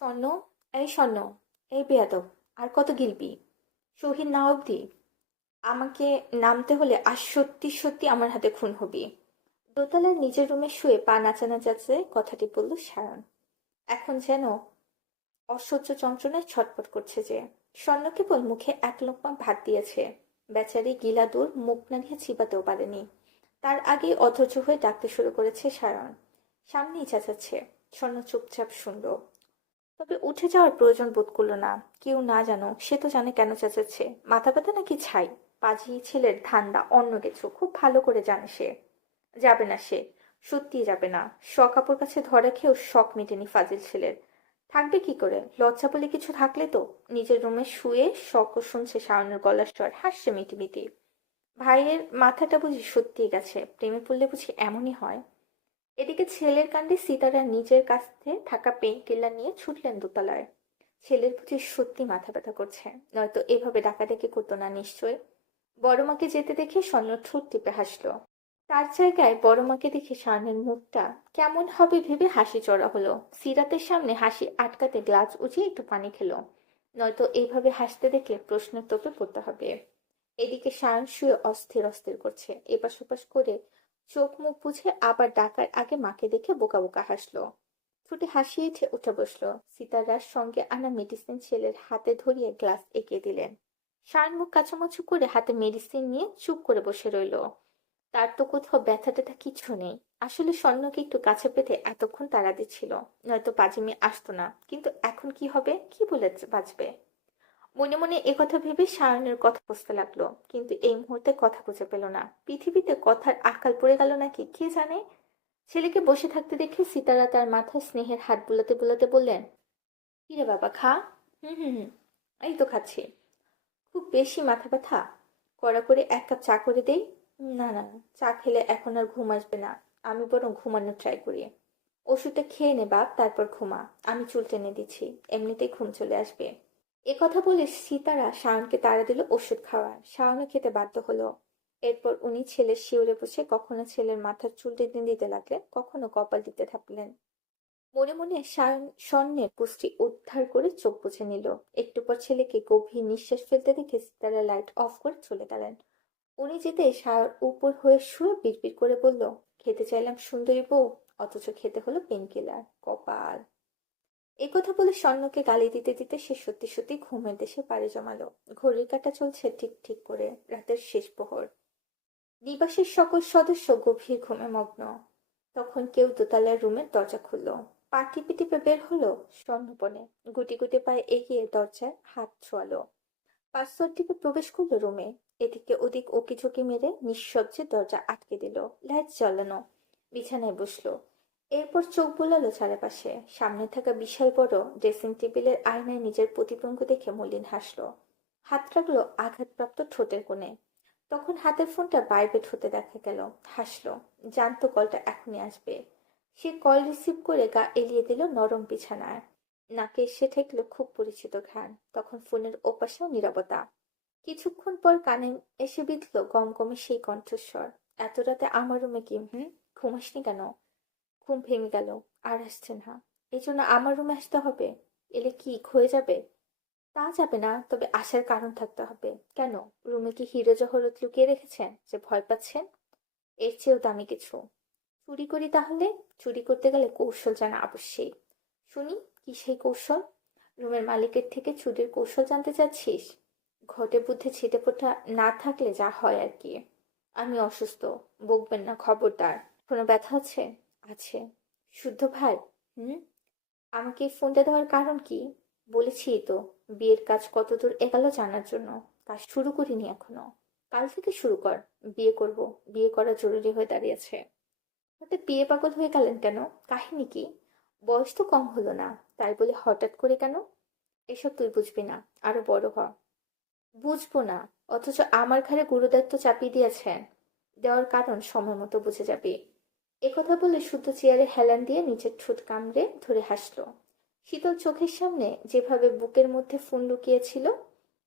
স্বর্ণ, এই স্বর্ণ, এই বেয়াদব, আর কত গিলবি? শহীদ না অবধি আমাকে নামতে হলে আর সত্যি সত্যি আমার হাতে খুন হবি। দোতলার নিজের রুমে শুয়ে পা নাচানাচাতে কথাটি বলল সায়ন। এখন যেন অসহ্য যন্ত্রণায় ছটফট করছে যে। স্বর্ণ কেবল মুখে এক লোকমা ভাত দিয়েছে। বেচারি গিলাদুর মুখ নাড়িয়ে চিবাতেও পারেনি। তার আগেই অধৈর্য হয়ে ডাকতে শুরু করেছে সায়ন। সামনেই চেঁচাচ্ছে। স্বর্ণ চুপচাপ শুনল, তবে উঠে যাওয়ার প্রয়োজন বোধ করলো না। কেউ না জানো, সে তো জানে কেন চেঁচাচ্ছে। মাথা ব্যথা নাকি ছাই? পাজি ছেলের ধান্দা অন্য কিছু, খুব ভালো করে জানে সে। যাবে না সে, সত্যিই যাবে না। শখ আপুর কাছে ধরা খেয়েও শখ মেটেনি ফাজিল ছেলের। থাকবে কি করে? লজ্জা বলে কিছু থাকলে তো। নিজের রুমে শুয়ে শখও শুনছে শাওনের গলার স্বর, হাসছে মিটিমিটি। ভাইয়ের মাথাটা বুঝি সত্যিই গেছে, প্রেমে পড়লে বুঝি এমনই হয়। এদিকে ছেলের কাণ্ডে সীতারা নিজের কাছে থাকা পেইন কিলার নিয়ে ছুটলেন দোতলায়। ছেলের বুঝি সত্যি মাথা ব্যথা করছে, নয়তো এভাবে ডাকাডাকি করতো না নিশ্চয়। বড় মাকে যেতে দেখে স্বর্ণ ঠোঁট টিপে হাসলো। তার জায়গায় বড় মাকে দেখে শায়নের মুখটা কেমন হবে ভেবে হাসি চড়া হলো। সিরাতের সামনে হাসি আটকাতে গ্লাস উঠিয়ে একটু পানি খেলো। নয়তো এইভাবে হাসতে দেখলে প্রশ্নের তোপে পড়তে হবে। এদিকে সায়ন শুয়ে অস্থির অস্থির করছে, এপাশ ওপাশ করে চোখ মুখ বুঝে আবার ডাকার আগে মাকে দেখে বোকা বোকা হাসলো। ঠোঁটে হাসি উঠে উঠে বসলো। সিতারার সঙ্গে আনা মেডিসিন ছেলের হাতে ধরিয়ে গ্লাস এগিয়ে দিলেন। সায়ন মুখ কাচুমাচু করে হাতে মেডিসিন নিয়ে চুপ করে বসে রইলো। তার তো কোথাও ব্যথা ট্যাথা কিচ্ছু নেই। আসলে স্বর্ণকে একটু কাছে পেতে এতক্ষণ তাড়া দিচ্ছিল, নয়তো পাজিমি আসতো না। কিন্তু এখন কি হবে, কি বলে বাঁচবে? মনে মনে একথা ভেবে সায়নের কথা বুঝতে লাগলো, কিন্তু এই মুহূর্তে কথা খুঁজে পেল না। পৃথিবীতে কথার আকাল পড়ে গেল নাকি কে জানে। ছেলেকে বসে থাকতে দেখে সিতারা তার মাথায় স্নেহের হাত বুলাতে বুলাতে বললেন, কিরে বাবা, খা। হুম হুম হুম, এই তো খাচ্ছি। খুব বেশি মাথা ব্যথা? কড়া করে এক কাপ চা করে দেই? না না না, চা খেলে এখন আর ঘুম আসবে না। আমি বরং ঘুমানোর ট্রাই করি। ওষুধটা খেয়ে নে বাপ, তারপর ঘুমা। আমি চুল টেনে দিচ্ছি, এমনিতেই ঘুম চলে আসবে। কথা বলে সীতারা শাওনকে তাড়া দিল ওষুধ খাওয়া। শাওনও খেতে বাধ্য হলো। এরপর উনি ছেলের শিউরে বসে কখনো ছেলের মাথার চুল টেনে দিতে লাগলেন, কখনো কপাল দিতে থাকলেন। মনে মনে সায়ন স্বর্ণের কুষ্টি উদ্ধার করে চোখ বুজে নিল। একটু পর ছেলেকে গভীর নিঃশ্বাস ফেলতে দেখে সীতারা লাইট অফ করে চলে গেলেন। উনি যেতে সায়র উপর হয়ে শুয়ে বিড়বিড় করে বলল, খেতে চাইলাম সুন্দরী বউ, অথচ খেতে হলো পেনকিলার, কপাল। কথা বলে স্বর্ণকে গালি দিতে দিতে সে সত্যি সত্যি ঘুমের দেশে পাড়ি জমালো। ঘড়ির কাঁটা চলছে ঠিক ঠিক করে, রাতের শেষ প্রহর। নিবাসের সকল সদস্য গভীর ঘুমে মগ্ন। তখন কেউ দোতলার রুমের দরজা খুললো। পা টিপে টিপে বের হলো স্বর্ণপনে। গুটি গুটি পায়ে এগিয়ে দরজায় হাত ছোয়ালো। পাঁচশোর টিপে প্রবেশ করলো রুমে। এদিকে ওদিক ওকিঝুঁকি মেরে নিঃশব্দে দরজা আটকে দিল। লাইট জ্বালানো। বিছানায় বসলো। এরপর চোখ বুলালো চারপাশে। সামনে থাকা বিশাল বড় ড্রেসিং টেবিলের আয়নায় নিজের প্রতিবিম্ব দেখে মলিন হাসলো। হাত রাখলো আঘাতপ্রাপ্ত ঠোঁটের কোণে। তখন হাতের ফোনটা ভাইব্রেট হতে দেখা গেল। হাসলো। জানতো কলটা এখনই আসবে। সে কল রিসিভ করে গা এলিয়ে দিল নরম বিছানায়। নাকে এসে ঠেকলো খুব পরিচিত ঘ্রাণ। তখন ফোনের ওপাশেও নীরবতা। কিছুক্ষণ পর কানে এসে বিঁধল গমগমে সেই কণ্ঠস্বর। এত রাতে আমার রুমে কি? ঘুমাসনি কেন? ঘুম ভেঙে গেল। আর আসছে না। এই জন্য আমার রুমে আসতে হবে? এলে কি ক্ষয়ে যাবে? তা যাবে না, তবে আসার কারণ থাকতে হবে। কেন? রুমে কি হিরো জহরত লুকিয়ে রেখেছেন যে ভয় পাচ্ছেন? এর চেয়েও দামি কিছু। চুরি করি তাহলে? চুরি করতে গেলে কৌশল জানা অবশ্যই। শুনি, কি সেই কৌশল? রুমের মালিকের থেকে চুরির কৌশল জানতে চাচ্ছিস? ঘটে বুদ্ধে ছিটে ফোটা না থাকলে যা হয় আর কি। আমি অসুস্থ, বকবেন না খবরদার। কোনো ব্যথা আছে? আছে। শুদ্ধ ভাই? হুম। আমাকে এই ফোনটা দেওয়ার কারণ কি? বলেছি তো, বিয়ের কাজ কতদূর এগোলো জানার জন্য। কাজ শুরু করিনি এখনো। কাল থেকে শুরু কর। বিয়ে করব। বিয়ে করা জরুরি হয়ে দাঁড়িয়েছে। হঠাৎ বিয়ে পাগল হয়ে গেলেন কেন? কাহিনী কি? বয়স তো কম হলো না, তাই বলে হঠাৎ করে কেন? এসব তুই বুঝবি না, আরো বড় হ। বুঝবো না, অথচ আমার ঘাড়ে গুরুদায়িত্ব চাপিয়ে দিয়েছেন। দেওয়ার কারণ সময় মতো বুঝে যাবি। একথা বলে শুদ্ধ চেয়ারে হেলান দিয়ে নিজের ঠোঁট কামড়ে ধরে হাসলো। শীতল চোখের সামনে যেভাবে বুকের মধ্যে ফোন লুকিয়েছিল,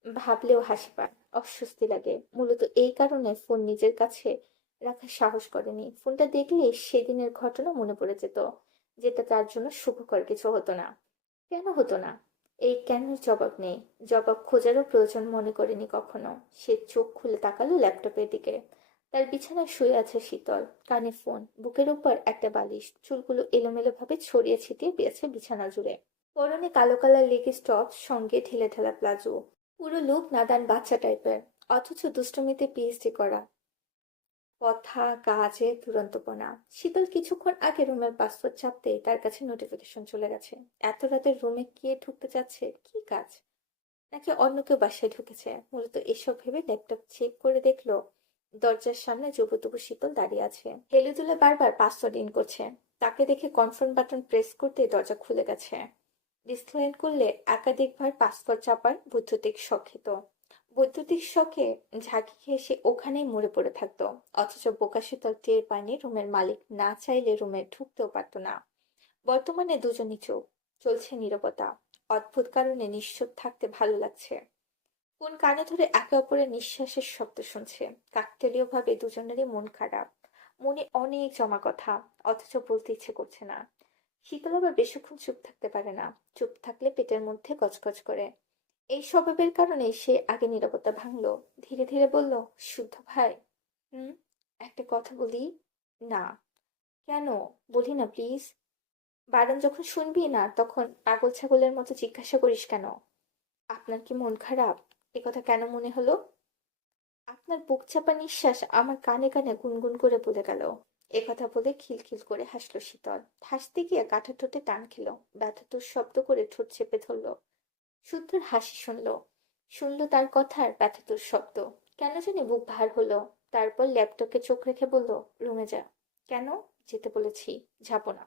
ভাবলেও হাসি পায়, অস্বস্তি লাগে। মূলত এই কারণে ফোন নিজের কাছে রাখার সাহস করেনি। ফোনটা দেখলে সেদিনের ঘটনা মনে পড়ে যেত, যেটা তার জন্য সুখকর কিছু হতো না। কেন হতো না? এই কেনর জবাব নেই। জবাব খোঁজারও প্রয়োজন মনে করেনি কখনো। সে চোখ খুলে তাকালো ল্যাপটপের দিকে। তার বিছানায় শুয়ে আছে শীতল, কানে ফোন, বুকের উপর একটা বালিশ, চুলগুলো এলোমেলো ভাবে ছড়িয়ে ছিটিয়ে পেয়েছে বিছানা জুড়ে। পরনে কালো কালার লেগিস টপ, সঙ্গে ঢিলে ঢালা প্লাজো। পুরো লুক নাদান বাচ্চা টাইপের, অথচ দুষ্টুমিতে পিএইচডি করা। কথা, কাজে দুরন্তপনা। শীতল কিছুক্ষণ আগে রুমের পাসওয়ার্ড চাপতেই তার কাছে নোটিফিকেশন চলে গেছে। এত রাতে রুমে কে ঢুকতে চাচ্ছে, কি কাজ? নাকি অন্য কেউ বাসায় ঢুকেছে? মূলত এসব ভেবে ল্যাপটপ চেক করে দেখলো দরজার সামনে জবুতবু শীতল দাঁড়িয়ে আছে। হেলে দুলে বারবার পাসওয়ার্ড ইন করছে। তাকে দেখে কনফার্ম বাটন প্রেস করতেই দরজা খুলে গেছে। ডিসক্লাইন করলে একাধিকবার পাসওয়ার্ড চাপার বৈদ্যুতিক শখে তো বৈদ্যুতিক শখে ঝাঁকি খেয়ে সে ওখানেই মরে পড়ে থাকতো। অথচ বোকা শীতল টের পায়নি রুমের মালিক না চাইলে রুমে ঢুকতেও পারতো না। বর্তমানে দুজনই চুপ, চলছে নীরবতা। অদ্ভুত কারণে নিশ্চুপ থাকতে ভালো লাগছে। কোন কানে ধরে একে অপরের নিঃশ্বাসের শব্দ শুনছে। কাকতালীয় ভাবে দুজনেরই মন খারাপ। মনে অনেক জমা কথা, অথচ বলতে ইচ্ছে করছে না। শীতল আবার বেশিক্ষণ চুপ থাকতে পারে না। চুপ থাকলে পেটের মধ্যে গজগজ করে। এই স্বভাবের কারণে সে আগে নীরবতা ভাঙলো। ধীরে ধীরে বলল, শুদ্ধ ভাই। হুম, একটা কথা বলি। না। কেন? বলি না প্লিজ। বারণ যখন শুনবি না তখন পাগল ছাগলের মতো জিজ্ঞাসা করিস কেন? আপনার কি মন খারাপ? এ কথা কেন মনে হলো? আপনার বুক চাপা নিঃশ্বাস আমার কানে কানে গুনগুন করে বলে গেল। এ কথা বলে খিলখিল করে হাসলো শীতল। হাসতে গিয়ে কাঠা ঠোঁটে টান খেল। ব্যথাতুর শব্দ করে ঠোঁট চেপে ধরল। শুদ্ধর হাসি শুনলো। শুনলো তার কথার ব্যথাতুর শব্দ। কেন জানি বুক ভার হলো। তারপর ল্যাপটপে চোখ রেখে বলল, রুমে যা। কেন? যেতে বলেছি। যাবো না।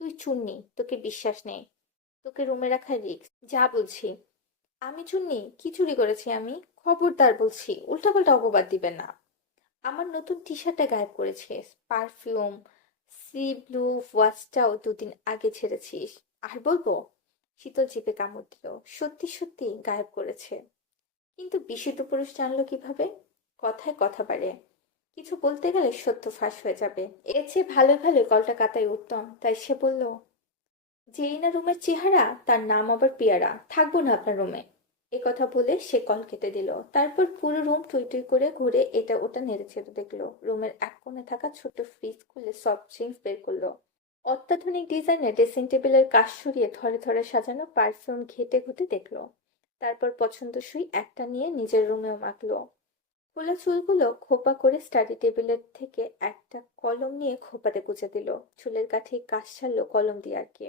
তুই চুন্নি, তোকে বিশ্বাস নেই। তোকে রুমে রাখা রিস্ক। যা বলছি। আমি চুন্নি? কি চুরি করেছি আমি? খবরদার বলছি, উল্টাপাল্টা অপবাদ দিবেন না। আমার নতুন টি শার্টটা গায়েব করেছিস, পারফিউম, সি ব্লু ওয়াচটাও 2 দিন আগে ছেড়েছিস। আর বলবো? শীতল জিভে কামড় দিল। সত্যি সত্যি গায়েব করেছে। কিন্তু বিশুদ্ধ পুরুষ জানলো কিভাবে? কথায় কথা বাড়ে। কিছু বলতে গেলে সত্য ফাঁস হয়ে যাবে। এর চেয়ে ভালোই ভালোই কলটা কাটাই উত্তম। তাই সে বলল, যেই না রুমের চেহারা, তার নাম আবার পেয়ারা, থাকবো না আপনার রুমে। এ কথা বলে সে কল কেটে দিল। তারপর পুরো রুম টুই টুই করে ঘুরে এটা ওটা নেড়ে চেড়ে দেখলো। রুমের এক কোণে থাকা ছোট ফ্রিজ খুলে সফট ড্রিঙ্কস বের করলো। অত্যাধুনিক ডিজাইনের ড্রেসিং টেবিলের কাশ সরিয়ে থরে থরে সাজানো পারফিউম ঘেটে ঘুটে দেখলো। তারপর পছন্দসই একটা নিয়ে নিজের রুমেও মাখলো। খোলা চুলগুলো খোপা করে স্টাডি টেবিলের থেকে একটা কলম নিয়ে খোপাতে গুজে দিল। চুলের কাঠি কাশ ছাড়লো কলম দিয়ে আর কি।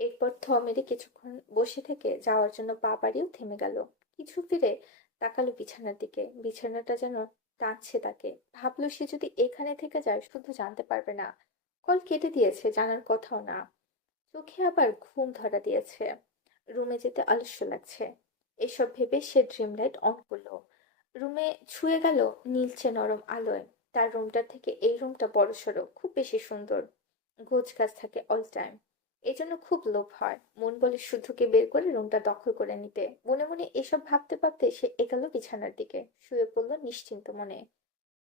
এরপর মেরে কিছুক্ষণ বসে থেকে যাওয়ার জন্য পা বাড়িয়েও থেমে গেল। কিছু ফিরে তাকালো বিছানার দিকে। বিছানাটা যেন টানছে তাকে। ভাবলো সে যদি এখানে থেকে যায় শুধু জানতে পারবে না। কল কেটে দিয়েছে, জানার কথাও না। চোখে আবার ঘুম ধরা দিয়েছে। রুমে যেতে আলস্য লাগছে। এসব ভেবে সে ড্রিম লাইট অন করলো। রুমে ছুঁয়ে গেল নীলচে নরম আলোয়। তার রুমটা থেকে এই রুমটা বড়সড়, খুব বেশি সুন্দর। গোছ গাছ থাকে অল টাইম। এজন্য খুব লোভ হয়। মন বলে শুদ্ধকে বের করে রুমটা দখল করে নিতে। মনে মনে এসব ভাবতে ভাবতে সে এগোলো বিছানার দিকে, শুয়ে পড়লো নিশ্চিন্ত মনে।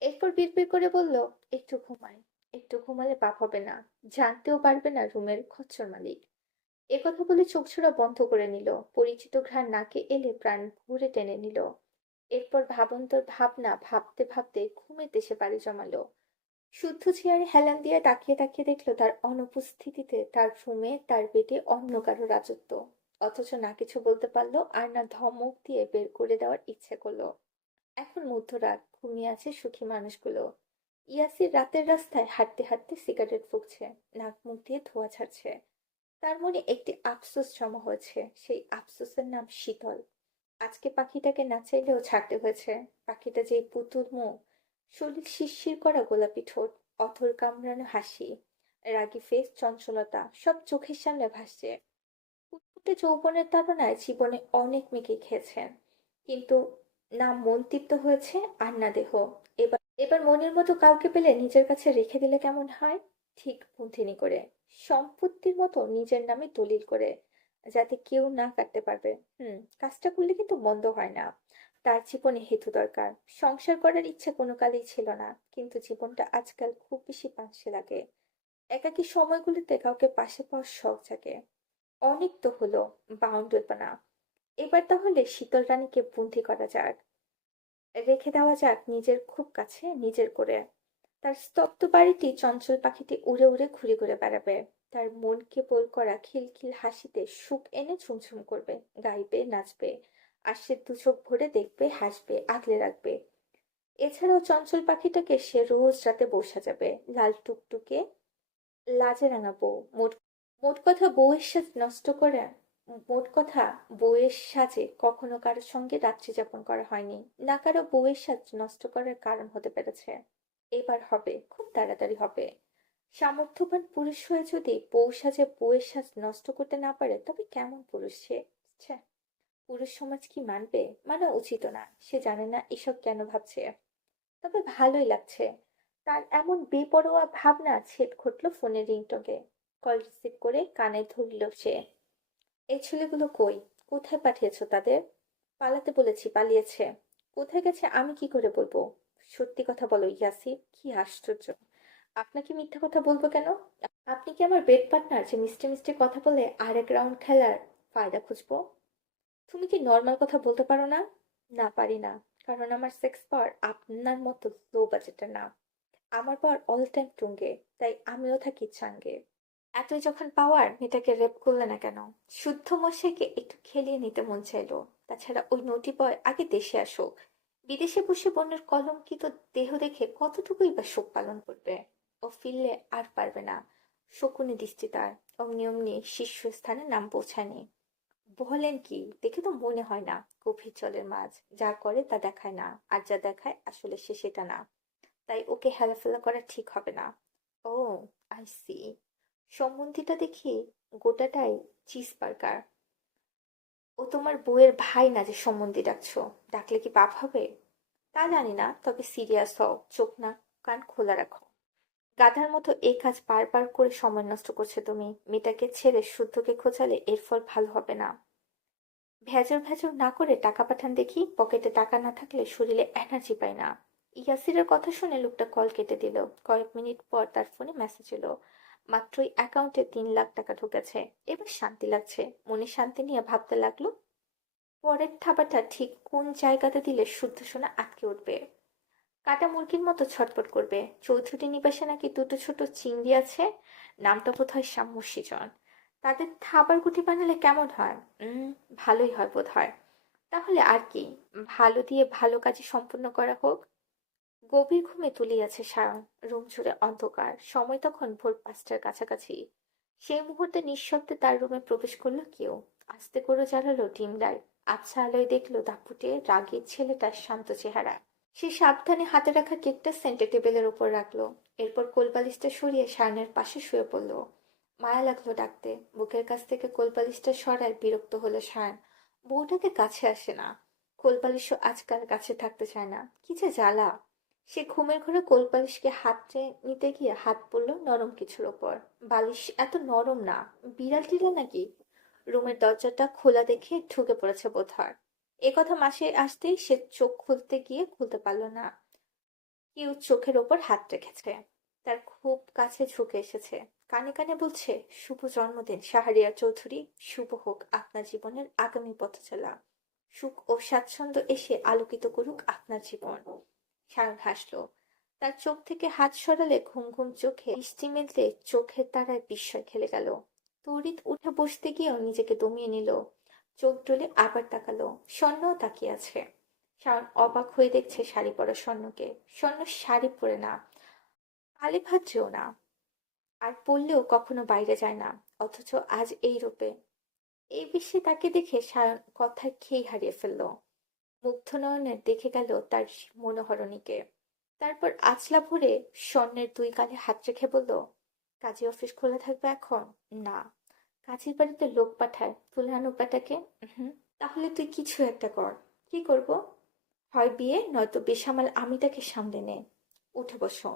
এরপর বিড়বিড় করে বলল, একটু ঘুমাই। একটু ঘুমালে পাপ হবে না। জানতেও পারবে না রুমের খচ্চর মালিক। একথা বলে চোখছোড়া বন্ধ করে নিল। পরিচিত ঘ্রাণ নাকে এলে প্রাণ ভরে টেনে নিল। এরপর ভাবন্তর ভাবনা ভাবতে ভাবতে ঘুমের দেশে পাড়ি জমালো। শুদ্ধ চেয়ারে হেলান দিয়ে তাকিয়ে তাকিয়ে দেখলো তার অনুপস্থিতিতে তার রুমে তার বেডে অন্য কারো রাজত্ব। অথচ না কিছু বলতে পারলো আর না ধমক দিয়ে বের করে দেওয়ার ইচ্ছে করলো। এখন মধ্যরাত, ঘুমিয়ে আছে সুখী মানুষগুলো। ইয়াসির রাতের রাস্তায় হাঁটতে হাঁটতে সিগারেট ফুঁকছে, নাক মুখ দিয়ে ধোঁয়া ছাড়ছে। তার মনে একটি আফসোস জমা হয়েছে। সেই আফসোসের নাম শীতল। আজকে পাখিটাকে না চাইলেও ছাড়তে হয়েছে। পাখিটা যেই পুতুল মুখ, শরীর শিরশির করা গোলাপি ঠোঁট, অথর কামড়ানো হাসি, রাগী ফেস, চঞ্চলতা সব চোখের সামনে ভাসছে। ফুটফুটে যৌবনের তাড়নায় জীবনে অনেক মেয়েকে খেয়েছেন, কিন্তু না মন তৃপ্ত হয়েছে আর না দেহ। এবার মনের মতো কাউকে পেলে নিজের কাছে রেখে দিলে কেমন হয়? ঠিক বুদ্ধিনি করে, সম্পত্তির মতো নিজের নামে দলিল করে, যাতে কেউ না কাটতে পারবে। কাজটা করলে কিন্তু মন্দ হয় না। তার জীবনে হেতু দরকার। সংসার করার ইচ্ছে কোনো কালেই ছিল না, কিন্তু জীবনটা আজকাল খুব বেশি পাংশে লাগে। একাকী সময়গুলিতে কাউকে পাশে পাওয়ার শখ জাগে। অনেক তো হলো বাউন্ডুলপানা। এবার তাহলে শীতল রানীকে বন্দি করা যাক, রেখে দেওয়া যাক নিজের খুব কাছে, নিজের করে। তার স্তব্ধ বাড়িটি চঞ্চল পাখিটি উড়ে উড়ে ঘুরে ঘুরে বেড়াবে। তার মন কেবল করা খিলখিল হাসিতে সুখ এনে ঝুমঝুম করবে, গাইবে, নাচবে। আর সে দু চোখ ভরে দেখবে, হাসবে, আগলে রাখবে। এছাড়াও চঞ্চল পাখিটাকে সে রোজ রাতে বউ সাজাবে, লাল টুকটুকে লাজে রাঙা বউ। মোট মোট কথা বউয়ের সাজ নষ্ট করে মোট কথা বউয়ের সাজে কখনো কারোর সঙ্গে রাত্রি যাপন করা হয়নি, না কারো বউয়ের সাজ নষ্ট করার কারণ হতে পেরেছে। এবার হবে, খুব তাড়াতাড়ি হবে। সামর্থ্যবান পুরুষ হয়ে যদি বউ সাজে বউয়ের সাজ নষ্ট করতে না পারে, তবে কেমন পুরুষ সে? ছ্যা, পুরুষ সমাজ কি মানবে? মানা উচিত না। সে জানে না এসব কেন ভাবছে। তবে ভালোই লাগছে। তার এমন বেপরোয়া ভাবনা ছেদ ঘটল ফোনের রিংটনে। কল রিসিভ করে কানে ধরল সে। এই ছেলেগুলো কই? কোথায় পাঠিয়েছো তাদের? পালাতে বলেছি, পালিয়েছে। কোথায় গেছে আমি কি করে বলবো? সত্যি কথা বলো ইয়াসির, কি আশ্চর্য! আপনাকে মিথ্যা কথা বলবো কেন? আপনি কি আমার বেড পার্টনার যে মিষ্টি মিষ্টি কথা বলে আরেক রাউন্ড খেলার ফায়দা খুঁজবো? তুমি কি নর্মাল কথা বলতে পারো না? না, পারি না। কারণ আমার সেক্স পাওয়ার আপনার মতো লো বাজেটের না। আমার পাওয়ার অল টাইম টুঙ্গে, তাই আমিও থাকি চাঙ্গে। এতই যখন পাওয়ার, মেয়েটাকে রেপ করলে না কেন? শুদ্ধ মশাইকে একটু খেলিয়ে নিতে মন চাইলো। তাছাড়া ওই নটি বয় আগে দেশে আসুক। বিদেশে বসে বোনের কলঙ্কিত দেহ দেখে কতটুকুই বা শোক পালন করবে। ও ফিরলে আর পারবে না। শকুনি দৃষ্টি তার। অমনি অমনি শীর্ষস্থানে নাম পৌঁছায়নি। বলেন কি? দেখে তো মনে হয় না। গভীর জলের মাছ যা করে তা দেখায় না, আর যা দেখায় আসলে সে সেটা না। তাই ওকে হেলাফেলা করা ঠিক হবে না। ও, আই সি। সম্বন্ধীটা দেখি গোটাটাই চিজ বার্গার। ও তোমার বউয়ের ভাই না যে সম্বন্ধী ডাকছো? ডাকলে কি পাপ হবে? তা জানি না, তবে সিরিয়াস হও, চোখ নাক কান খোলা রাখো। গাধার মতো এই কাজ বারবার করে সময় নষ্ট করছে তুমি। মেয়েটাকে ছেড়ে শুদ্ধকে খোঁচালে এর ফল ভালো হবে না। ভেজর ভেজর না করে টাকা পাঠান দেখি। পকেটে টাকা না থাকলে শরীরে এনার্জি পায় না। ইয়াসিরের কথা শুনে লোকটা কল কেটে দিল। কয়েক মিনিট পর তার ফোনে মেসেজ এলো। মাত্রই অ্যাকাউন্টে 3 লাখ টাকা ঢুকেছে। এবার শান্তি লাগছে। মনে শান্তি নিয়ে ভাবতে লাগলো, পরের থাবাটা ঠিক কোন জায়গাতে দিলে শুদ্ধ সোনা আটকে উঠবে। কাটা মুরগির মতো ছটপট করবে। চৌধুরী নিবাসে নাকি দুটো ছোট চিংড়ি আছে, নামটা বোধ হয় শাম্মু সিজন। তাদের খাবার গুটি বানালে কেমন হয়? ভালোই হয় বোধ হয়। তাহলে আর কি, ভালো দিয়ে ভালো কাজই সম্পূর্ণ করা হোক। গভীর ঘুমে তুলিয়াছে সায়ন। রুম জুড়ে অন্ধকার। সময় তখন ভোর 5টার কাছাকাছি। সেই মুহূর্তে নিঃশব্দে তার রুমে প্রবেশ করলো কেউ। আস্তে করে জ্বালালো ডিম লাইট। আবছা আলোয় দেখলো দাপুটে রাগীর ছেলেটার শান্ত চেহারা। সে সাবধানে হাতে রাখা কেকটা সেন্টার টেবিলের উপর রাখলো। এরপর কোলবালিশটা সরিয়ে সায়নের পাশে শুয়ে পড়লো। মায়া লাগলো ডাকতে। বুকের কাছ থেকে কোলবালিশটা সরায় বিরক্ত হলো সায়ন। বউটাকে কাছে আসে না। কোলবালিশও আজকাল কাছে থাকতে চায় না। কি যে জ্বালা! সে ঘুমের ঘরে কোলবালিশকে হাতে নিতে গিয়ে হাত পড়লো নরম কিছুর ওপর। বালিশ এত নরম না। বিড়াল টিড়াল নাকি? রুমের দরজাটা খোলা দেখে ঢুকে পড়েছে বোধহয়। এ কথা মাসে আসতেই সে চোখ খুলতে গিয়ে খুলতে পারল না। কেউ চোখের ওপর হাত রেখেছে। তার খুব কাছে ঝুঁকে এসেছে। কানে কানে বলছে, শুভ জন্মদিন শাহরিয়ার চৌধুরী। শুভ হোক আপনার জীবনের আগামী পথচলা। সুখ ও স্বাচ্ছন্দ্য এসে আলোকিত করুক আপনার জীবন। সায়ন হাসলো। তার চোখ থেকে হাত সরালে ঘুম ঘুম চোখে দৃষ্টি মেলতে চোখের তারায় বিস্ময় খেলে গেল। তড়িৎ উঠে বসতে গিয়েও নিজেকে দমিয়ে নিল। চোখ তুলে আবার তাকালো। স্বর্ণও তাকিয়ে আছে। শাওন অবাক হয়ে দেখছে শাড়ি পরা স্বর্ণকে। স্বর্ণ শাড়ি পরে না, আলে ভাজ্যেও না, আর পরলেও কখনো বাইরে যায় না। অথচ আজ এই রূপে। এই বিশ্বে তাকে দেখে সায়ন কথার খেই হারিয়ে ফেলল। মুগ্ধ নয়নে দেখে গেল তার মনোহরণীকে। তারপর আঁচলা ভরে স্বর্ণের দুই গালে হাত রেখে বলল, কাজী অফিস খোলা থাকবে এখন? না। কাজীর বাড়িতে লোক পাঠায় তুলে আনো বেটাকে? হুম। তাহলে তুই কিছু একটা কর। কি করব? হয় বিয়ে, নয়তো বেসামাল আমি তাকে সামলে নে। উঠে বসো।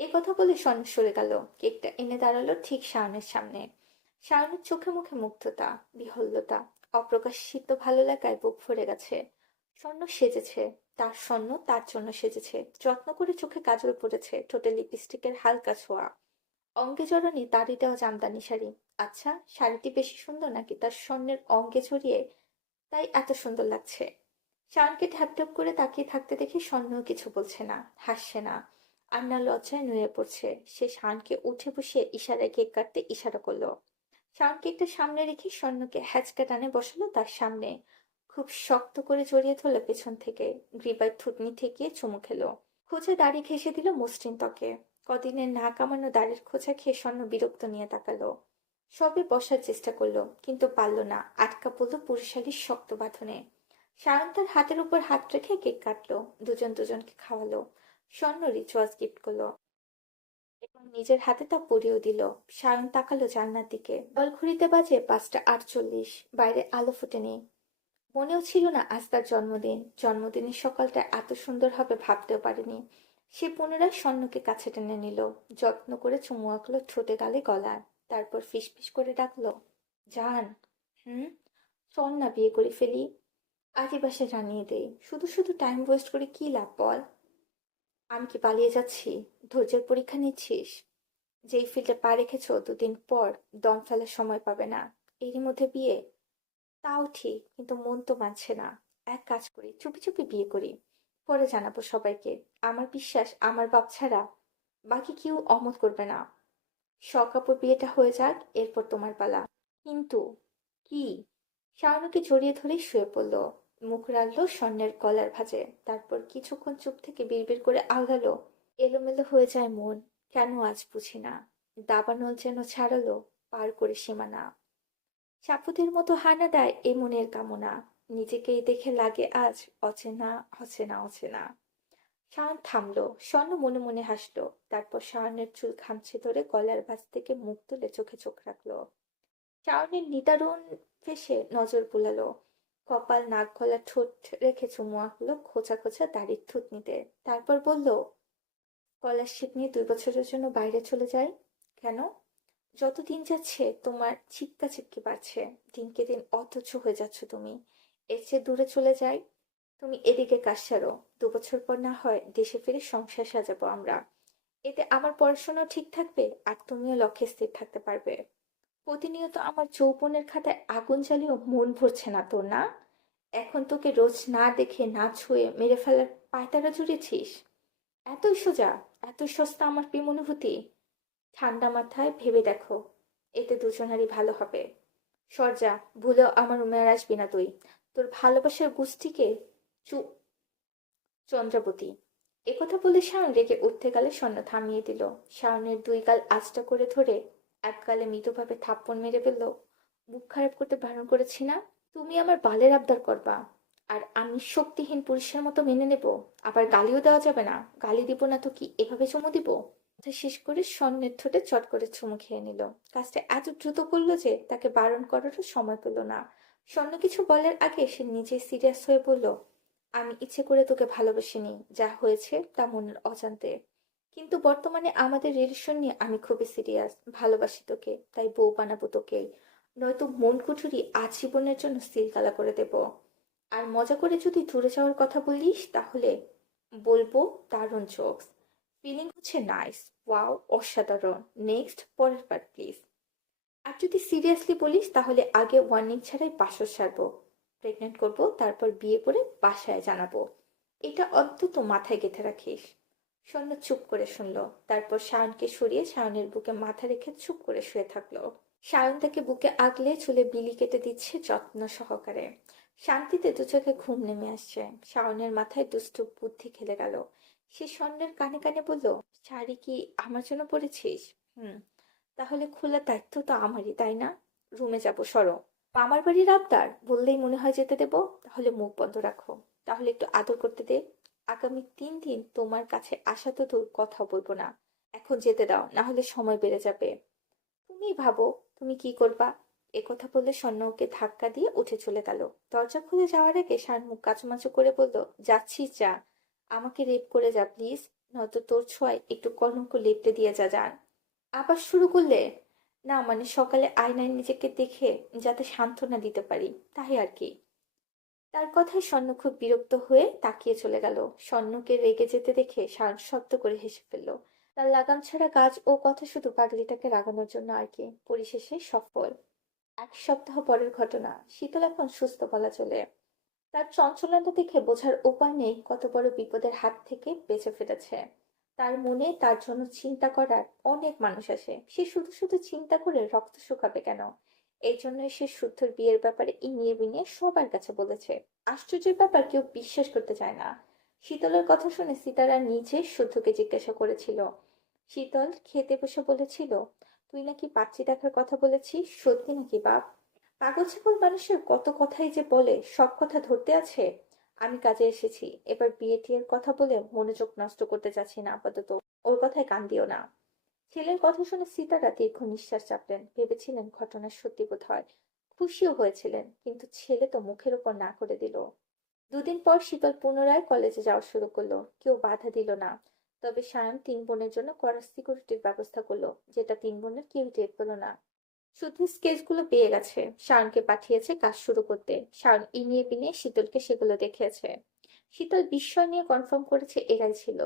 এ কথা বলে স্বর্ণ সরে গেল। কেকটা এনে দাঁড়ালো ঠিক শাওনের সামনে। শাওনের চোখে মুখে মুগ্ধতা, বিহ্বলতা, অপ্রকাশিত ভালো লাগায় বুক ভরে গেছে। স্বর্ণ সেজেছে। তার স্বর্ণ তার জন্য সেজেছে। যত্ন করে চোখে কাজল পড়েছে, ঠোঁটে লিপস্টিকের হালকা ছোঁয়া। অঙ্গে জড়ানি তারই দেওয়া জামদানি শাড়ি। আচ্ছা, শাড়িটি বেশি সুন্দর নাকি তার স্বর্ণের অঙ্গে জড়িয়ে তাই এত সুন্দর লাগছে? শাওনকে ঢ্যাপ ঢ্যাপ করে তাকিয়ে থাকতে দেখে স্বর্ণও কিছু বলছে না, হাসছে না, আর না লজ্জায় নুয়ে পড়ছে। সে শাওনকে উঠে বসিয়ে ইশারায় কেক কাটতে ইশারা করলো। শাওন কেকটা সামনে রেখে স্বর্ণকে হ্যাচকা টানে বসালো তার সামনে। খুব শক্ত করে জড়িয়ে ধরলো পেছন থেকে, গ্রীবায় থুতনি ঠেকিয়ে চুমু খেলো। খোঁচা দাড়ি ঘেঁষে দিল মসৃণ ত্বকে। কদিনের না কামানো দাড়ির খোঁচা খেয়ে স্বর্ণ বিরক্ত নিয়ে তাকালো। সবে বসার চেষ্টা করলো কিন্তু পারল না, আটকা পড়লো পুরুষালীর শক্ত বাঁধনে। সায়ন তার হাতের উপর হাত রেখে কেক কাটলো, দুজন দুজনকে খাওয়ালো। স্বর্ণ রিচুয়ালস গিফট করলো এবং নিজের হাতে তা পরিয়েও দিল। সায়ন তাকালো জানলার দিকে। বল ঘড়িতে বাজে 5টা 48। বাইরে আলো ফোটেনি। মনেও ছিল না আজ তার জন্মদিন। জন্মদিনের সকালটা এত সুন্দর হবে ভাবতেও পারেনি। সে পুনরায় স্বর্ণকে কাছে টেনে নিল, যত্ন করে চুমু আঁকলো ঠোঁটে গালে গলায়। তারপর ফিসফিস করে ডাকলো, জান। হুম। চল না বিয়ে করে ফেলি। আজই বাসায় জানিয়ে দেই। শুধু শুধু টাইম ওয়েস্ট করে কি লাভ বল? আমি কি পালিয়ে যাচ্ছি? ধৈর্যের পরীক্ষা নিচ্ছিস? যেই ফিল্ডে পা রেখেছো 2 দিন পর দম ফেলার সময় পাবে না, এরই মধ্যে বিয়ে? তাও ঠিক, কিন্তু মন তো মানছে না। এক কাজ করি, চুপি চুপি বিয়ে করি। পরে জানাবো সবাইকে। আমার বিশ্বাস আমার বাপ ছাড়া বাকি কেউ অমত করবে না। শখ বিয়েটা হয়ে যাক, এরপর তোমার পালা। কিন্তু কি? শাওনুকে জড়িয়ে ধরেই শুয়ে পড়ল। মুখ রাখলো স্বর্ণের গলার ভাঁজে। তারপর কিছুক্ষণ চুপ থেকে বিড়বিড় করে আওড়ালো, এলোমেলো হয়ে যায় মন। কেন আজ বুঝি না। দাবানল যেন ছাড়ালো, পার করে সীমানা। সাপুদের মতো হানা দেয় এ মনের কামনা। নিজেকেই দেখে লাগে আজ অচেনা, অচেনা, অচেনা। শাওন থামলো। স্বর্ণ মনে মনে হাসলো। তারপর শাওনের চুল খামচে ধরে গলার ভাঁজ থেকে মুখ তুলে চোখে চোখ রাখলো। শাওনের নিদারুণ ফেসে নজর বুলালো। কপাল, নাক, গলা, ঠোঁট রেখে চুমু আঁকলো খোঁচা খোঁচা দাড়ির থুতনিতে। তারপর বলল, স্কলারশিপ নিয়ে 2 বছরের জন্য বাইরে চলে যাই। কেন? যত দিন যাচ্ছে তোমার চিপকা চিপকি বাড়ছে। দিনকে দিন অথচ হয়ে যাচ্ছ তুমি। এর চেয়ে দূরে চলে যাই। তুমি এদিকে কাজ সারো। 2 বছর পর না হয় দেশে ফিরে সংসার সাজাবো আমরা। এতে আমার পড়াশোনাও ঠিক থাকবে আর তুমিও লক্ষ্যে স্থির থাকতে পারবে। প্রতিনিয়ত আমার যৌবনের খাতায় আগুন জ্বালিয়েও মন ভরছে না তোর, না? এখন তোকে রোজ না দেখে না ছুঁয়ে মেরে ফেলার পায়তারা জুড়েছিস? এতই সোজা, এতই সস্তা আমার প্রেম অনুভূতি? ঠান্ডা মাথায় ভেবে দেখো, এতে দুজনারই ভালো হবে। সরজা, ভুলেও আমার রুমে আর আসবি না তুই। তোর ভালোবাসার গোষ্ঠীকে চু চন্দ্রাবতী। একথা বলে শাওন রেগে উঠতে গেলে স্বর্ণ থামিয়ে দিল। শাওনের 2 গাল আঁচটা করে ধরে এক গালে মৃদুভাবে থাপ্পড় মেরে ফেলল। মুখ খারাপ করতে বারণ করেছি না? তুমি আমার বালের আবদার করবা আর আমি শক্তিহীন পুরুষের মতো মেনে নেব? আবার গালিও দেওয়া যাবে না? গালি দিব না তো কি এভাবে চুমু দিব? কথা শেষ করে স্বর্ণের ঠোঁটে চট করে চুমু খেয়ে নিল। কাজটা এত দ্রুত করলো যে তাকে বারণ করারও সময় পেল না। স্বর্ণ কিছু বলার আগে সে নিজেই সিরিয়াস হয়ে বলল, আমি ইচ্ছে করে তোকে ভালোবাসিনি, যা হয়েছে তা মনের অজান্তে। কিন্তু বর্তমানে আমাদের রিলেশন নিয়ে আমি খুবই সিরিয়াস। ভালোবাসি তোকে, তাই বউ বানাবো তোকে। নয়তো মন কুঠুরি আজীবনের জন্য সিলগালা করে দেব। আর মজা করে যদি দূরে যাওয়ার কথা বলিস তাহলে বলবো দারুণ জোকস। ফিলিং হচ্ছে নাইস, ওয়াও, অসাধারণ। নেক্সট, পরের বার প্লিজ। আর যদি সিরিয়াসলি বলিস তাহলে আগে ওয়ার্নিং ছাড়াই বাসর সারবো, প্রেগনেন্ট করবো, তারপর বিয়ে করে বাসায় জানাবো। এটা অন্তত মাথায় গেঁথে রাখিস। সৈন্য চুপ করে শুনলো। তারপর সায়নকে সরিয়ে সায়নের বুকে মাথা রেখে চুপ করে শুয়ে থাকলো। সায়ন তাকে বুকে আগলে চুলে বিলি কেটে দিচ্ছে যত্ন সহকারে। শান্তিতে দু চোখে ঘুম নেমে আসছে। শাওনের মাথায় দুষ্টু বুদ্ধি খেলে গেল। সে স্বর্ণের কানে কানে বলল, শাড়ি কি আমার জন্য পরেছিস? হুম। তাহলে খোলার দায়িত্ব তো আমারই, তাই না? রুমে যাবো, সরো। মামার বাড়ির আবদার বললেই মনে হয় যেতে দেবো? তাহলে মুখ বন্ধ রাখো। তাহলে একটু আদর করতে দে। আগামী 3 দিন তোমার কাছে আসা তো দূর, কথা বলবো না। এখন যেতে দাও, না হলে সময় বেড়ে যাবে। তুমিই ভাবো তুমি কি করবা। একথা বলে স্বর্ণ ওকে ধাক্কা দিয়ে উঠে চলে গেল। দরজা খুলে যাওয়ার আগে শান মুখ কাচুমাচু করে বলল, যাচ্ছিস যা। আমাকে রেপ করে যা প্লিজ। নয়তো তোর ছোঁয়ায় একটু কলঙ্ক লেপটে দিয়ে যা জান। আবার শুরু করলে? না মানে সকালে আয়নায় নিজেকে দেখে যাতে সান্ত্বনা দিতে পারি, তাই আর কি। তার কথায় স্বর্ণ খুব বিরক্ত হয়ে তাকিয়ে চলে গেল। স্বর্ণকে রেগে যেতে দেখে শান শব্দ করে হেসে ফেলল। তার লাগাম ছাড়া কাজ ও কথা শুধু পাগলিটাকে রাগানোর জন্য আর কি। পরিশেষে সফল। 1 সপ্তাহ পরের ঘটনা। শীতল এখন সুস্থ বলা চলে। তার চঞ্চলতা দেখে বোঝার উপায় নেই কত বড় বিপদের হাত থেকে বেঁচে ফিরেছে। তার মনে তার জন্য চিন্তা করার অনেক মানুষ আসে। সে শুধু শুধু চিন্তা করে রক্ত শুকাবে কেন? এই জন্যই সে শুদ্ধর বিয়ের ব্যাপারে ইনিয়ে বিনিয়ে সবার কাছে বলেছে। আশ্চর্যের ব্যাপার, কেউ বিশ্বাস করতে চায় না। শীতলের কথা শুনে সিতারা নিজে শুদ্ধকে জিজ্ঞাসা করেছিল। শীতল খেতে বসে বলেছিল, তুই নাকি পাত্রী দেখার কথা বলেছিস, সত্যি নাকি বাপ? পাগল ছাগল মানুষের কত কথাই যে বলে, সব কথা ধরতে আছে। আমি কাজে এসেছি, এবার বিয়ে টিয়ের কথা বলে মনোযোগ নষ্ট করতে চাচ্ছি না আপাতত। ওর কথায় কান দিও না। ছেলের কথা শুনে সীতারা দীর্ঘ নিঃশ্বাস চাপলেন। ভেবেছিলেন ঘটনা সত্যি বোধ হয়। খুশিও হয়েছিলেন, কিন্তু ছেলে তো মুখের উপর না করে দিল। 2 দিন পর শীতল পুনরায় কলেজে যাওয়া শুরু করলো। কেউ বাধা দিল না। তবে সায়ন 3 বোনের জন্য কড়া সিকিউরিটির ব্যবস্থা করলো, যেটা 3 বোনের কেউ টের পেল না। শুধু স্কেচগুলো পেয়ে গেছে, শাওনকে পাঠিয়েছে কাজ শুরু করতে। শাওন ইনিয়ে বিনিয়ে শীতলকে সেগুলো দেখিয়েছে। শীতল বিস্ময় নিয়ে কনফার্ম করেছে এরাই ছিল।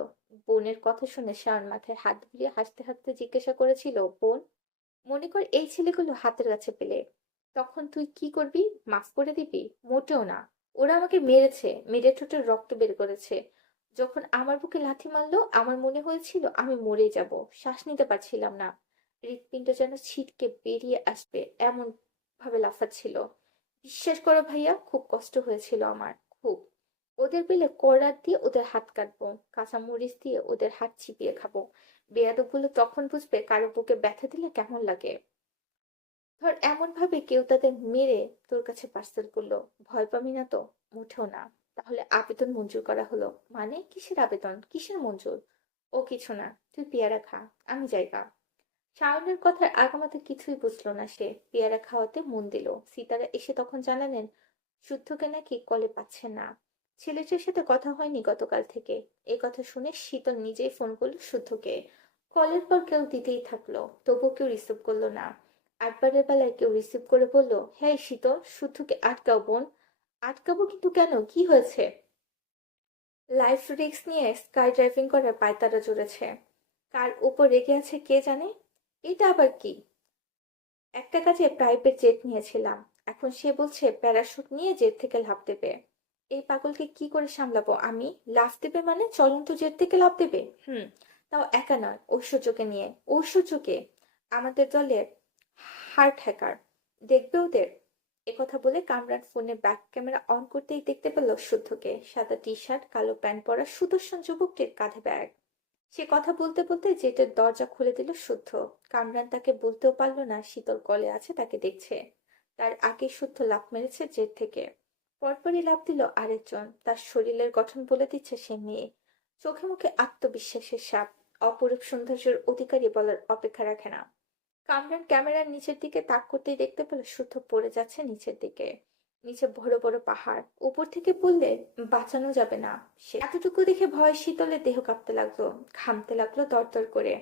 বোনের কথা শুনে শাওন মাথায় হাত বুলিয়ে হাসতে হাসতে জিজ্ঞাসা করেছিল, বোন, মনে কর এই ছেলেগুলো হাতের কাছে পেলে, তখন তুই কি করবি? মাফ করে দিবি? মোটেও না। ওরা আমাকে মেরেছে, মেরে ঠোঁটের রক্ত বের করেছে। যখন আমার বুকে লাথি মারলো, আমার মনে হয়েছিল আমি মরে যাব। শ্বাস নিতে পারছিলাম না। হৃৎপিণ্ড যেন ছিটকে বেরিয়ে আসবে এমন ভাবে লাফাচ্ছিল। বিশ্বাস করো ভাইয়া, খুব কষ্ট হয়েছিল আমার, খুব। ওদের পেলে করাত দিয়ে ওদের হাত কাটবো, কাঁচা মরিচ দিয়ে ওদের হাত চিপিয়ে খাবো। বেয়াদবগুলো তখন বুঝবে কারো বুকে ব্যথা দিলে কেমন লাগে। ধর এমন ভাবে কেউ তাদের মেরে তোর কাছে পার্সেল করলো, ভয় পাবি না তো? মোটেও না। তাহলে আবেদন মঞ্জুর করা হলো মানে? কিসের আবেদন, কিসের মঞ্জুর? ও কিছু না, তুই পেয়ারা খা, আমি যাইগা। শাওনের কথার আগামাথা কিছুই বুঝলো না সে। পেয়ারা খাওয়াতে মন দিল। সিতারা এসে তখন জানালেন শুদ্ধকে নাকি কলে পাচ্ছে না। ছেলেটার সাথে কথা হয়নি গতকাল থেকে। এই কথা শুনে শীতল নিজেই ফোন করলো শুদ্ধকে। কলের পর কেউ দিতেই থাকলো, তবুও কেউ রিসিভ করলো না। 8বারের বেলায় কেউ রিসিভ করে বলল, হ্যাঁ শীতল, শুদ্ধকে আটকাও বোন। আটকাবো কিন্তু কেন, কি হয়েছে? লাইফ রিস্ক নিয়ে স্কাই ড্রাইভিং করার পায়তারা জুড়েছে। কার উপর রেগে আছে কে জানে। এটা আবার কি? একটা কাজে প্রাইভেট জেট নিয়েছিলাম, এখন সে বলছে প্যারাশুট নিয়ে জেট থেকে লাফ দেবে। এই পাগলকে কি করে সামলাবো আমি? লাফ দেবে মানে চলন্ত জেট থেকে লাফ দেবে? তাও একা নয়, ঐশ্বর্যকে নিয়ে। ঐশ্বর্যকে? আমাদের দলের হার্ট হ্যাকার, দেখবে ওদের। একথা বলে কামরান ফোনে ব্যাক ক্যামেরা অন করতেই দেখতে পেল শুদ্ধকে, সাদা টি শার্ট, কালো প্যান্ট পরা সুদর্শন যুবকটির কাঁধে ব্যাগ। সে কথা বলতে বলতে জেটের দরজা খুলে দিল শুদ্ধ। কামরান তাকে বলতেও পারলো না শীতল কলে আছে তাকে দেখছে। তার আগে শুদ্ধ লাফ মেরেছে জেট থেকে। পরপরই লাফ দিল আরেকজন। তার শরীরের গঠন বলে দিচ্ছে সে মেয়ে। চোখে মুখে আত্মবিশ্বাসের সাপ। অপরূপ সৌন্দর্যের অধিকারী বলার অপেক্ষা রাখে না। কামরান ক্যামেরার নিচের দিকে তাক করতেই দেখতে পেল শুদ্ধ পড়ে যাচ্ছে নিচের দিকে। নিচে বড় বড় পাহাড়, উপর থেকে পড়লে বাঁচানো যাবে না। সে এতটুকু দেখে ভয় শীতলে দেহ কাঁপতে লাগলো, ঘামতে লাগলো দরদর করে।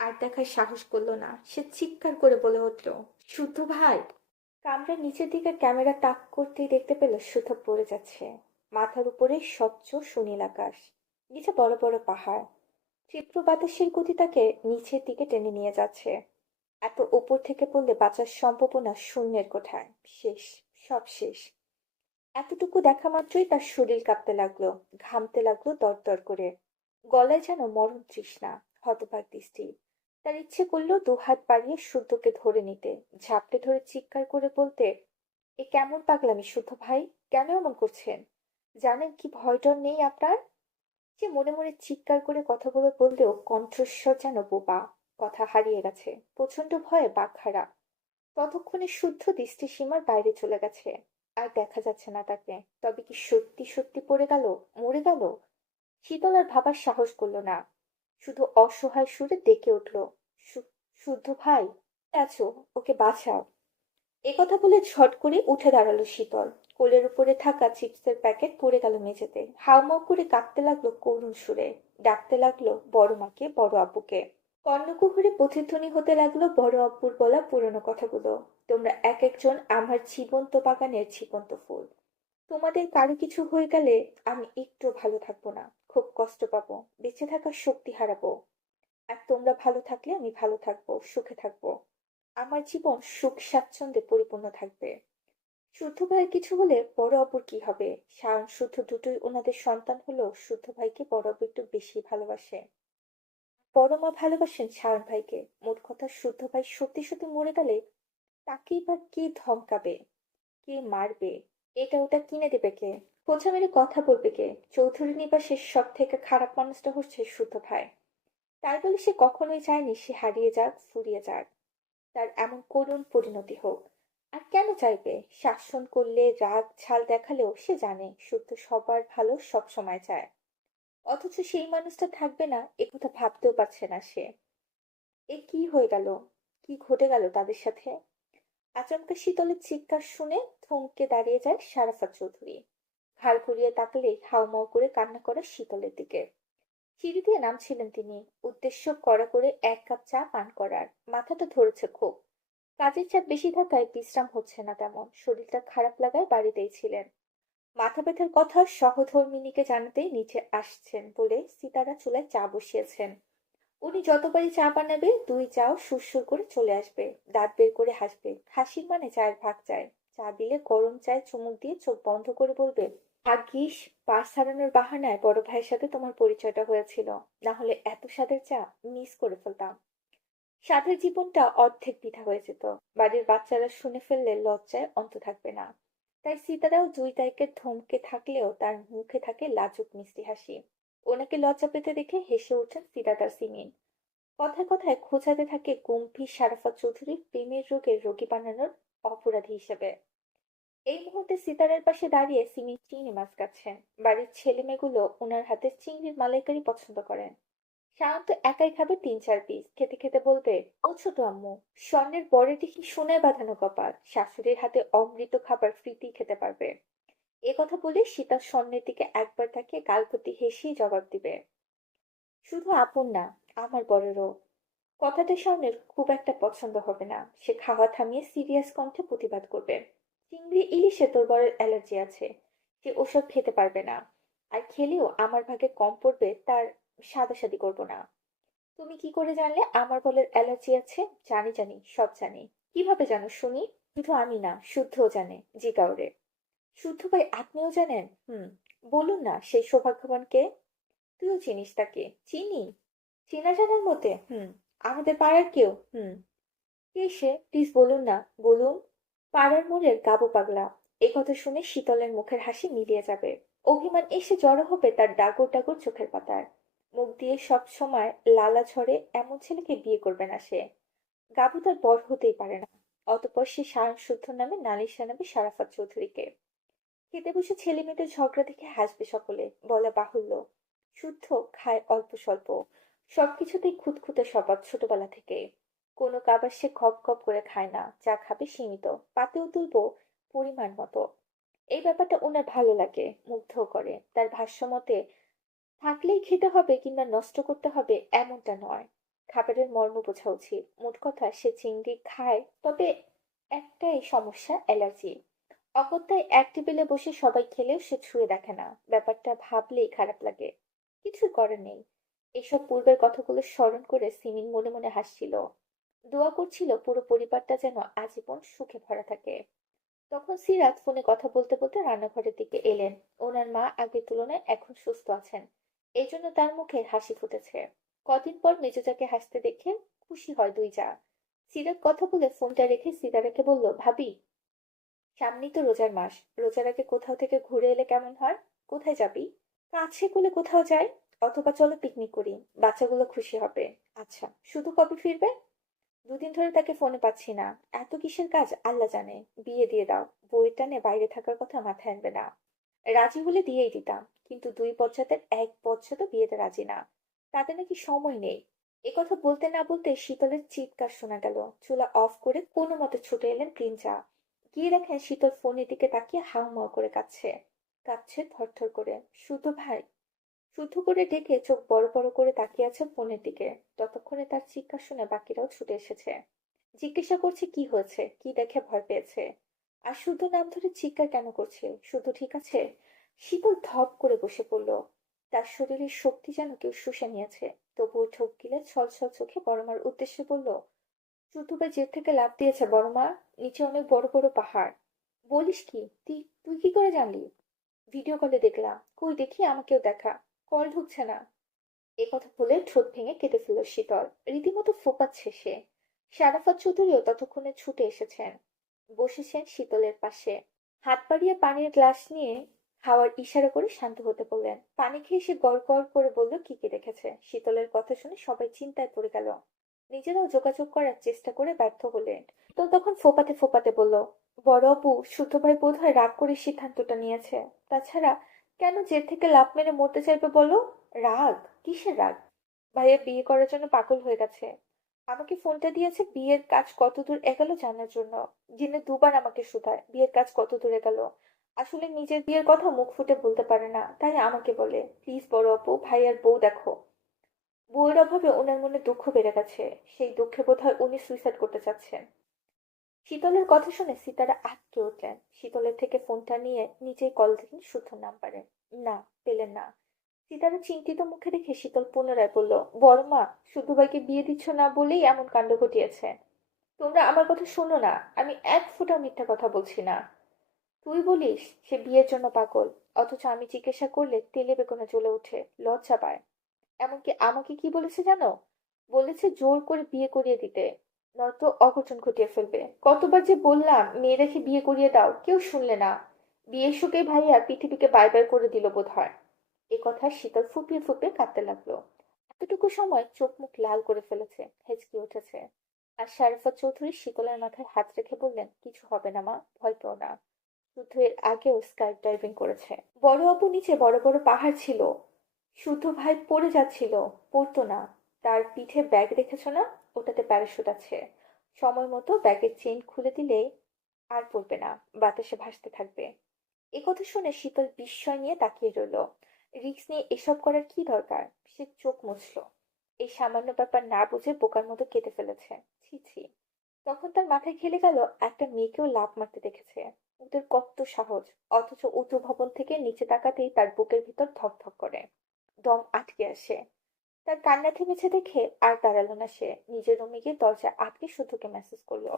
আর দেখার সাহস করলো না। সে চিৎকার করে বলে উঠলো, শুদ্ধ ভাই। কামরার নিচের দিকে ক্যামেরা তাক করতেই দেখতে পেল শুদ্ধ পড়ে যাচ্ছে। মাথার উপরে স্বচ্ছ সুনীল আকাশ, নিচে বড় বড় পাহাড়। তীব্র বাতাসের গতি তাকে নিচের দিকে টেনে নিয়ে যাচ্ছে। এত উপর থেকে পড়লে বাঁচার সম্ভাবনা শূন্যের কোঠায়। শেষ, সব শেষ। এতটুকু দেখা মাত্রই তার শরীর কাঁপতে লাগলো, ঘামতে লাগলো দরদর করে। গলায় যেন মরণ তৃষ্ণা, হতভাগ দৃষ্টি। তার ইচ্ছে করলো 2 হাত বাড়িয়ে শুদ্ধকে ধরে নিতে, ঝাপটে ধরে চিৎকার করে বলতে, এ কেমন পাগলামি শুদ্ধ ভাই? কেন এমন করছেন? জানেন কি ভয় ডর নেই আপনার? সে মনে মনে চিৎকার করে কথাগুলো বললেও কণ্ঠস্বর যেন বোবা। কথা হারিয়ে গেছে, প্রচন্ড ভয়ে বাকহারা। ততক্ষণে শুদ্ধ দৃষ্টিসীমার বাইরে চলে গেছে। আর দেখা যাচ্ছে না তাকে। তবে কি সত্যি সত্যি পড়ে গেল, মরে গেল? শীতল আর ভাবার সাহস করলো না। শুধু অসহায় সুরে ডেকে উঠল, শুদ্ধ ভাই, আছো? ওকে বাঁচাও। একথা বলে ঝট করে উঠে দাঁড়ালো শীতল। কোলের উপরে থাকা চিপসের প্যাকেট পড়ে গেল মেঝেতে। হাউমাউ করে কাঁদতে লাগলো করুণ সুরে। ডাকতে লাগলো বড় মাকে, বড় আব্বুকে। কর্ণকুহরে প্রতিধ্বনি হতে লাগলো বড় আব্বুর বলা পুরনো কথাগুলো। তোমরা এক একজন আমার জীবন্ত বাগানের জীবন্ত ফুল। তোমাদের কারো কিছু হয়ে গেলে আমি একটু ভালো থাকবো না, খুব কষ্ট পাবো, বেঁচে থাকার শক্তি হারাবো। আর তোমরা ভালো থাকলে আমি ভালো থাকবো, সুখে থাকবো। আমার জীবন সুখ স্বাচ্ছন্দ্যে পরিপূর্ণ থাকবে। শুদ্ধ ভাইয়ের কিছু হলে বড় অপুর কি হবে? শাওন শুদ্ধ দুটোই ওনাদের সন্তান হলেও শুদ্ধ ভাইকে বড় অপু একটু বেশি ভালোবাসে। বড় মা ভালোবাসেন শাওন ভাইকে। মোট কথা শুদ্ধ ভাই সত্যি সত্যি মরে গেলে তাকেই বা কে ধমকাবে, কে মারবে, এটা ওটা কিনে দেবে কে, খোঁচা মেরে কথা বলবে কে? চৌধুরী নিবাসের সব থেকে খারাপ মানুষটা হচ্ছে শুদ্ধ ভাই। তাই বলে সে কখনোই চায়নি সে হারিয়ে যাক, ফুরিয়ে যাক, তার এমন করুণ পরিণতি হোক। আর কেন চাইবে? শাসন করলে, রাগ ঝাল দেখালেও সে জানে শুদ্ধ সবার ভালো সব সময় চায়। অথচ সেই মানুষটা থাকবে না একথা ভাবতেও পারছে না সে। এ কি হয়ে গেল? কি ঘটে গেল তাদের সাথে? আচমকা শীতলের চিৎকার শুনে থমকে দাঁড়িয়ে যায় সারাফাত চৌধুরী। ঘাড় ঘুরিয়ে তাকালে হাউমাউ করে কান্না করে শীতলের দিকে। সিঁড়ি দিয়ে নামছিলেন তিনি, উদ্দেশ্য কড়া করে এক কাপ চা পান করার। মাথাটা ধরেছে খুব। কাজের চাপ বেশি থাকায় বিশ্রাম হচ্ছে না তেমন, শরীরটা খারাপ লাগায় বাড়িতেই ছিলেন। মাথা ব্যথার কথা সহধর্মিণীকে জানাতেই নিচে আসছেন বলে সিতারা চুলায় চা বসিয়েছেন। উনি যতবারই চা বানাবে দুই চাও সুরসুর করে চলে আসবে, দাঁত বের করে হাসবে। হাসির মানে চায়ের ভাগ চায়। চা দিলে গরম চায় চুমুক দিয়ে চোখ বন্ধ করে বলবে, ভাগ্যিস পাশ ছাড়ানোর বাহানায় বড় ভাইয়ের সাথে তোমার পরিচয়টা হয়েছিল, না হলে এত স্বাদের চা মিস করে ফেলতাম। সাধের জীবনটা অর্ধেক বৃথা হয়ে যেত। বাড়ির বাচ্চারা শুনে ফেললে লজ্জায় অন্ত থাকবে না। তাই সীতারাও ২ তারিখে থমকে থাকলেও তার মুখে থাকে লাজুক মিষ্টি হাসি। ওনাকে লজ্জা পেতে দেখে হেসে ওঠেন সিরাত আর সিমিন। কথায় কথায় খোঁচাতে থাকে গম্ভীর সারাফত চৌধুরী প্রেমের রোগের রোগী বানানোর অপরাধী হিসেবে। এই মুহূর্তে সিতারের পাশে দাঁড়িয়ে সিমি চিংড়ি মাছ কাটছেন। বাড়ির ছেলে মেয়েগুলো ওনার হাতে চিংড়ির মালাইকারি পছন্দ করেন। সায়ন্ত একাই খাবে ৩-৪ পিস, খেতে খেতে বলবে, ও ছোট আম্মু, স্বর্ণের বরে দেখি সোনায় বাঁধানো কপাল, শাশুড়ির হাতে অমৃত খাবার ফ্রিতেই খেতে পারবে। এ কথা বলে সীতা স্বর্ণের দিকে একবার তাকিয়ে গালপতি হেসেই জবাব দিবে, শুধু আপন না, আমার বরেরও। কথাটা স্বর্ণের খুব একটা পছন্দ হবে না। সে খাওয়া থামিয়ে সিরিয়াস কণ্ঠে প্রতিবাদ করবে, চিংড়ি ইলিশে তোর বরের অ্যালার্জি আছে, সে ওসব খেতে পারবে না। আর খেলেও আমার ভাগে কম পড়বে, তার সাদাসাদি করবো না। তুমি কি করে জানলে আমার বলের অ্যালার্জি আছে? জানি জানি, সব জানি। কিভাবে জানো শুনি? শুধু আমি না, শুদ্ধও জানে, জিগাওরে। শুদ্ধ ভাই আপনিও জানেন? হুম। বলুন না সেই সৌভাগ্যবান কে? তুইও চিনিস তাকে? চিনি। চেনা জানার মধ্যে? হুম। আমাদের পাড়ার কেউ? হুম। কে সে? প্লিজ বলুন না, বলুন। পাড়ার মোড়ের গাবু পাগলা। এ কথা শুনে শীতলের মুখের হাসি মিলিয়ে যাবে। অভিমান এসে জড়ো হবে তার ডাগর ডাগর চোখের পাতায়। মুখ দিয়ে সব সময় লালা ঝরে এমন ছেলেকে বিয়ে করবে না সে। গাবু তার বর হতেই পারে না। অতঃপর সে সায়ন শুদ্ধ নামে নালিশ জানাবে সারাফাত চৌধুরীকে। খেতে বসে ছেলে মেয়েদের ঝগড়া দেখে হাসবে সকলে, বলা বাহুল্য। শুদ্ধ খায় অল্প স্বল্প, সবকিছুতেই খুঁতখুঁতে স্বভাব ছোটবেলা থেকে। কোনো খাবার সে খপ খপ করে খায় না, যা খাবে সীমিত, পাতেও তুলবো পরিমাণ মতো। এই ব্যাপারটা ওনার ভালো লাগে, মুগ্ধও করে। তার ভাষ্য মতে থাকলেই খেতে হবে কিংবা নষ্ট করতে হবে এমনটা নয়, খাবারের মর্ম বোঝা উচিত। মোট কথা সে চিংড়ি খায়, তবে একটাই সমস্যা, অ্যালার্জি। অগত্যায় এক টেবিলে বসে সবাই খেলেও সে ছুঁয়ে দেখে না। ব্যাপারটা ভাবলেই খারাপ লাগে। কিছুই করার নেই। এসব পূর্বের কথাগুলো স্মরণ করে সিমিন মনে মনে হাসছিল। দোয়া করছিল পুরো পরিবারটা যেন আজীবন সুখে ভরা থাকে। তখন সিরাত ফোনে কথা বলতে বলতে রান্নাঘরের দিকে এলেন। ওনার মা আগের তুলনায় এখন সুস্থ আছেন, এই জন্য তার মুখে হাসি ফুটেছে। কদিন পর মেজোজাকে হাসতে দেখে খুশি হয় দুই যা। সিরাত কথা বলে ফোনটা রেখে সিতারাকে বলল, ভাবি, সামনেই তো রোজার মাস। রোজার আগে কোথাও থেকে ঘুরে এলে কেমন হয়? কোথায় যাবি? কাছে কোলে কোথাও যাই, অথবা চলো পিকনিক করি, বাচ্চাগুলো খুশি হবে। আচ্ছা, শুধু কবে ফিরবে? 2 দিন ধরে তাকে ফোনে পাচ্ছি না। এত কিসের কাজ আল্লাহ জানে। বিয়ে দিয়ে দাও, বউয়ের টানে বাইরে থাকার কথা মাথায় আনবে না। রাজি হলে দিয়েই দিতাম, কিন্তু 2 বচ্চাদের এক বচ্চা তো বিয়েতে রাজি না। তাতে নাকি সময় নেই। একথা বলতে না বলতে শীতলের চিৎকার শোনা গেল। চুলা অফ করে কোনো মতে ছুটে এলেন প্রিন্সা। গিয়ে দেখেন শীতল ফোনের দিকে তাকিয়ে হাউমাউ করে কাঁদছে। কাঁদছে থরথর করে। শুধু ভাই, শুদ্ধ করে ডেকে চোখ বড় বড় করে তাকিয়ে আছে ফোনের দিকে। ততক্ষণে তার চিৎকার শুনে বাকিরাও ছুটে এসেছে। জিজ্ঞাসা করছে কি হয়েছে, কি দেখে ভয় পেয়েছে। আর শুদ্ধ নাম ধরে চিৎকার কেন করছে? শুদ্ধ ঠিক আছে? শীতল ধপ করে বসে পড়ল। তার শরীরের শক্তি যেন কেউ শুষে নিয়েছে। তবুও ঠোক গিলে ছলছল চোখে বড়মার উদ্দেশ্যে বলল, চতুর্বার জেট থেকে লাফ দিয়েছে বড়মা। নিচে অনেক বড় বড় পাহাড়। বলিস কি? তুই তুই কি করে জানলি? ভিডিও কলে দেখলাম। কই দেখি, আমাকেও দেখা। কল ঢুকছে না। এ কথা বলে ঠোঁট ভেঙে কেটে ফেলল শীতল। রীতিমতো ফোপাচ্ছে সে। শারাফত চৌধুরীও ততক্ষণে ছুটে এসেছেন। বসেছেন শীতলের পাশে। হাত বাড়িয়ে পানির গ্লাস নিয়ে খাওয়ার ইশারা করে শান্ত হতে বললেন। পানি খেয়ে সে গড় গড় করে বলল কি কি দেখেছে। শীতলের কথা শুনে সবাই চিন্তায় পড়ে গেল। নিজেরাও যোগাযোগ করার চেষ্টা করে ব্যর্থ হলেন। তো তখন ফোপাতে ফোপাতে বলল, বড় অপু, শুদ্ধ ভাই বোধহয় রাগ করে সিদ্ধান্তটা নিয়েছে। তাছাড়া কেন জেল থেকে লাফ মেরে মরতে চাইবে বলো? রাগ? কিসের রাগ? ভাইয়া বিয়ে করার জন্য পাগল হয়ে গেছে। আমাকে ফোনটা দিয়েছে বিয়ের কাজ কতদূর এগোলো জানার জন্য। দিনে দুবার আমাকে শুধায় বিয়ের কাজ কতদূর এগোলো। আসলে নিজের বিয়ের কথা মুখ ফুটে বলতে পারে না, তাই আমাকে বলে, প্লিজ বড় অপু, ভাইয়ার বউ দেখো। বউয়ের অভাবে ওনার মনে দুঃখ বেড়ে গেছে। সেই দুঃখে বোধহয় উনি সুইসাইড করতে চাচ্ছেন। শীতলের কথা শুনে সিতারা আঁতকে উঠলেন। শীতলের থেকে ফোনটা নিয়ে নিজেই কল দিলেন শুদ্ধ নাম্বারে। না, পেলেন না। সিতারা চিন্তিত মুখে দেখে শীতল পুনরায় বলল, বড় মা, শুধু ভাইকে বিয়ে দিচ্ছ না বলেই এমন কাণ্ড ঘটিয়েছে। তোমরা আমার কথা শোনো না। আমি এক ফোঁটা মিথ্যা কথা বলছি না। তুই বলিস সে বিয়ের জন্য পাগল, অথচ আমি জিজ্ঞাসা করলে তেলে বেগুনে জ্বলে ওঠে, লজ্জা পায়। এমনকি আমাকে কি বলেছে জানো? বলেছে জোর করে বিয়ে করিয়ে দিতে, নয়তো অঘটন ঘটিয়ে ফেলবে। কতবার যে বললাম মেয়ে রেখে বিয়ে করিয়ে দাও, কেউ শুনলে না। বিয়ের শোকে ভাইয়া পৃথিবীকে বাই বাই করে দিল বোধ হয়। এ কথা শীতল ফুপিয়ে ফুপিয়ে কাঁদতে লাগলো। এতটুকু সময় চোখ মুখ লাল করে ফেলেছে, হেঁচকি উঠেছে। আর শারিফা চৌধুরী শীতলের মাথায় হাত রেখে বললেন, কিছু হবে না মা, ভয় পেও না। শুদ্ধ এর আগেও স্কাই ডাইভিং করেছে। বড় অপু নিচে বড় বড় পাহাড় ছিল। শুদ্ধ ভাই পড়ে যাচ্ছিল, পড়তো না। তার পিঠে ব্যাগ রেখেছ না? ওটাতে প্যারাশুট আছে। সময় মতো ব্যাগের চেইন খুলে দিলেই আর পড়বে না, বাতাসে ভাসতে থাকবে। এ কথা শুনে শীতল বিস্ময় নিয়ে তাকিয়ে রইল। রিস্ক নিয়ে এসব করার কি দরকার? সে চোখ মুছল। এই সামান্য ব্যাপার না বুঝে বোকার মতো কেঁদে ফেলেছে। ছি ছি। তখন তার মাথায় খেলে গেল, একটা মেয়েকেও লাফ মারতে দেখেছে। ওদের কত সাহস! অথচ উঁচু ভবন থেকে নিচে তাকাতেই তার বুকের ভিতর ধকধক করে, দম আটকে আসে। তার কান্না থেমেছে দেখে আর দাঁড়ালো না সে। নিজের রুমে গিয়ে দরজা আটকে শুধুকে মেসেজ করলো,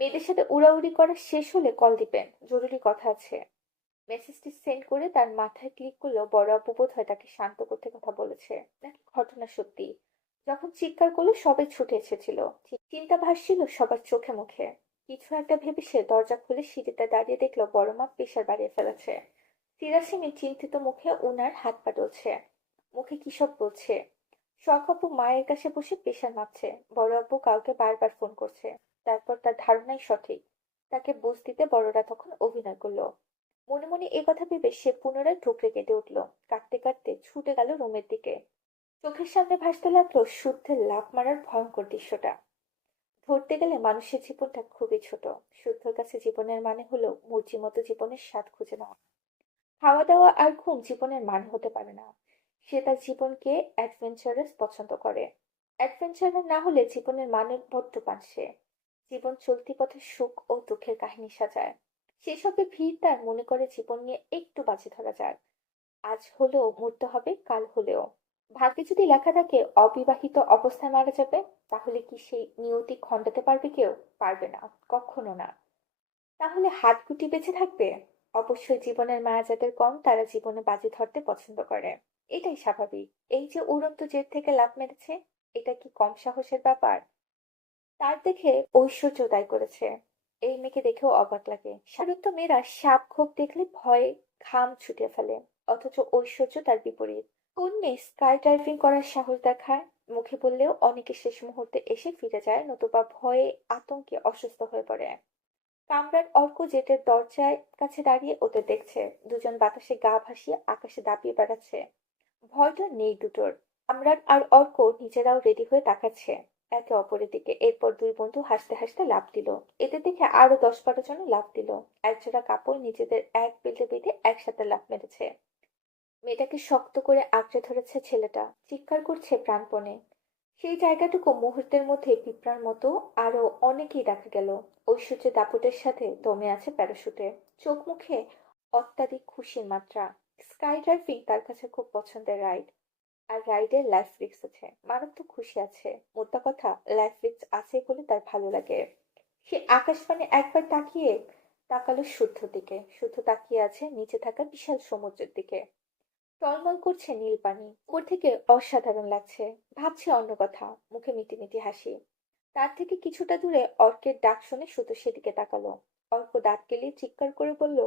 মেয়েদের সাথে উড়াউড়ি করা শেষ হলে কল দিবেন, জরুরি কথা আছে। মেসেজটি সেন্ড করে তার মাথায় ক্লিক করলো। বড় আপু বোধহয় তাকে শান্ত করতে কথা বলেছে, নাকি ঘটনা সত্যি। যখন চিৎকার করলো সবাই ছুটে এসেছিল। চিন্তা ভাসছিল সবার চোখে মুখে। কিছু একটা ভেবে সে দরজা খুলে সিঁড়িতে দাঁড়িয়ে দেখলো বড় মা প্রেসার বাড়িয়ে ফেলেছে। সিরাসিমি চিন্তিত মুখে উনার হাত পা ডলছে, মুখে কি সব বলছে। শখ আপু মায়ের কাছে বসে প্রেসার মাপছে। বড় আপু কাউকে বারবার ফোন করছে। তারপর তার ধারণাই সঠিক, তাকে বুঝ দিতে বড়রা তখন অভিনয় করলো। মনে মনে এ কথা ভেবে সে পুনরায় ঠুকরে কেটে উঠল। কাঁদতে কাঁদতে ছুটে গেল রুমের দিকে। চোখের সামনে ভাসতে লাগলো শুদ্ধের লাফ মারার ভয়ঙ্কর দৃশ্যটা। ধরতে গেলে মানুষের জীবনটা খুবই ছোট। শুদ্ধর কাছে জীবনের মানে হলো মূর্তি মতো জীবনের স্বাদ খুঁজে নেওয়া। খাওয়া দাওয়া আর ঘুম জীবনের মানে হতে পারে না। সে তার জীবনকে অ্যাডভেঞ্চারাস পছন্দ করে। অ্যাডভেঞ্চারাস না হলে জীবনের মানে বড্ড পান সে। জীবন চলতি পথে সুখ ও দুঃখের কাহিনী সাজায়। সেসবে ভিড় তার মনে করে জীবন নিয়ে একটু বাজি ধরা যাক। আজ হলেও মরতে হবে, কাল হলেও। ভাগ্যে যদি লেখা থাকে অবিবাহিত অবস্থায় মারা যাবে, তাহলে কি সেই নিয়তি খণ্ডাতে পারবে কেউ? পারবে না, কখনো না। তাহলে হাত গুটি বেঁচে থাকবে? অবশ্যই জীবনের মায়া যাদের কম, তারা জীবনে বাজি ধরতে পছন্দ করে। এটাই স্বাভাবিক। এই যে উড়ন্ত জেট থেকে লাফ মেরেছে, এটা কি কম সাহসের ব্যাপার? তার দেখে ঐশ্বর্য দায়ী করেছে। এই মেয়েকে দেখেও অবাক লাগে। শারীরিক মেয়েরা সাপ খোপ দেখলে ভয়ে ঘাম ছুটে ফেলে, অথচ ঐশ্বর্য তার বিপরীত। কোন মেয়ে স্কাই ডাইভিং করার সাহস দেখায়? মুখে বললেও অনেকে শেষ মুহূর্তে এসে ফিরে যায়, নতুবা ভয়ে আতঙ্কে অসুস্থ হয়ে পড়ে। কামরার অর্ক জেটের দরজায় কাছে দাঁড়িয়ে ওদের দেখছে। দুজন বাতাসে গা ভাসিয়ে আকাশে দাপিয়ে বেড়াচ্ছে। ভয়টা নেই দুটোর। কামরার আর অর্ক নিজেরাও রেডি হয়ে তাকাচ্ছে একে অপরের দিকে। এরপর দুই বন্ধু হাসতে হাসতে লাফ দিল। এদের দেখে আরো 10-12 জন লাফ দিল। একজোড়া কাপড় নিজেদের এক বেল্টে বেঁধে একসাথে লাফ মেরেছে। মেয়েটাকে শক্ত করে আঁকড়ে ধরেছে ছেলেটা, চিৎকার করছে প্রাণপণে। সেই জায়গাটুকু মুহূর্তের মধ্যে পিঁপড়ার মতো আরো অনেকেই দেখা গেল। ঐশ্বর্যের দাপটের সাথে দমে আছে প্যারাশুটে। চোখ মুখে অত্যাধিক খুশির মাত্রা। স্কাই ড্রাইভিং তার কাছে খুব পছন্দের রাইড। আর রাইডের লাইফ রিস্ক আছে, মারাত্মক খুশি আছে। মোদ্দা কথা, লাইফ রিস্ক আছে বলে তার ভালো লাগে। সে আকাশপানে একবার তাকালো শুদ্ধ দিকে। শুদ্ধ তাকিয়ে আছে নিচে থাকা বিশাল সমুদ্রের দিকে। টলমল করছে নীল পানি, ওর থেকে অসাধারণ লাগছে। ভাবছে অন্য কথা, মুখে মিটি মিটি হাসি। তার থেকে কিছুটা দূরে অর্কের ডাক শুনে শুধু সেদিকে তাকালো। অর্ক দাঁত কেলিয়ে চিৎকার করে বলল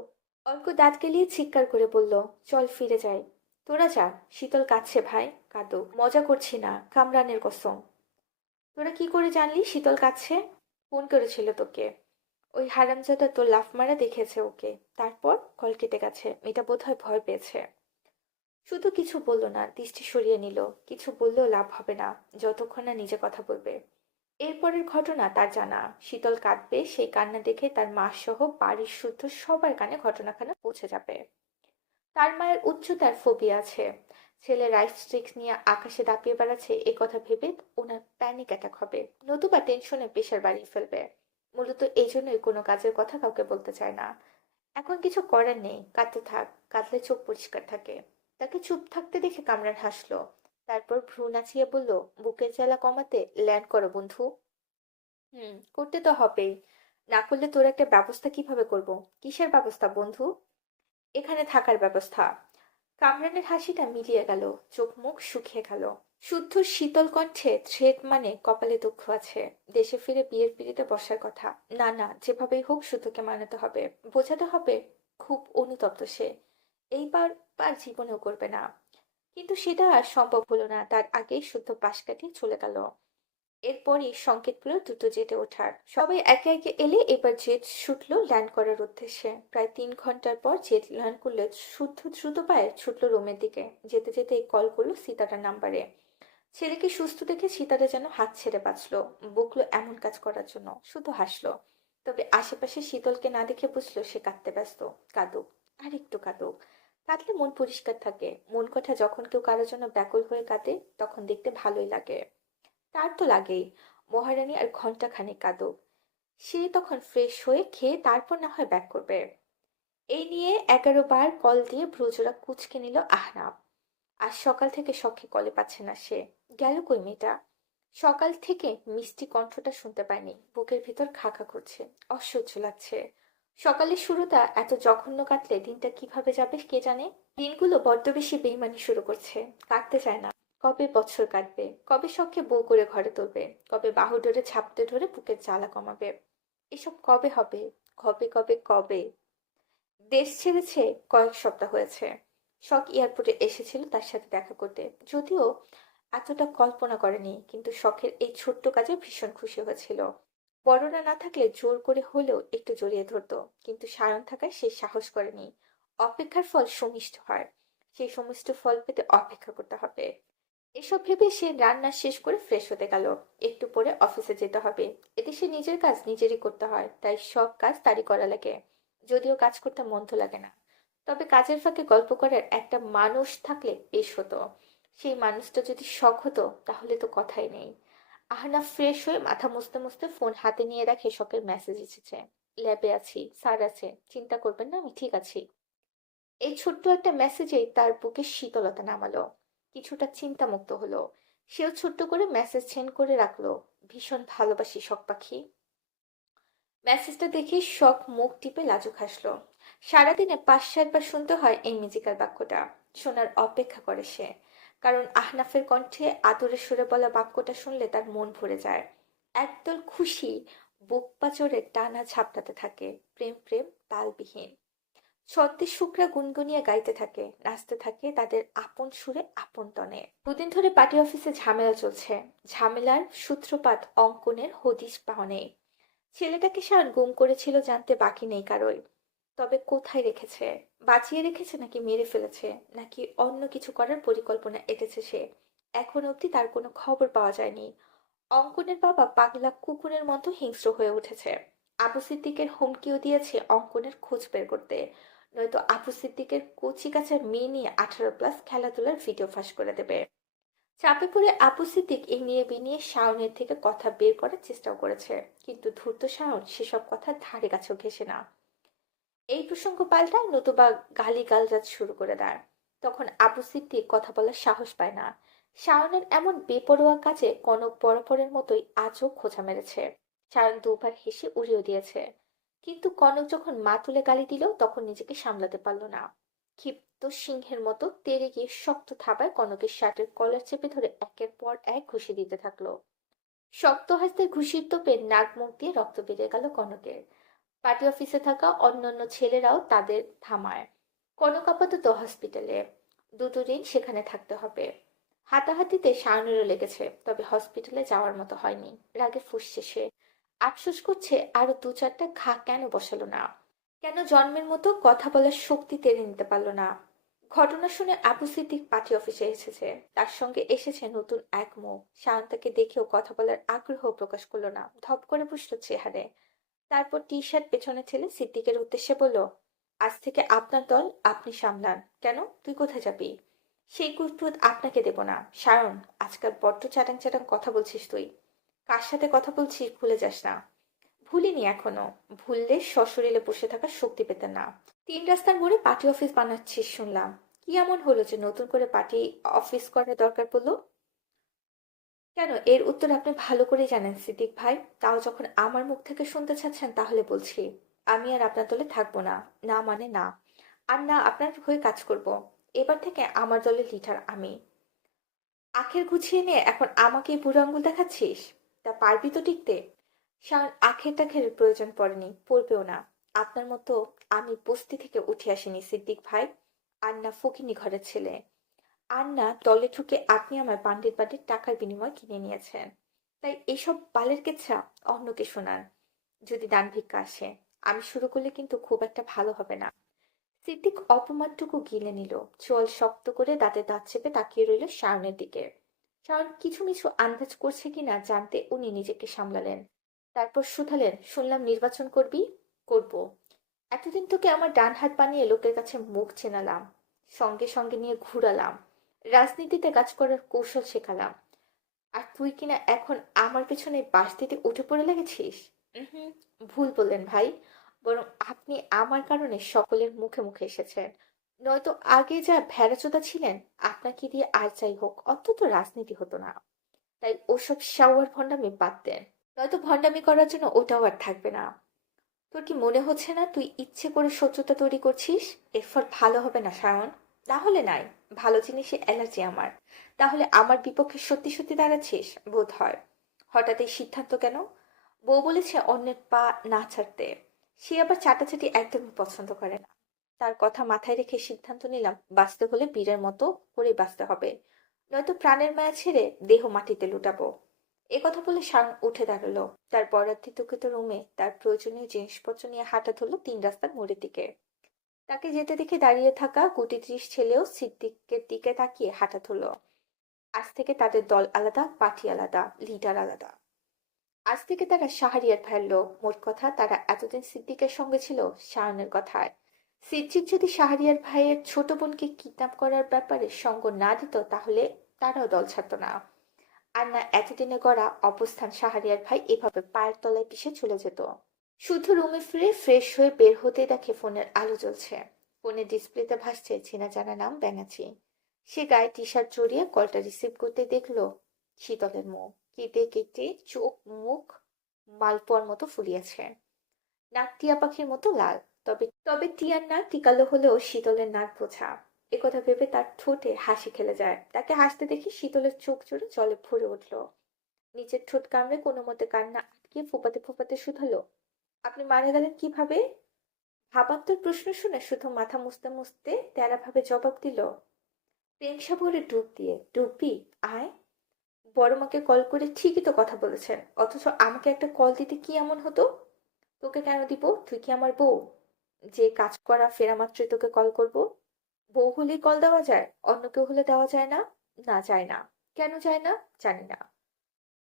অর্ক দাঁত কেলিয়ে চিৎকার করে বলল, চল ফিরে যাই। তোরা যা, শীতল কাঁদছে ভাই, কাঁদো, মজা করছি না, কামরানের কসম। তোরা কি করে জানলি শীতল কাঁদছে? ফোন করেছিল তোকে। ওই হারামজাদা তোর লাফ মারা দেখেছে ওকে। তারপর কল কেটে গেছে, মেয়েটা বোধহয় ভয় পেয়েছে। শুধু কিছু বলল না, দৃষ্টি সরিয়ে নিল। কিছু বললেও লাভ হবে না, যতক্ষণ না নিজে কথা বলবে। এরপরের ঘটনা তার জানা। শীতল কাঁদবে, সেই কান্না দেখে তার মা সহ বাড়ির শুদ্ধ সবার কানে ঘটনাখানা পৌঁছে যাবে। তার মায়ের উচ্চতার ফোবিয়া আছে। ছেলে রাইস স্টিক্স নিয়ে আকাশে দাপিয়ে বেড়াচ্ছে এ কথা ভেবে ওনার প্যানিক অ্যাটাক হবে, নতুবা টেনশনে প্রেশার বাড়িয়ে ফেলবে। মূলত এই জন্যই কোনো কাজের কথা কাউকে বলতে চায় না। এখন কিছু করার নেই, কাঁদতে থাক, কাঁদলে চোখ পরিষ্কার থাকে। তাকে চুপ থাকতে দেখে কামরান হাসলো। তারপর ভ্রু নাচিয়ে বলল, বুকের জ্বালা কমাতে ল্যান্ড করো বন্ধু। করতে তো হবেই। না করলে তোর একটা ব্যবস্থা কিভাবে করব? কিসের ব্যবস্থা বন্ধু? এখানে থাকার ব্যবস্থা। কামরানের হাসিটা মিলিয়ে গেল, চোখ মুখ শুকিয়ে গেল। শুদ্ধ শীতল কণ্ঠে থ্রেড মানে কপালে দুঃখ আছে। দেশে ফিরে বিয়ের পিড়িতে বসার কথা। না না, যেভাবেই হোক শুদ্ধকে মানাতে হবে, বোঝাতে হবে। খুব অনুতপ্ত সে। এইবার আর জীবনেও করবে না। কিন্তু সেটা আর সম্ভব হলো না, তার আগেই শুদ্ধ পাশ কাটিয়ে চলে গেল। এরপরই সংকেত পেল দ্রুত জেটে ওঠার। সবাই একে একে এলে এবার জেট ছুটলো ল্যান্ড করার উদ্দেশ্যে। প্রায় 3 ঘন্টার পর জেট ল্যান্ড করলে শুদ্ধ দ্রুত পায়ে ছুটলো রুমের দিকে। যেতে যেতে কল করলো সীতারার নাম্বারে। ছেলেকে সুস্থ দেখে সীতারা যেন হাত ছেড়ে বাঁচলো। বকলো এমন কাজ করার জন্য, শুধু হাসলো। তবে আশেপাশে শীতলকে না দেখে বুঝলো সে কাঁদতে ব্যস্ত। কাঁদুক, আর একটু কাঁদুক। কাঁদলে মন পরিষ্কার থাকে। মন কথা যখন কেউ কারোর জন্য ব্যাকুল হয়ে কাঁদে, তখন দেখতে ভালোই লাগে। তার তো লাগেই। মহারানী আর ঘন্টা খানেক কাঁদুক, সে তখন ফ্রেশ হয়ে খেয়ে তারপর না হয় ব্যাক করবে। এই নিয়ে 11 বার কল দিয়ে ভ্রুজোড়া কুঁচকে নিল আহনাব। আজ সকাল থেকে শখে কলে পাচ্ছে না সে। গেল কই মেয়েটা? সকাল থেকে মিষ্টি কণ্ঠটা শুনতে পায়নি, বুকের ভিতর খা খা করছে। অসহ্য লাগছে। সকালের শুরুটা এত জঘন্য কাটলে দিনটা কিভাবে যাবে কে জানে। দিনগুলো বড্ড বেশি বেইমানি শুরু করছে। কাটতে চায় না। কবে বছর কাটবে, কবে শখে বউ করে ঘরে তুলবে, কবে বাহু ডোরে ঝাপটে ধরে বুকের জ্বালা কমাবে। এসব কবে হবে? কবে কবে কবে? দেশ ছেড়েছে কয়েক সপ্তাহ হয়েছে। শখ এয়ারপোর্টে এসেছিল তার সাথে দেখা করতে, যদিও এতটা কল্পনা করেনি, কিন্তু শখের এই ছোট্ট কাজে ভীষণ খুশি হয়েছিল। বড়রা না থাকলে জোর করে হলেও একটু জড়িয়ে ধরতো, কিন্তু সায়ন থাকায় সে সাহস করেনি। অপেক্ষার ফল সমিষ্ট হয়। সেই সমিষ্ট ফল পেতে অপেক্ষা করতে হবে। এসব ভেবে সে রান্না শেষ করে ফ্রেশ হতে গেল। একটু পরে অফিসে যেতে হবে। এতে সে নিজের কাজ নিজেরই করতে হয়, তাই সব কাজ তারই করা লাগে। যদিও কাজ করতে মন্দ লাগে না, তবে কাজের ফাঁকে গল্প করার একটা মানুষ থাকলে বেশ হতো। সেই মানুষটা যদি শখ হতো তাহলে তো কথাই নেই। আহনাফ ফ্রেশ হয়ে মাথা মুছতে মুছতে ফোন হাতে নিয়ে দেখে শখের মেসেজ এসেছে। ল্যাবে আছি, স্যার আছে, চিন্তা করবেন না, আমি ঠিক আছি। এই ছোট্ট একটা মেসেজেই তার বুকে শীতলতা নামালো। কিছুটা চিন্তামুক্ত হলো। সেও ছোট্ট করে মেসেজ সেন্ড করে রাখলো, ভীষণ ভালোবাসি শখ পাখি। মেসেজটা দেখে শখ মুখ টিপে লাজুক হাসলো। সারাদিনে 5-7 বার শুনতে হয় এই মিউজিক্যাল বাক্যটা। শোনার অপেক্ষা করে সে। কারণ আহনাফের কণ্ঠে আদরের সুরে বলা বাক্যটা শুনলে তার মন ভরে যায়। একদল খুশি বুক পাঁচড়ে টানা ঝাপটাতে থাকে, প্রেম প্রেম তালবিহীন। ছদ্মের শুকরা গুনগুনিয়ে গাইতে থাকে, নাচতে থাকে তাদের আপন সুরে আপন তনে। 2 দিন ধরে পার্টি অফিসে ঝামেলা চলছে। ঝামেলার সূত্রপাত অঙ্কনের হদিশ পাওয়া নেই। ছেলেটাকে শান গুম করেছিল জানতে বাকি নেই কারোই। তবে কোথায় রেখেছে? বাঁচিয়ে রেখেছে নাকি মেরে ফেলেছে, নাকি অন্য কিছু করার পরিকল্পনা এঁটেছে সে? এখন অবধি তার কোনো খবর পাওয়া যায়নি। অঙ্কনের বাবা পাগলা কুকুরের মতো হিংস্র হয়ে উঠেছে। আবু সিদ্দিকের হুমকিও দিয়েছে অঙ্কনের খোঁজ বের করতে, নয়তো আবু সিদ্দিকের কচি কাঁচা মেয়ে নিয়ে 18+ খেলাধুলার ভিডিও ফাঁস করে দেবে। চাপে পড়ে আবু সিদ্দিক এই নিয়ে বিনিয়ে শাওনের থেকে কথা বের করার চেষ্টাও করেছে, কিন্তু ধূর্ত শাওন সেসব কথা ধারে কাছেও ঘেঁষে না। এই প্রসঙ্গ পাল্টায় নতুবা গালিগালাজ শুরু করে দেয়। তখন আবু সিদ্দিক কথা বলার সাহস পায় না। শাওনের এমন বেপরোয়া কাজে কনক বরাবরের মতোই আজও খোঁচা মেরেছে। শায়ন দুবার হেসে উড়িয়ে দিয়েছে, কিন্তু কনক যখন মা তুলে গালি দিল তখন নিজেকে সামলাতে পারল না। ক্ষিপ্ত সিংহের মতো তেড়ে গিয়ে শক্ত থাবায় কনকের শার্টের কলার চেপে ধরে একের পর এক ঘুষি দিতে থাকলো। শক্ত হাসতে ঘুষির তোপে নাক মুখ দিয়ে রক্ত বেরিয়ে গেল কনকের। পার্টি অফিসে থাকা অন্যান্য ছেলেরাও তাদের থামায়। কনক আপাতত হসপিটালে, দুটো দিন সেখানে থাকতে হবে। হাতাহাতিতে শাওনেরও লেগেছে, তবে হসপিটালে যাওয়ার মতো হয়নি। রাগে ফুঁসছে সে, আফসোস করছে আরো দু চারটা ঘা কেন বসালো না, কেন জন্মের মতো কথা বলার শক্তি টেনে নিতে পারলো না। ঘটনা শুনে আবু সিদ্দিক পার্টি অফিসে এসেছে। তার সঙ্গে এসেছে নতুন এক মুখ। শাওন তাকে দেখেও কথা বলার আগ্রহ প্রকাশ করলো না, ধপ করে বসলো চেহারে। তারপর টি শার্ট পেছনে ছেলে সিদ্দিকের উদ্দেশ্যে বলল, আজ থেকে আপনার দল, আপনি সামলান। কেন, তুই কোথায় যাবি? সেই কুটপুত আপনাকে দেব না। সায়ন, আজকাল বড্ড চ্যাটাং চ্যাটাং কথা বলছিস তুই। কার সাথে কথা বলছিস ভুলে যাস না। ভুলিনি এখনো। ভুললে সশরীরে বসে থাকার শক্তি পেতেন না। তিন রাস্তার মোড়ে পার্টি অফিস বানাচ্ছিস শুনলাম। কি এমন হলো যে নতুন করে পার্টি অফিস করার দরকার পড়লো? কেন, এর উত্তর আপনি ভালো করেই জানেন সিদ্দিক ভাই। তাও যখন আমার মুখ থেকে শুনতে চাচ্ছেন তাহলে বলছি, আমি আর আপনার দলে থাকবো না। না মানে না। আর না আপনার হয়ে কাজ করব। এবার থেকে আমার দলের লিডার আমি। আখের গুছিয়ে নিয়ে এখন আমাকেই বুড়ো আঙুল দেখাচ্ছিস? তা পারবি তো টিকতে? শাওন আখের টাখের প্রয়োজন পড়েনি, পড়বেও না। আপনার মতো আমি বস্তি থেকে উঠে আসিনি সিদ্দিক ভাই। আর না ফকিনি ঘরের ছেলে। আর না দলে ঢুকে আপনি আমার পান্ডিত বাড়ির টাকার বিনিময় কিনে নিয়েছেন। তাই এসব বালের কেচ্ছা অন্যকে শোনান। যদি দান ভিক্ষা আসে, আমি শুরু করলে কিন্তু খুব একটা ভালো হবে না। সিদ্দিক অপমানটুকু গিলে নিল। চোয়াল শক্ত করে দাঁতে দাঁত চেপে তাকিয়ে রইল শাওনের দিকে। শাওন কিছু মিছু আন্দাজ করছে কিনা জানতে উনি নিজেকে সামলালেন। তারপর শুধালেন, শুনলাম নির্বাচন করবি? করব। এতদিন তোকে আমার ডান হাত বানিয়ে লোকের কাছে মুখ চেনালাম, সঙ্গে সঙ্গে নিয়ে ঘুরালাম, রাজনীতিতে কাজ করার কৌশল শেখালাম। আর তুই কিনা এখন আমার পেছনে বাঁশ দিতে উঠে পড়ে লেগেছিস? হুম, ভুল বললেন ভাই। বরং আপনি আমার কারণে সকলের মুখে মুখে এসেছেন। নয়তো আগে যা ভেড়াচোদা ছিলেন, আপনাকে দিয়ে আর যাই হোক অন্তত রাজনীতি হতো না। তাই ওসব শাওয়ার ভণ্ডামি বাদ দেন, নয়তো ভণ্ডামি করার জন্য ওটাও আর থাকবে না। তোর কি মনে হচ্ছে না তুই ইচ্ছে করে শত্রুতা তৈরি করছিস? এর ফল ভালো হবে না সায়ন। না হলে নাই, ভালো জিনিসে অ্যালার্জি আমার। তাহলে আমার বিপক্ষে সত্যি সত্যি দাঁড়াচ্ছিস বোধ হয়। হঠাৎ এই সিদ্ধান্ত কেন? বউ বলেছে অন্যের পা না ছাড়তে। সে আবার চাটাচাটি একদমই পছন্দ করে না। তার কথা মাথায় রেখে সিদ্ধান্ত নিলাম, বাঁচতে হলে বীরের মতো করেই বাঁচতে হবে, নয়তো প্রাণের মায়া ছেড়ে দেহ মাটিতে লুটাবো। একথা বলে শান উঠে দাঁড়ালো। তার বরাদ্দকৃত রুমে তার প্রয়োজনীয় জিনিসপত্র নিয়ে হাঁটা ধরলো তিন রাস্তার মোড়ের দিকে। তাকে যেতে দেখে দাঁড়িয়ে থাকা গুটি ৩০ ছেলেও সিদ্দিকের দিকে তাকিয়ে হাঁটা ধরলো। আজ থেকে তাদের দল আলাদা, পার্টি আলাদা, লিডার আলাদা। আজ থেকে তারা শাহরিয়ার ভাইয়ের লোক। মোট কথা তারা এতদিন সিদ্দিকের সঙ্গে ছিল শায়নের কথায়। সিদ্দিক যদি শাহরিয়ার ভাইয়ের ছোট বোনকে কিডন্যাপ করার ব্যাপারে সঙ্গ না দিত তাহলে তারাও দল ছাড়ত না। আর না এতদিনে গড়া অবস্থান শাহরিয়ার ভাই এভাবে পায়ের তলায় পিষে চলে যেত। শুধু রুমে ফিরে ফ্রেশ হয়ে বের হতে দেখে ফোনের আলো জ্বলছে। ফোনের ডিসপ্লেতে ভাসছে চেনা জানা নাম ব্যানার্জি। সে গায়ে টি শার্ট জড়িয়ে কলটা রিসিভ করতে দেখলো শীতলের মুখ। কেটে কেটে চোখ মুখ মালপোয়ার মতো ফুলিয়েছে, নাক টিয়া পাখির মতো লাল। তবে তবে টিয়ার নাক টিকালো হলেও শীতলের নাক বোঝা। একথা ভেবে তার ঠোঁটে হাসি খেলে যায়। তাকে হাসতে দেখে শীতলের চোখ জোড়ে জলে ভরে উঠল। নিজের ঠোঁট কামড়ে কোনো মতে কান্না আটকে ফোপাতে ফোপাতে শুধালো, আপনি মারা গেলেন কিভাবে? ভাবান্তর প্রশ্ন শুনে শুধু মাথা মুছতে মুছতে তেরা ভাবে জবাব দিল, প্রেম সাগরে ডুব দিয়ে। ডুববি? আয়। বড় মাকে কল করে ঠিকই তো কথা বলেছেন, অথচ আমাকে একটা কল দিতে কি এমন হতো? তোকে কেন দিব? তুই কি আমার বউ যে কাজ করা ফেরা মাত্রই তোকে কল করব? বউ হলেই কল দেওয়া যায়, অন্য কেউ হলে দেওয়া যায় না? না, যায় না। কেন যায় না জানি না।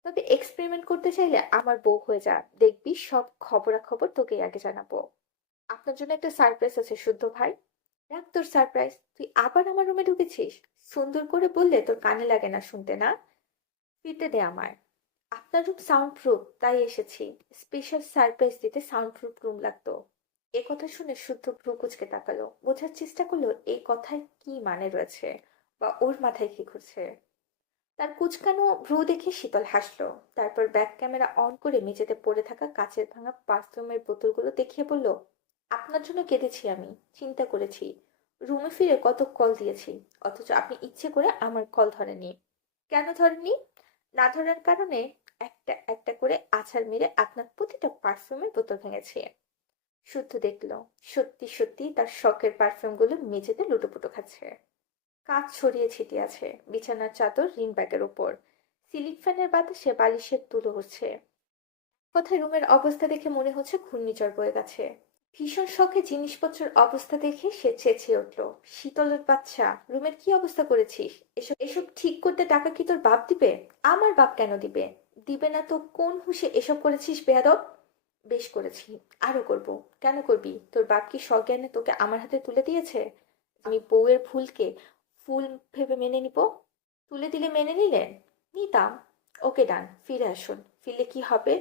তবে এক্সপেরিমেন্ট করতে চাইলে আমার বউ হয়ে যা, দেখবি সব খবরাখবর তোকেই আগে জানাবো। আপনার জন্য একটা সারপ্রাইজ আছে শুদ্ধ ভাই। রাখ তোর সারপ্রাইজ, তুই আবার আমার রুমে ঢুকেছিস। সুন্দর করে বললে তোর কানে লাগে না শুনতে না? ফিরতে দে আমায়। আপনার রুম সাউন্ড প্রুফ, তাই এসেছি। স্পেশাল সারপ্রাইজ দিতে সাউন্ড প্রুফ রুম লাগতো। এ কথা শুনে শুদ্ধ ভ্রু কুঁচকে তাকালো, বোঝার চেষ্টা করলো এই কথায় কি মানে রয়েছে বা ওর মাথায় কি ঘুরছে। তার কুঁচকানো ভ্রু দেখে শীতল হাসলো। তারপর ব্যাক ক্যামেরা অন করে মেঝেতে পড়ে থাকা কাচের ভাঙা পারফিউমের বোতলগুলো দেখিয়ে বলল, আপনার জন্য কেঁদেছি আমি, চিন্তা করেছি, রুমে ফিরে কত কল দিয়েছি, অথচ আপনি ইচ্ছে করে আমার কল ধরেননি। কেন ধরেননি? না ধরার কারণে একটা একটা করে আছাড় মেরে আপনার প্রতিটা পারফিউমের বোতল ভেঙেছে। শুদ্ধ দেখলো, সত্যি সত্যি তার শখের পারফিউমগুলো মেঝেতে লুটোপুটো খাচ্ছে। কাঁচ ছড়িয়ে ছিটিয়ে আছে বিছানার চাদর, রিং ব্যাগের ওপর। সিলিং ফ্যানের বাতাসে বালিশের তুলো হচ্ছে। কথায় রুমের অবস্থা দেখে মনে হচ্ছে ঘূর্ণিঝড় বয়ে গেছে। ভীষণ শখে জিনিসপত্রের অবস্থা দেখে সে চেঁচিয়ে উঠল, শীতলের বাচ্চা, রুমের কি অবস্থা করেছিস? এসব এসব ঠিক করতে টাকা কি তোর বাপ দিবে? আমার বাপ কেন দিবে? দিবে না তো কোন হুঁশে এসব করেছিস বেয়াদব? বেশ করেছি, আরো করব। কেন করবি? তোর বাপ কি সজ্ঞানে তোকে আমার হাতে তুলে দিয়েছে? আমি বউয়ের ভুলকে ফুল ভেবে মেনে নিব? তুলে দিলে মেনে নিলেন? নিতাম। ওকে ডান, ফিরে আসুন। ফিরলে কি হবে?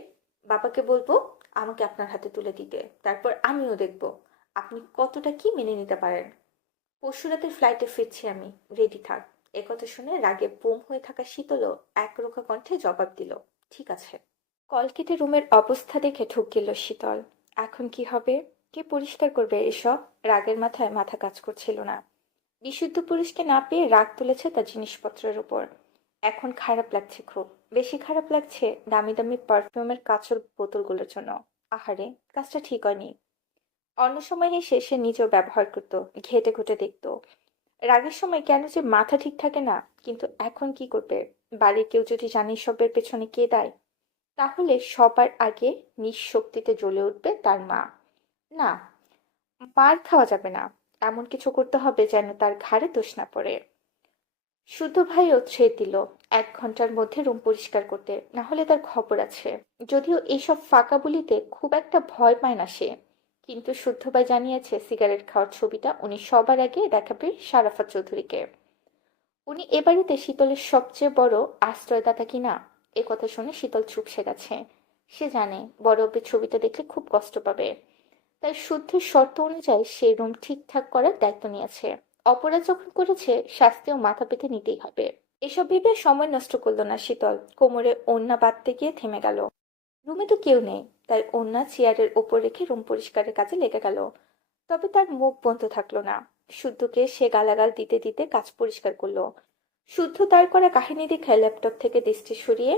বাবাকে বলবো আমাকে আপনার হাতে তুলে দিতে, তারপর আমিও দেখব আপনি কতটা কি মেনে নিতে পারেন। পরশু রাতের ফ্লাইটে ফিরছি আমি, রেডি থাক। একথা শুনে রাগে বোম হয়ে থাকা শীতলও একরোখা কণ্ঠে জবাব দিল, ঠিক আছে। কল কেটে রুমের অবস্থা দেখে ঢুক গেল শীতল। এখন কি হবে? কে পরিষ্কার করবে এসব? রাগের মাথায় মাথা কাজ করছিল না। বিশুদ্ধ পুরুষকে না পেয়ে রাগ তুলেছে তার জিনিসপত্রের উপর। এখন খারাপ লাগছে, খুব বেশি খারাপ লাগছে দামি দামি পারফিউমের কাঁচের বোতলগুলোর জন্য। আহারে, কাজটা ঠিক হয়নি। অন্য সময় এসে সে নিজেও ব্যবহার করতো, ঘেটে ঘুটে দেখতো। রাগের সময় কেন যে মাথা ঠিক থাকে না, কিন্তু এখন কি করবে? বাড়ির কেউ যদি জানে সবের পেছনে কে দায়, তাহলে সবার আগে নিঃশক্তিতে জ্বলে উঠবে তার মা। না, মার খাওয়া যাবে না। এমন কিছু করতে হবে যেন তার ঘাড়ে দোষ না পড়ে। শুদ্ধ ভাইও ছেড়ে দিল 1 ঘন্টার মধ্যে রুম পরিষ্কার করতে, না হলে তার খবর আছে। যদিও এইসব ফাঁকা বুলিতে খুব একটা ভয় পায় না সে, কিন্তু শুদ্ধ ভাই জানিয়েছে সিগারেট খাওয়ার ছবিটা উনি সবার আগে দেখাবে সারাফাত চৌধুরীকে। উনি এ বাড়িতে শীতলের সবচেয়ে বড় আশ্রয়দাতা কিনা। এ কথা শুনে শীতল চুপসে গেছে। সে জানে বড় অব্বের ছবিটা দেখলে খুব কষ্ট পাবে, তাই শুদ্ধ শর্ত অনুযায়ী সে রুম ঠিকঠাক করার দায়িত্ব নিয়েছে। অপরাধ যখন করেছে শাস্তিও মাথা পেতে নিতেই হবে। এসব ভেবে সময় নষ্ট করলো না শীতল, কোমরে ওড়না বাঁধতে গিয়ে থেমে গেল। রুমে তো কেউ নেই, তাই ওড়না চেয়ারের ওপর রেখে রুম পরিষ্কারের কাজে লেগে গেল। তবে তার মুখ বন্ধ থাকলো না। শুদ্ধকে সে গালাগাল দিতে দিতে কাজ পরিষ্কার করলো। শুদ্ধ তার করা কাহিনী দেখে ল্যাপটপ থেকে দৃষ্টি সরিয়ে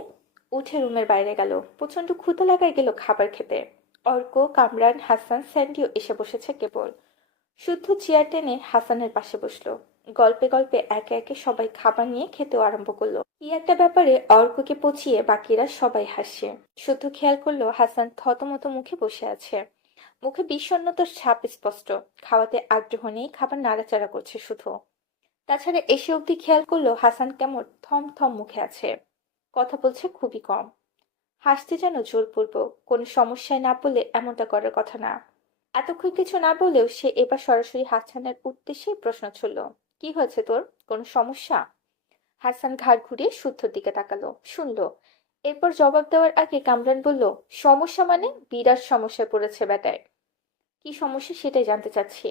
উঠে রুমের বাইরে গেল। প্রচন্ড ক্ষুধা লাগায় গেল খাবার খেতে। অর্ক, কামরান, হাসান, স্যান্ডিও এসে বসেছে কেবল। শুদ্ধ চেয়ার টেনে হাসানের পাশে বসলো। গল্পে গল্পে একে একে সবাই খাবার নিয়ে খেতেও আরম্ভ করলো। কি একটা ব্যাপারে অর্ককে পচিয়ে বাকিরা সবাই হাসছে। শুদ্ধ খেয়াল করলো হাসান থতমত মুখে বসে আছে। মুখে বিষণ্ণতার ছাপ স্পষ্ট। খাওয়াতে আগ্রহ নেই, খাবার নাড়াচাড়া করছে শুধু। তাছাড়া এসে অবধি খেয়াল করলো হাসান কেমন থম থম মুখে আছে, কথা বলছে খুবই কম। হাসতে যেন জোরপূর্বক, কোনো সমস্যায় না পড়লে এমনটা করার কথা না। এতক্ষণ কিছু না বলেও সে এবার সরাসরি হাসানের উদ্দেশ্যেই প্রশ্ন ছুড়ল, কি হয়েছে তোর? কোনো সমস্যা? হাসান ঘাড় ঘুরিয়ে শুদ্ধর দিকে তাকালো, শুনলো। এরপর জবাব দেওয়ার আগে কামরান বলল, সমস্যা মানে? বিরাট সমস্যায় পড়েছে বেটায়। কি সমস্যা সেটাই জানতে চাচ্ছি।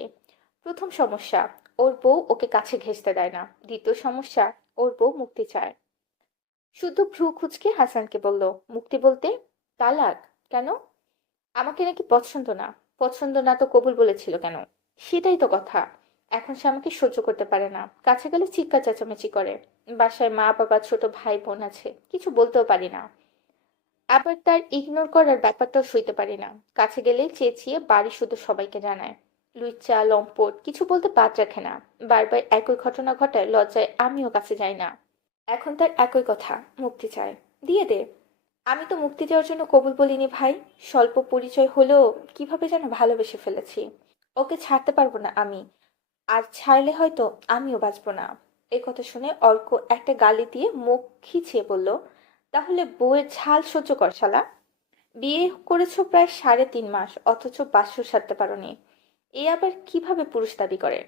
প্রথম সমস্যা, ওর বউ ওকে কাছে ঘেঁষতে দেয় না। দ্বিতীয় সমস্যা, ওর বউ মুক্তি চায়। শুদ্ধ ভ্রু কুঁচকে হাসানকে বলল, মুক্তি বলতে? তালাক? কেন? আমাকে নাকি পছন্দ না। পছন্দ না তো কবুল বলেছিল কেন? সেটাই তো কথা। এখন সে আমাকে সহ্য করতে পারে না, কাছে গেলে চিৎকার চেঁচামেচি করে। বাসায় মা বাবা ছোট ভাই বোন আছে, কিছু বলতেও পারি না। আবার তার ইগনোর করার ব্যাপারটাও সইতে পারি না। কাছে গেলেই চেঁচিয়ে বাড়ি শুধু সবাইকে জানায়। লুচ্চা লম্পট কিছু বলতে বাদ রাখে না। বারবার একই ঘটনা ঘটায়, লজ্জায় আমিও কাছে যাই না। এখন তার একই কথা, মুক্তি চায়। দিয়ে দে। আমি তো মুক্তি দেওয়ার জন্য কবুল বলিনি ভাই। স্বল্প পরিচয় হলেও কিভাবে যেন ভালোবেসে ফেলেছি। ওকে ছাড়তে পারবো না আমি। আর ছাড়লে হয়তো আমিও বাঁচবো না। এই কথা শুনে অর্ক একটা গালি দিয়ে মুখ খিচিয়ে বলল, তাহলে বউয়ের ঝাল সহ্য কর শালা। বিয়ে করেছো প্রায় 3.5 মাস, অথচ বাসর সারতে পারোনি। এ আবার কিভাবে পুরুষ দাবি করে?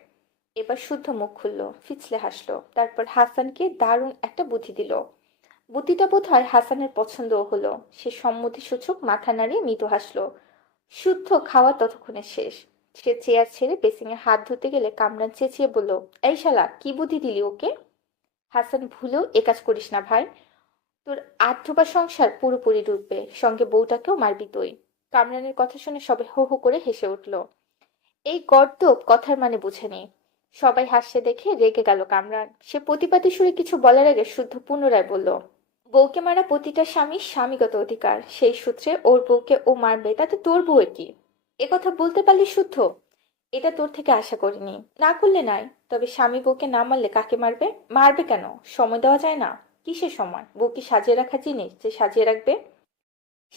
এবার শুদ্ধ মুখ খুললো, ফিচলে হাসলো, তারপর হাসানকে দারুণ একটা বুদ্ধি দিল। বুদ্ধিটা বোধ হয় হাসানের পছন্দও হলো। সে সম্মতিসূচক মাথা নাড়িয়ে মৃদু হাসলো। শুদ্ধ খাওয়া ততক্ষণে শেষ। সে চেয়ার ছেড়ে বেসিংয়ে হাত ধুতে গেলে কামরান চেঁচিয়ে বলল, এই শালা কি বুদ্ধি দিলি ওকে? হাসান, ভুলেও এ কাজ করিস না ভাই। তোর আধবা সংসার পুরোপুরি ডুববে, সঙ্গে বউটাকেও মারবি তুই। কামরানের কথা শুনে সবাই হো হো করে হেসে উঠল। এই গর্দভ কথার মানে বুঝেনি। সবাই হাসছে দেখে রেগে গেল কামরান। সে প্রতিবাদী সুরে কিছু বলার আগে শুদ্ধ পুনরায় বলল, বউকে মারা প্রতিটা স্বামীর স্বামীগত অধিকার, সেই সূত্রে ওর বউকে ও মারবে, তাতে তোর বউয়ের কি? এ কথা বলতে পারলি শুদ্ধ? এটা তোর থেকে আশা করিনি। না করলে নাই, তবে স্বামী বউকে না মারলে কাকে মারবে? মারবে কেন? সময় দেওয়া যায় না? কিসের সময়? বউ কি সাজিয়ে রাখা জিনিস যে সাজিয়ে রাখবে?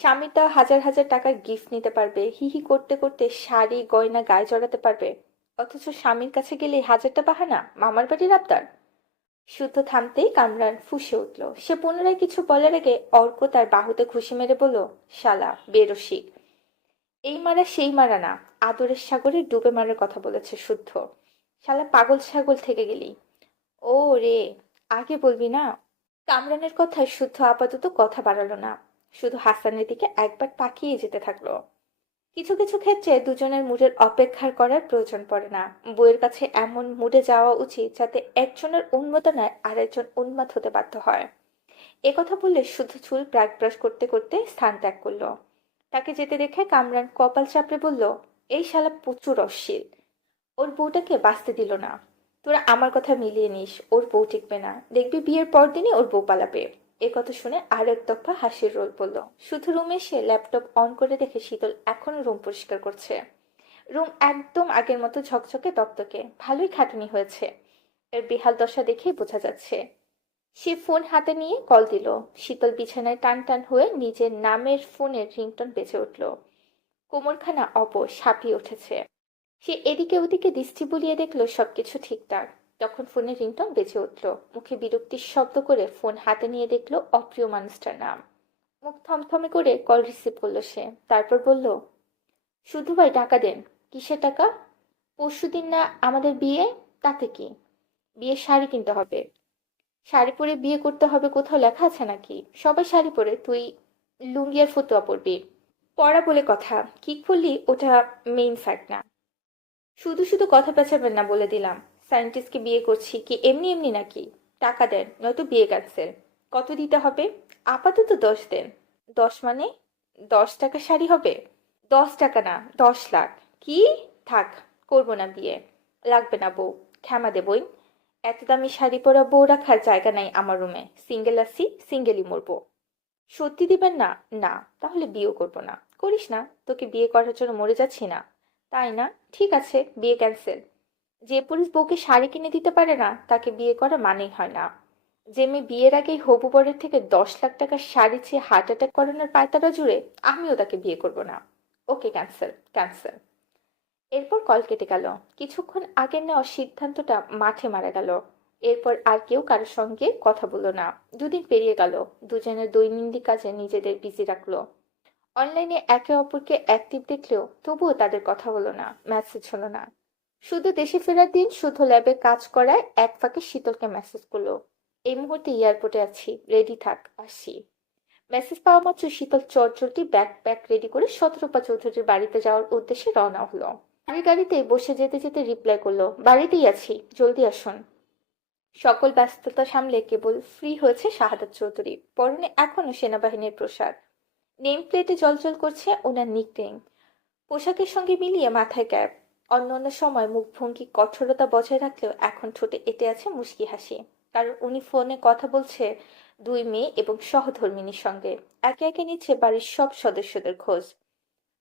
স্বামীটা হাজার হাজার টাকার গিফট নিতে পারবে, হি হি করতে করতে শাড়ি গয়না গায়ে জড়াতে পারবে, অথচ স্বামীর কাছে গেলে হাজারটা বাহানা, মামার বাড়ির আবদার। শুদ্ধ থামতেই কামরান ফুঁসে উঠল। সে পুনরায় কিছু বলার আগে অর্ক তার বাহুতে ঘুষি মেরে বলল, শালা বেরসিক। এই মারা সেই মারা না, আদরের সাগরে ডুবে মারার কথা বলেছে শুদ্ধ। শালা পাগল ছাগল থেকে গেলি। ও রে, আগে বলবি না? কামরানের কথায় শুদ্ধ আপাতত কথা বাড়ালো না, শুধু হাসানের দিকে একবার তাকিয়ে যেতে থাকলো। কিছু কিছু ক্ষেত্রে দুজনের মুডের অপেক্ষার করার প্রয়োজন পড়ে না। বইয়ের কাছে এমন মুডে যাওয়া উচিত যাতে একজনের উন্মাদনায় আরেকজন উন্মাদ হতে বাধ্য হয়। একথা বললে শুদ্ধ চুল ব্রাশ ব্রাশ করতে করতে স্থান ত্যাগ করলো। তাকে যেতে দেখে কামরান কপাল চাপড়ে বলল, এই শালা প্রচুর অশ্লীল। ওর বউটাকে বাঁচতে দিল না। তোরা আমার কথা মিলিয়ে নিস, ওর বউ টিকবে না, দেখবি বিয়ের পর দিনই ওর বউ পালাবে। এ কথা শুনে আর এক দফা হাসির রোল পড়ল। শুধু রুমে এসে ল্যাপটপ অন করে দেখে শীতল এখনো রুম পরিষ্কার করছে। রুম একদম আগের মতো ঝকঝকে তকতকে, ভালোই খাটুনি হয়েছে। এর বেহাল দশা দেখেই বোঝা যাচ্ছে। সে ফোন হাতে নিয়ে কল দিল। শীতল বিছানায় টান টান হয়ে নিজের নামের ফোনের রিংটন বেজে উঠল। কোমরখানা অবশ, হাঁপিয়ে উঠেছে। সে এদিকে ওদিকে দৃষ্টি বুলিয়ে দেখলো সবকিছু ঠিকঠাক। তখন ফোনের রিংটন বেজে উঠল। মুখে বিরক্তির শব্দ করে ফোন হাতে নিয়ে দেখলো অপ্রিয় মানুষটার নাম। মুখ থমথমে করে কল রিসিভ করলো সে। তারপর বলল, শুধু ভাই টাকা দেন। কিসের টাকা? পরশুদিন না আমাদের বিয়ে? তাতে কি? বিয়ের শাড়ি কিনতে হবে। শাড়ি পরে বিয়ে করতে হবে কোথাও লেখা আছে নাকি? সবাই শাড়ি পরে, তুই লুঙ্গি আর ফতুয়া পরবি। পড়া বলে কথা, কি করলি ওটা মেইন ফ্যাক্ট না। শুধু শুধু কথা পেঁচাবেন না বলে দিলাম। সায়েন্টিস্টকে বিয়ে করছি কি এমনি এমনি নাকি? টাকা দেন, নয়তো বিয়ে ক্যান্সেল। কত দিতে হবে? আপাতত 10 দেন। 10 মানে? 10 টাকা শাড়ি হবে? 10 টাকা না, 10 লাখ। কি? থাক, করবো না বিয়ে। লাগবে না বউ, ক্ষমা দেবই। এত দামি শাড়ি পরা বউ রাখার জায়গা নাই আমার রুমে। সিঙ্গেল আছি, সিঙ্গেলই মরবো। সত্যি দিবেন না? না, তাহলে বিয়েও করবো না। করিস না, তোকে বিয়ে করার জন্য মরে যাচ্ছি না। তাই না? ঠিক আছে, বিয়ে ক্যান্সেল। যে পুরুষ বউকে শাড়ি কিনে দিতে পারে না তাকে বিয়ে করা মানেই হয় না। যে মেয়ে বিয়ের আগেই হবু বরের থেকে 10 লাখ টাকার শাড়ি চেয়ে হার্ট অ্যাটাক করানোর পায়তারা জুড়ে, আমিও তাকে বিয়ে করব না। ওকে, ক্যান্সেল ক্যান্সেল। এরপর কল কেটে গেল। কিছুক্ষণ আগের নেওয়া সিদ্ধান্তটা মাঠে মারা গেল। এরপর আর কেউ কারোর সঙ্গে কথা বলল না। দুদিন পেরিয়ে গেল। দুজনের দৈনন্দিন কাজে নিজেদের বিজি রাখলো। অনলাইনে একে অপরকে অ্যাক্টিভ দেখলেও তবুও তাদের কথা হলো না, মেসেজ হলো না। শুধু দেশে ফেরার দিন শুধু ল্যাবে কাজ করায় এক ফাঁকে শীতলকে মেসেজ করলো, এই মুহূর্তে এয়ারপোর্টে আছি, রেডি থাক, আসছি। মেসেজ পাওয়া মাত্র শীতল চটজলটি ব্যাগ প্যাক রেডি করে শতরূপা চৌধুরীর বাড়িতে যাওয়ার উদ্দেশ্যে রওনা হলো। আমি গাড়িতে বসে যেতে যেতে রিপ্লাই করলো, বাড়িতেই আছি, জলদি আসুন। সকল ব্যস্ততা সামলে কেবল ফ্রি হয়েছে শাহাদাত চৌধুরী। পরনে এখনো সেনাবাহিনীর পোশাক। নেম প্লেটে জলজল করছে ওনার নিকনেম। পোশাকের সঙ্গে মিলিয়ে মাথায় ক্যাপ। অন্যান্য সময় মুখভঙ্গি কঠোরতা বজায় রাখলেও এখন ঠোঁটে এঁটে আছে মুচকি হাসি। কারণ উনি ফোনে কথা বলছে 2 মেয়ে এবং সহধর্মিনীর সঙ্গে। একে একে নিচ্ছে বাড়ির সব সদস্যদের খোঁজ।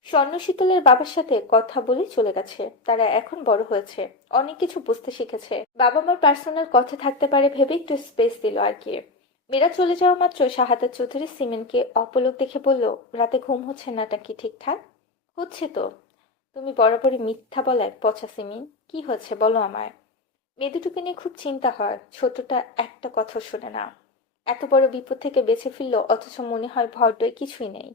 স্বর্ণ শীতলের বাবার সাথে কথা বলে চলে গেছে। তারা এখন বড় হয়েছে, অনেক কিছু বুঝতে শিখেছে। বাবা মার পার্সোনাল কথা থাকতে পারে ভেবে একটু স্পেস দিল আর কি। মেয়েরা চলে যাওয়া মাত্র শাহাদাত চৌধুরী সিমেনকে অপলক দেখে বলল, রাতে ঘুম হচ্ছে না নাকি ঠিকঠাক? হচ্ছে তো। তুমি বরাবরই মিথ্যা বলায় পচা সিমিন। কি হয়েছে বলো আমায়। মেয়ে দুটোকে নিয়ে খুব চিন্তা হয়, ছোটটা একটা কথা শোনে না। এত বড় বিপদ থেকে বেঁচে ফিরলো অথচ মনে হয় ভরডয় কিছুই নেই।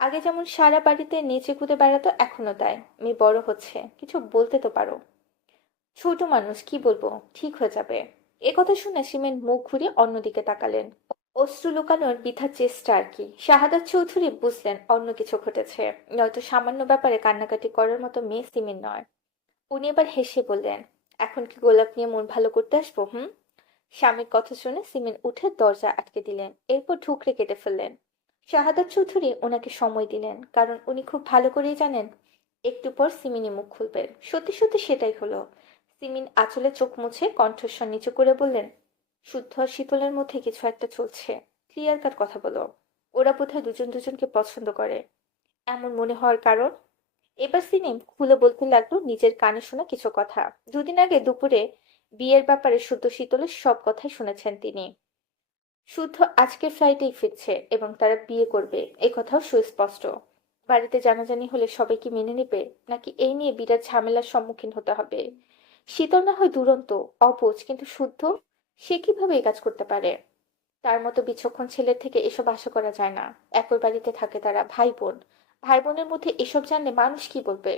আগে যেমন সারা বাড়িতে নেচে কুদে বেড়াতো এখনো তাই। মেয়ে বড় হচ্ছে, কিছু বলতে তো পারো। ছোট মানুষ, কি বলবো, ঠিক হয়ে যাবে। এ কথা শুনে সিমেন মুখ ঘুরিয়ে অন্যদিকে তাকালেন। অশ্রু লুকানোর বৃথা চেষ্টা আর কি। শাহাদাত চৌধুরী বুঝলেন অন্য কিছু ঘটেছে, নয়তো সামান্য ব্যাপারে কান্নাকাটি করার মতো মেয়ে সিমির নয়। উনি এবার হেসে বললেন, এখন কি গোলাপ নিয়ে মন ভালো করতে আসবো? হুম। স্বামীর কথা শুনে সিমিন উঠে দরজা আটকে দিলেন, এরপর ঢুকরে কেটে ফেললেন। শাহাদাত চৌধুরী ওনাকে সময় দিলেন, কারণ উনি খুব ভালো করেই জানেন একটু পর সিমিনই মুখ খুলবেন। সত্যি সত্যি সেটাই হলো। সিমিন আঁচলে চোখ মুছে কণ্ঠস্বর নিচু করে বললেন, শুদ্ধ আর শীতলের মধ্যে কিছু একটা চলছে। ক্লিয়ার কাট কথা বলো। ওরা বোধহয় দুজন দুজনকে পছন্দ করে। এমন মনে হওয়ার কারণ? এবার সিনিম খুলে বলতে লাগলো নিজের কানে শোনা কিছু কথা। দুদিন আগে দুপুরে বিয়ের ব্যাপারে শুদ্ধ শীতলের সব কথাই শুনেছেন তিনি। শুদ্ধ আজকের ফ্লাইটেই ফিরছে এবং তারা বিয়ে করবে, এই কথাও সুস্পষ্ট। বাড়িতে জানাজানি হলে সবাই কি মেনে নেবে, নাকি এই নিয়ে বিরাট ঝামেলার সম্মুখীন হতে হবে? শীতল না হয় দুরন্ত, অবুঝ, কিন্তু শুদ্ধ, সে কিভাবে এই কাজ করতে পারে? তার মতো বিচক্ষণ ছেলের থেকে এসব আশা করা যায় না। একই বাড়িতে থাকে তারা, ভাই বোন। ভাই বোনের মধ্যে এসব জানলে মানুষ কি বলবে?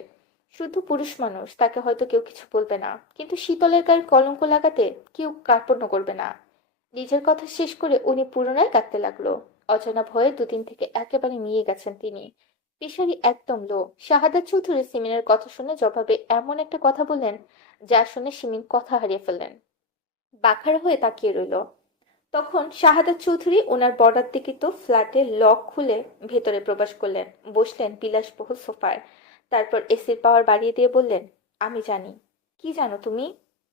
শুধু পুরুষ মানুষ, তাকে হয়তো কেউ কিছু বলবে না, কিন্তু শীতলের গায়ে কলঙ্ক লাগাতে কেউ কার্পণ্য করবে না। নিজের কথা শেষ করে উনি পুনরায় কাঁদতে লাগলো। অজানা ভয়ে দুদিন থেকে একেবারে মিয়ে গেছেন তিনি। পেশারি একদম লো। শাহাদাত চৌধুরী সিমিনের কথা শুনে জবাবে এমন একটা কথা বললেন, যা শুনে সিমিন কথা হারিয়ে ফেললেন। বাখারা হয়ে তাকিয়ে রইল। তখন শাহাদাত চৌধুরী ওনার বরাদ্দকৃত ফ্ল্যাটের লক খুলে ভেতরে প্রবেশ করলেন, বসলেন বিলাসবহুল সোফায়। তারপর এসির পাওয়ার বাড়িয়ে দিয়ে বললেন, আমি জানি। কি জানো তুমি?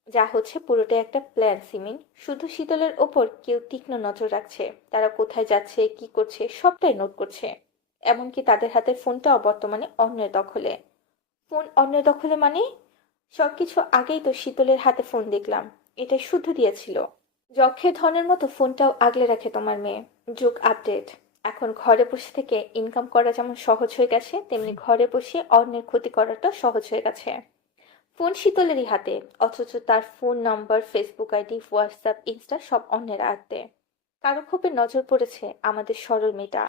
যা হচ্ছে পুরোটাই একটা প্ল্যান সিমিন। শুধু শীতলের ওপর কেউ তীক্ষ্ণ নজর রাখছে। তারা কোথায় যাচ্ছে, কি করছে, সবটাই নোট করছে। এমনকি তাদের হাতের ফোনটাও বর্তমানে অন্যের দখলে। ফোন অন্যের দখলে মানে? সবকিছু আগেই তো শীতলের হাতে ফোন দেখলাম। এটাই শুদ্ধ দিয়েছিল। যক্ষের ধনের মতো ফোনটাও আগলে রাখে তোমার মেয়ে। যুগ আপডেট। এখন ঘরে বসে থেকে ইনকাম করা যেমন সহজ হয়ে গেছে, তেমনি ঘরে বসে অন্যের ক্ষতি করাটা সহজ হয়ে গেছে। ফোন শীতলেরই হাতে, অথচ তার ফোন নম্বর, ফেসবুক আইডি, হোয়াটসঅ্যাপ, ইনস্টা সব অন্যের আয়ত্তে। কারো ক্ষোভে নজর পড়েছে আমাদের সরল মেয়েটা।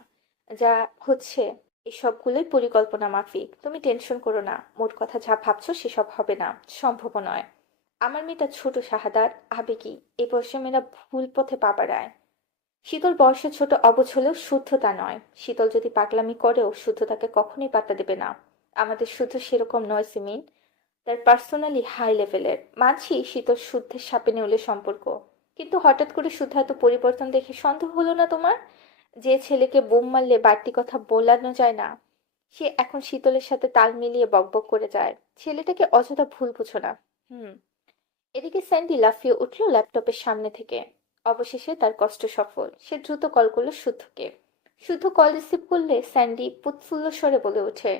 যা হচ্ছে এসবগুলোই পরিকল্পনা মাফিক। তুমি টেনশন করো না, মোট কথা যা ভাবছো সেসব হবে না, সম্ভব নয়। আমার মেয়েটা ছোট শাহাদার, আবেগী। এই বয়সে মেয়েরা ভুল পথে পা বাড়ায়। শীতল বয়সে ছোট অবুঝ হলেও শুদ্ধ তা নয়। শীতল যদি পাগলামি করেও শুদ্ধ তাকে কখনোই পাত্তা দেবে না। আমাদের শুদ্ধ সেরকম নয় সিমিন। তার পার্সোনালি হাই লেভেলের। মানছি শীতল শুদ্ধের সাপে নেউলে সম্পর্ক, কিন্তু হঠাৎ করে শুদ্ধ এত পরিবর্তন দেখে সন্দেহ হলো না তোমার? যে ছেলেকে বোম মারলে বাড়তি কথা বলানো যায় না, সে এখন শীতলের সাথে তাল মিলিয়ে বকবক করে যায়। ছেলেটাকে অযথা ভুল বুঝো না। হুম। এদিকে স্যান্ডি লাফিয়ে উঠল ল্যাপটপের সামনে থেকে। অবশেষে তার কষ্ট সফল। সে দ্রুত কল করলো শুদ্ধকে। শুদ্ধ কল রিসিভ করলে স্যান্ডি প্রফুল্ল স্বরে বলে ওঠে,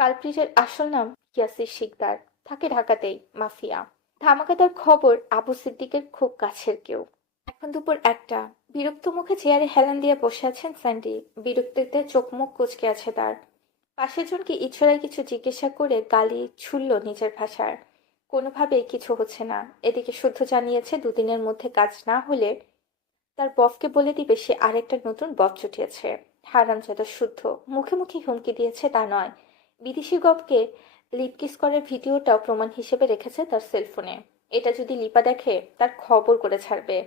কালপ্রিটের আসল নাম ইয়াসির শিকদার, থাকে ঢাকাতেই, মাফিয়া। ধামাকাদার খবর, আবু সিদ্দিকের খুব কাছের কেউ। এখন দুপুর 1টা। বিরক্ত মুখে চেয়ারে হেলান দিয়ে বসে আছেন স্যান্ডি। বিরক্তিতে চোখ মুখ কুঁচকে আছে তার। পাশের জনকে ইছারায় কিছু জিজ্ঞাসা করে গালি ছুড়ল নিজের ভাষায়। কোনোভাবেই কিছু হচ্ছে না। এদিকে শুদ্ধ জানিয়েছে দুদিনের মধ্যে কাজ না হলে তার বফকে বলে দিবে সে আরেকটা নতুন বফ জুটিয়েছে। হারামজাদা শুদ্ধ। মুখে মুখে হুমকি দিয়েছে তা নয়, বিদেশি গপকে লিপকিস করার ভিডিওটাও প্রমাণ হিসেবে রেখেছে তার সেলফোনে। এটা যদি লিপা দেখে, তার খবর করে ছাড়বে।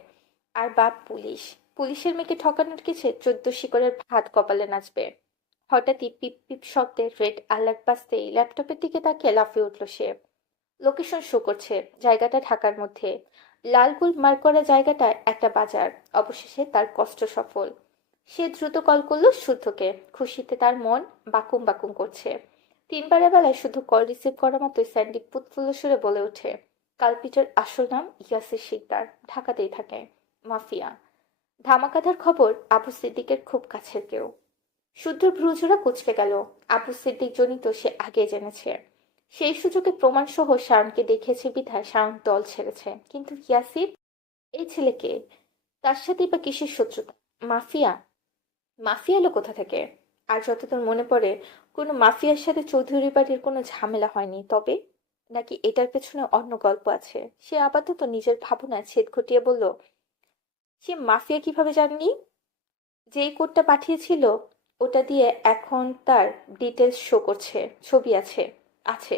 আর বাপ পুলিশ। পুলিশের মেয়েকে ঠকানোর কিছু 14 শিকড়ের ভাত কপালে নাচবে। হঠাৎই পিপ পিপ শব্দে রেড অ্যালার্ট বাজতেই ল্যাপটপের দিকে তাকিয়ে লাফিয়ে উঠল সে। লোকেশন শো করছে, জায়গাটা ঢাকার মধ্যে। লালগুল মার্ক করা জায়গাটায় একটা বাজার। অবশেষে তার কষ্ট সফল। সে দ্রুত কল করলো শুদ্ধকে। খুশিতে তার মন বাকুম বাকুম করছে। 3বারের বেলায় শুধু কল রিসিভ করার মতোই স্যান্ডি পুতফুল্ল সুরে বলে ওঠে, কালপিটের আসল নাম ইয়াসির শিকদার, ঢাকাতেই থাকে, মাফিয়া। ধামাকাদার খবর, আবু সিদ্দিকের খুব কাছের কেউ। শুদ্ধ ভ্রুজোড়া কুঁচকে গেল। আবু সিদ্দিক জনিত সে আগে জেনেছে। সেই সুযোগে প্রমাণসহ শাওনকে দেখিয়েছে বিধায় শাওন দল ছেড়েছে। কিন্তু ইয়াসির, এই ছেলেকে, তার সাথেই বা কিসের শত্রুতা? মাফিয়া? মাফিয়া এলো কোথা থেকে? আর যতদূর মনে পড়ে, কোনো মাফিয়ার সাথে চৌধুরী বাড়ির কোনো ঝামেলা হয়নি। তবে নাকি এটার পেছনে অন্য গল্প আছে? সে আপাতত নিজের ভাবনায় ছেদ ঘটিয়ে বলল, সে মাফিয়া কিভাবে জানলি? যেই কোডটা পাঠিয়েছিল ওটা দিয়ে এখন তার ডিটেলস শো করছে, ছবি আছে। আছে।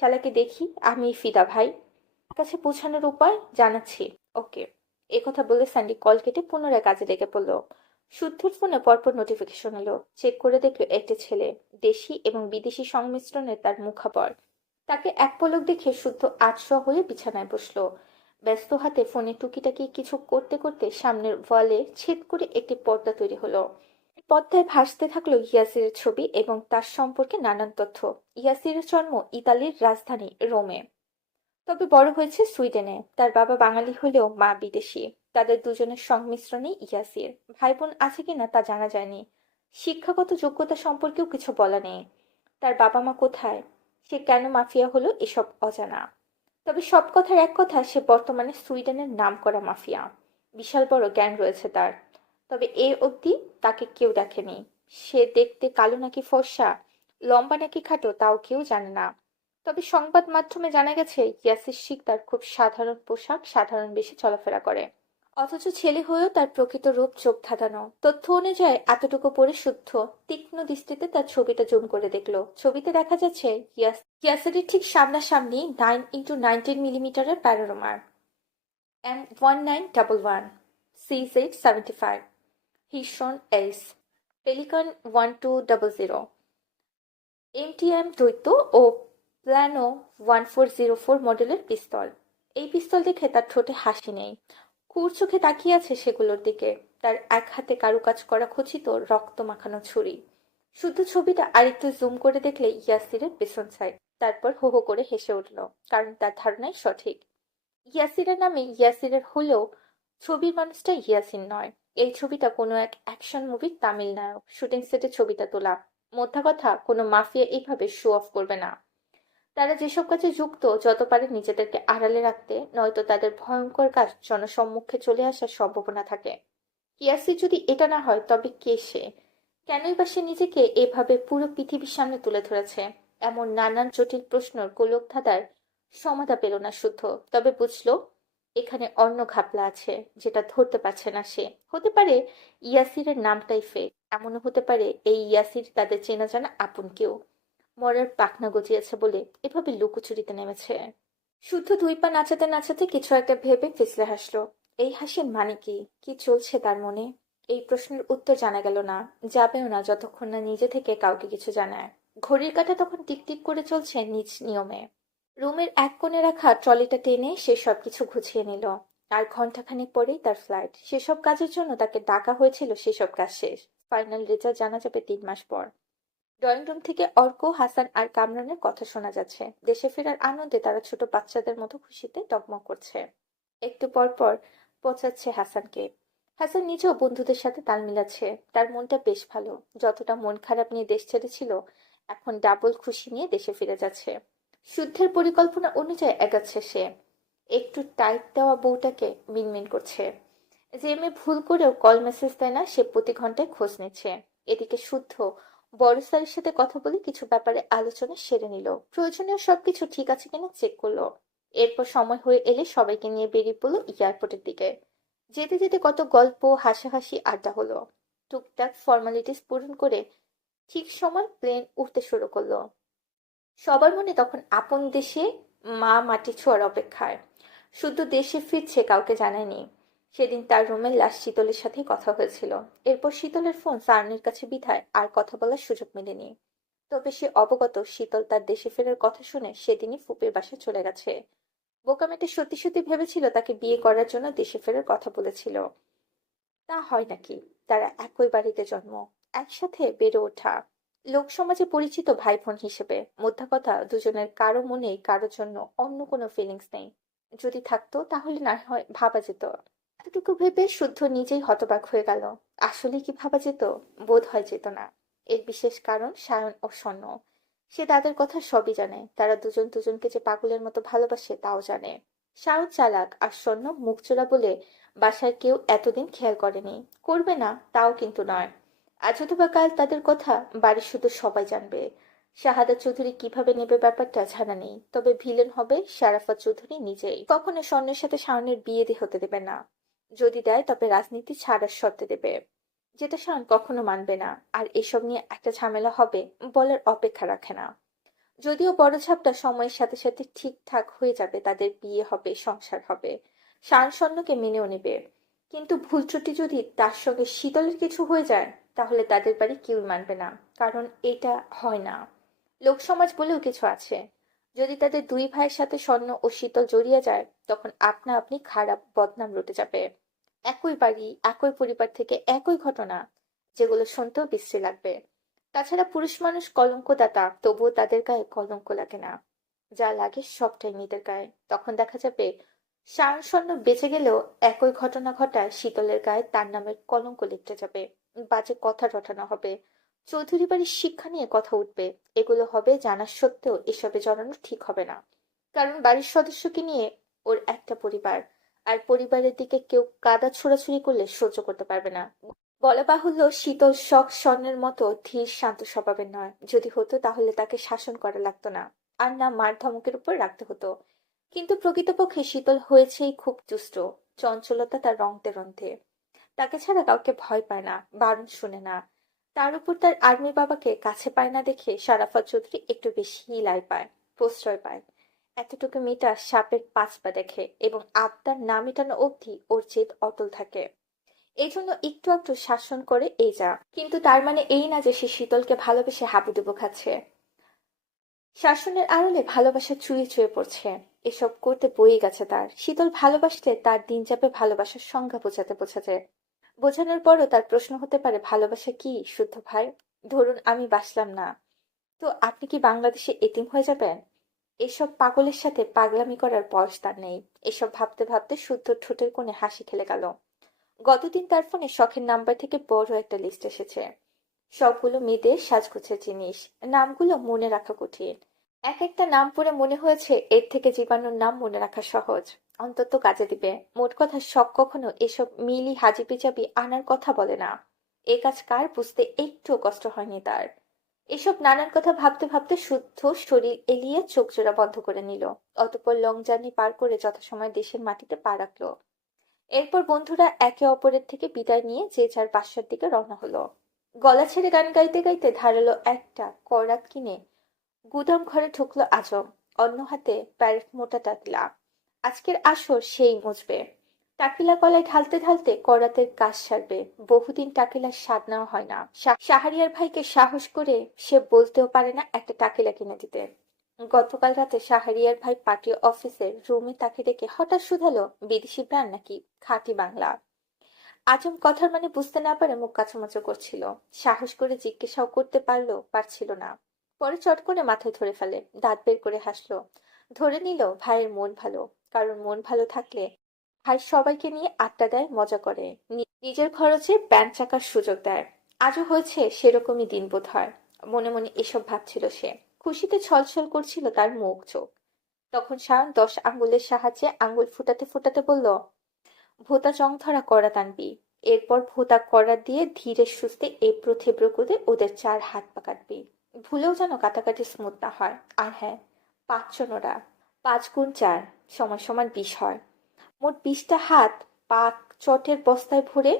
শালাকে দেখি, আমি ফিদা ভাই। কাছে পৌঁছানোর উপায় জানাচ্ছি। ওকে। একথা বলে স্যান্ডি কল কেটে পুনরায় কাজে লেগে পড়ল। শুদ্ধর ফোনে পরপর নোটিফিকেশন এলো। চেক করে দেখলো একটি ছেলে, দেশি এবং বিদেশি সংমিশ্রণে তার মুখাপর। তাকে এক পলক দেখে শুদ্ধ আটশো হয়ে বিছানায় বসলো। ব্যস্ত হাতে ফোনে টুকিটাকি কিছু করতে করতে সামনের ওয়ালে ছেদ করে একটি পর্দা তৈরি হলো। পর্দায় ভাসতে থাকলো ইয়াসিরের ছবি এবং তার সম্পর্কে নানান তথ্য। ইয়াসিরের জন্ম ইতালির রাজধানী রোমে, তবে বড় হয়েছে সুইডেনে। তার বাবা বাঙালি হলেও মা বিদেশি। তাদের দুজনের সংমিশ্রণেই ইয়াসির। ভাই বোন আছে কিনা তা জানা যায়নি। শিক্ষাগত যোগ্যতা সম্পর্কেও কিছু বলা নেই। তার বাবা মা কোথায়, সে কেন মাফিয়া হলো, এসব অজানা। তবে সব কথার এক কথা, সে বর্তমানে সুইডেনের নামকরা মাফিয়া। বিশাল বড় গ্যাং রয়েছে তার। তবে এ অবধি তাকে কেউ দেখেনি। সে দেখতে কালো নাকি ফর্সা, লম্বা নাকি খাটো, তাও কেউ জানে না। তবে সংবাদ মাধ্যমে জানা গেছে ইয়াসির শিকদার খুব সাধারণ পোশাক, সাধারণ বেশে চলাফেরা করে। অথচ ছেলে হয়েও তার প্রকৃত রূপ চোখ ধাঁধানো। তথ্য অনুযায়ী এতটুকু পরে শুদ্ধ তীক্ষ্ণ দৃষ্টিতে তার ছবিটা জুম করে দেখলো। ছবিতে দেখা যাচ্ছে ইয়াসিরের ঠিক সামনাসামনি 9x19 মিলিমিটারের প্যানোরামার M1911 CZ75 হিশন এস পেলিকন 1200 এমটিএম দ্বৈত ও প্ল্যানো 1404 মডেলের পিস্তল। এই পিস্তল দেখে তার ঠোঁটে হাসি নেই। কুর চোখে তাকিয়ে আছে সেগুলোর দিকে। তার এক হাতে কারুকাজ করা খচিত রক্ত মাখানো ছুরি। শুধু ছবিটা আরেকটু জুম করে দেখলে ইয়াসিরের পেছন সাইড। তারপর হো হো করে হেসে উঠল, কারণ তার ধারণাই সঠিক। ইয়াসিরের নামে ইয়াসিরের হলেও ছবির মানুষটা ইয়াসিন নয়। এই ছবিটা কোনো এক অ্যাকশন মুভির তামিল নায়ক শুটিং সেটে ছবিটা তোলা। মোদ্দা কথা, কোনো মাফিয়া এইভাবে শো অফ করবে না। তারা যেসব কাজে যুক্ত, যত পারে নিজেদেরকে আড়ালে রাখতে, নয়তো তাদের ভয়ঙ্কর কাজ জনসম্মুখে চলে আসার সম্ভাবনা থাকে। ইয়াসি যদি এটা না হয়, তবে কে সে? কেনই বা সে নিজেকে এভাবে পুরো পৃথিবীর সামনে তুলে ধরেছে? এমন নানান জটিল প্রশ্নর গোলক ধাঁধার সমাধা পেল না শুদ্ধ। তবে বুঝলো এখানে অন্য ঘাপলা আছে, যেটা ধরতে পারছে না সে। হতে পারে ইয়াসিরের নামটাই ফেক। এমনও হতে পারে এই ইয়াসির তাদের চেনা জানা আপন কেউ, মরার পাখনা গজিয়েছে বলে এভাবে লুকোচুরিতে নেমেছে। শুদ্ধ দুই পা নাচাতে নাচাতে কিছু একটা ভেবে ফিসলে হাসলো। এই হাসির মানে কি? কি চলছে তার মনে? এই প্রশ্নের উত্তর জানা গেল না, যাবেও না যতক্ষণ না নিজে থেকে কাউকে কিছু জানায়। ঘড়ির কাঁটা তখন টিকটিক করে চলছে নিজ নিয়মে। রুমের এক কোণে রাখা ট্রলিটা টেনে সে সবকিছু গুছিয়ে নিল। আর ঘন্টাখানেক পরেই তার ফ্লাইট। সেসব কাজের জন্য তাকে ডাকা হয়েছিল, সেসব কাজ শেষ। ফাইনাল রেজাল্ট জানা যাবে 3 মাস পর। ড্রয়িং রুম থেকে অর্ক, হাসান আর কামরানের কথা শোনা যাচ্ছে। দেশে ফেরার আনন্দে তারা ছোট বাচ্চাদের মতো খুশিতে টগমগ করছে। একটু পর পর পচাচ্ছে হাসানকে। হাসান নিজেও বন্ধুদের সাথে তাল মিলাচ্ছে। তার মনটা বেশ ভালো। যতটা মন খারাপ নিয়ে দেশ ছেড়েছিল, এখন ডাবল খুশি নিয়ে দেশে ফিরে যাচ্ছে। শুদ্ধের পরিকল্পনা অনুযায়ী এগাচ্ছে সে। একটু টাইট দেওয়া বউটাকে মিনমিন করছে। যে মেয়ে ভুল করেও কল মেসেজ দেয় না, সে প্রতি ঘন্টায় খোঁজ নিচ্ছে। এদিকে শুদ্ধ বড় স্যারের সাথে কথা বলে কিছু ব্যাপারে আলোচনা সেরে নিল। প্রয়োজনীয় সবকিছু ঠিক আছে কিনা চেক করলো। এরপর সময় হয়ে এলে সবাইকে নিয়ে বেরিয়ে পড়লো এয়ারপোর্টের দিকে। যেতে যেতে কত গল্প, হাসাহাসি, আড্ডা হলো। টুকটাক ফর্মালিটিস পূরণ করে ঠিক সময় প্লেন উঠতে শুরু করলো। সবার মনে তখন আপন দেশে মা মাটি ছোঁয়ার অপেক্ষায়। শুধু দেশে ফিরছে, কাউকে জানায়নি। সেদিন তার রুমের লাশ শীতলের সাথে কথা হয়েছিল। এরপর শীতলের ফোন সারণীর কাছে বিধায় আর কথা বলার সুযোগ মেলেনি। তবে সে অবগত শীতল তার দেশে ফেরার কথা শুনে সেদিনই ফুপির বাসায় চলে গেছে। বোকামেটে সত্যি সত্যি ভেবেছিল তাকে বিয়ে করার জন্য দেশে ফেরার কথা বলেছিল। তা হয় নাকি? তারা একই বাড়িতে জন্ম, একসাথে বেড়ে ওঠা, লোক সমাজে পরিচিত ভাই বোন হিসেবে। মোদ্দা কথা, দুজনের কারো মনেই কারোর জন্য অন্য কোনো ফিলিংস নেই। যদি থাকতো তাহলে না হয় ভাবা যেত। এতটুকু ভেবে শুদ্ধ নিজেই হতবাক হয়ে গেল। আসলে কি ভাবা যেত? বোধ হয় যেত না। এর বিশেষ কারণ সায়ন ও স্বর্ণ। সে তাদের কথা সবই জানে। তারা দুজন দুজনকে যে পাগলের মতো ভালোবাসে তাও জানে। সায়ন চালাক আর স্বর্ণ মুখচোরা বলে বাসার কেউ এতদিন খেয়াল করেনি। করবে না তাও কিন্তু নয়। আজ অথবা কাল তাদের কথা বাড়ির শুধু সবাই জানবে। শাহাদা চৌধুরী কিভাবে নেবে ব্যাপারটা জানা নেই। তবে ভিলেন হবে শারাফত চৌধুরী নিজেই। কখনো স্বর্ণের সাথে শাওনের বিয়ে হতে দেবে না। যদি দেয় তবে রাজনীতি ছাড়ার শর্তে দেবে, যেটা শাওন কখনো মানবে না। আর এসব নিয়ে একটা ঝামেলা হবে বলার অপেক্ষা রাখে না। যদিও বড় ঝাপটা সময়ের সাথে সাথে ঠিকঠাক হয়ে যাবে, তাদের বিয়ে হবে, সংসার হবে। সায়নসন্নকে মেনেও নেবে, কিন্তু ভুল ত্রুটি যদি তার সঙ্গে শীতলের কিছু হয়ে যায়, তাহলে তাদের বাড়ি কেউই মানবে না। কারণ এটা হয় না, লোকসমাজ বলেও কিছু আছে। যদি তাদের দুই ভাইয়ের সাথে স্বর্ণ ও শীতল জড়িয়ে যায়, তখন আপনা আপনি খারাপ বদনাম রটে যাবে। একই বাড়ি, একই পরিবার থেকে একই ঘটনা, যেগুলো শুনতেও বিশ্রী লাগবে। তাছাড়া পুরুষ মানুষ কলঙ্কদাতা, তবুও তাদের গায়ে কলঙ্ক লাগে না। যা লাগে সবটাই মেয়েদের গায়ে। তখন দেখা যাবে শায়ন স্বর্ণ বেঁচে গেলেও একই ঘটনা ঘটায় শীতলের গায়ে তার নামের কলঙ্ক লেপটে যাবে। বাজে কথা রটানো হবে, চৌধুরী বাড়ির শিক্ষা নিয়ে কথা উঠবে। এগুলো হবে জানা সত্ত্বেও এসবে জড়ানো ঠিক হবে না। কারণ বাড়ির সদস্যকে নিয়ে ওর একটা পরিবার, আর পরিবারের দিকে কেউ কাদা ছোড়াছুড়ি করলে সহ্য করতে পারবে না। বলা বাহুল্য, শীতল শখ স্বর্ণের মতো ধীর শান্ত স্বভাবের নয়। যদি হতো তাহলে তাকে শাসন করা লাগতো না, আর না মার ধমকের উপর রাখতে হতো। কিন্তু প্রকৃতপক্ষে শীতল হয়েছেই খুব দুষ্ট। চঞ্চলতা তার রংতে রন্ধ্রে। তাকে ছাড়া কাউকে ভয় পায় না, বারণ শুনে না। তার উপর তার আর্মি বাবাকে কাছে পায় না দেখে সারাফত চৌধুরী একটু বেশি লাই পায়, প্রশ্রয় পায়। এতটুকু মেয়েটা সাপের 5 পা দেখে, এবং আবদার না মেটানো অবধি ওর জেদ অটল থাকে। এই জন্য একটু একটু শাসন করে এই যা। কিন্তু তার মানে এই না যে সে শীতলকে ভালোবেসে হাবুডুবু খাচ্ছে। শাসনের আড়ালে ভালোবাসা চুইয়ে চুইয়ে পড়ছে। এসব করতে বই গেছে তার। শীতল ভালোবাসলে তার দিন যাবে ভালোবাসার সংজ্ঞা বোঝাতে বোঝাতে। বোঝানোর পরও তার প্রশ্ন হতে পারে, ভালোবাসা কি শুদ্ধ ভাই? ধরুন আমি বাসলাম না, তো আপনি কি বাংলাদেশে এতিম হয়ে যাবেন? এসব পাগলের সাথে পাগলামি করার বয়স তার নেই। এসব ভাবতে ভাবতে শুদ্ধ ঠোঁটের কোণে হাসি খেলে গেল। গতদিন তার ফোনে শখের নাম্বার থেকে বড় একটা লিস্ট এসেছে। সবগুলো মেয়েদের সাজগোছের জিনিস। নামগুলো মনে রাখা কঠিন। এক একটা নাম পড়ে মনে হয়েছে এর থেকে জীবাণুর নাম মনে রাখা সহজ। অন্তত কাজে দিবে। মোট কথা, শখ কখনো এসব মিলি হাজিবিজাবি আনার কথা বলে না। এ কাজ কার বুঝতে একটুও কষ্ট হয়নি তার। এসব নানান কথা ভাবতে ভাবতে শুদ্ধ শরীর এলিয়ে চোখ জোড়া বন্ধ করে নিল। অতঃপর লং জার্নি পার করে যথাসময় দেশের মাটিতে পা রাখলো। এরপর বন্ধুরা একে অপরের থেকে বিদায় নিয়ে যে যার বাসার দিকে রওনা হলো। গলা ছেড়ে গান গাইতে গাইতে ধারালো একটা করাত কিনে গুদাম ঘরে ঢুকলো আজম। অন্য হাতে প্যারেট মোটা টাকলা। আজকের আসর সেই মুছবে। টাকিলা গলায় ঢালতে ঢালতে করাতের কাজ সারবে। বহুদিন টাকিলার স্বাদ নেওয়া হয় না। শাহরিয়ার ভাইকে সাহস করে সে বলতেও পারে না একটা টাকিলা কিনে দিতে। গতকাল রাতে শাহরিয়ার ভাই পার্টি অফিসের রুমে তাকে ডেকে হঠাৎ শুধালো, বিদেশি ব্র্যান্ড নাকি খাঁটি বাংলা? আজম কথার মানে বুঝতে না পারে মুখ কাচুমাচু করছিল। সাহস করে জিজ্ঞাসাও করতে পারছিল না। পরে চট করে মাথায় ধরে ফেলে, দাঁত বের করে হাসলো। ধরে নিল ভাইয়ের মন ভালো। কারণ মন ভালো থাকলে ভাই সবাইকে নিয়ে আড্ডা দেয়, মজা করে, নিজের খরচে ব্যান্ড চাকার সুযোগ দেয়। আজও হয়েছে সেরকমই দিন বোধ হয়। মনে মনে এসব ভাবছিল সে। খুশিতে ছলছল করছিল তার মুখ চোখ। তখন শায়ন 10 আঙ্গুলের সাহায্যে আঙ্গুল ফুটাতে ফুটাতে বলল, ভোঁতা চং ধরা করাত আনবি। এরপর ভোঁতা করাত দিয়ে ধীরে সুস্থে এবড়ো থেবড়ো করে ওদের 4 হাত পা কাটবি। ভুলেও যেন কাটাকাটি স্মুথ না হয়। আর হ্যাঁ, 5 জন ওরা। 5 গুণ 4 সমান সমান 20 হয়। মোট 20টা হাত পা চটের বস্তায় ভরে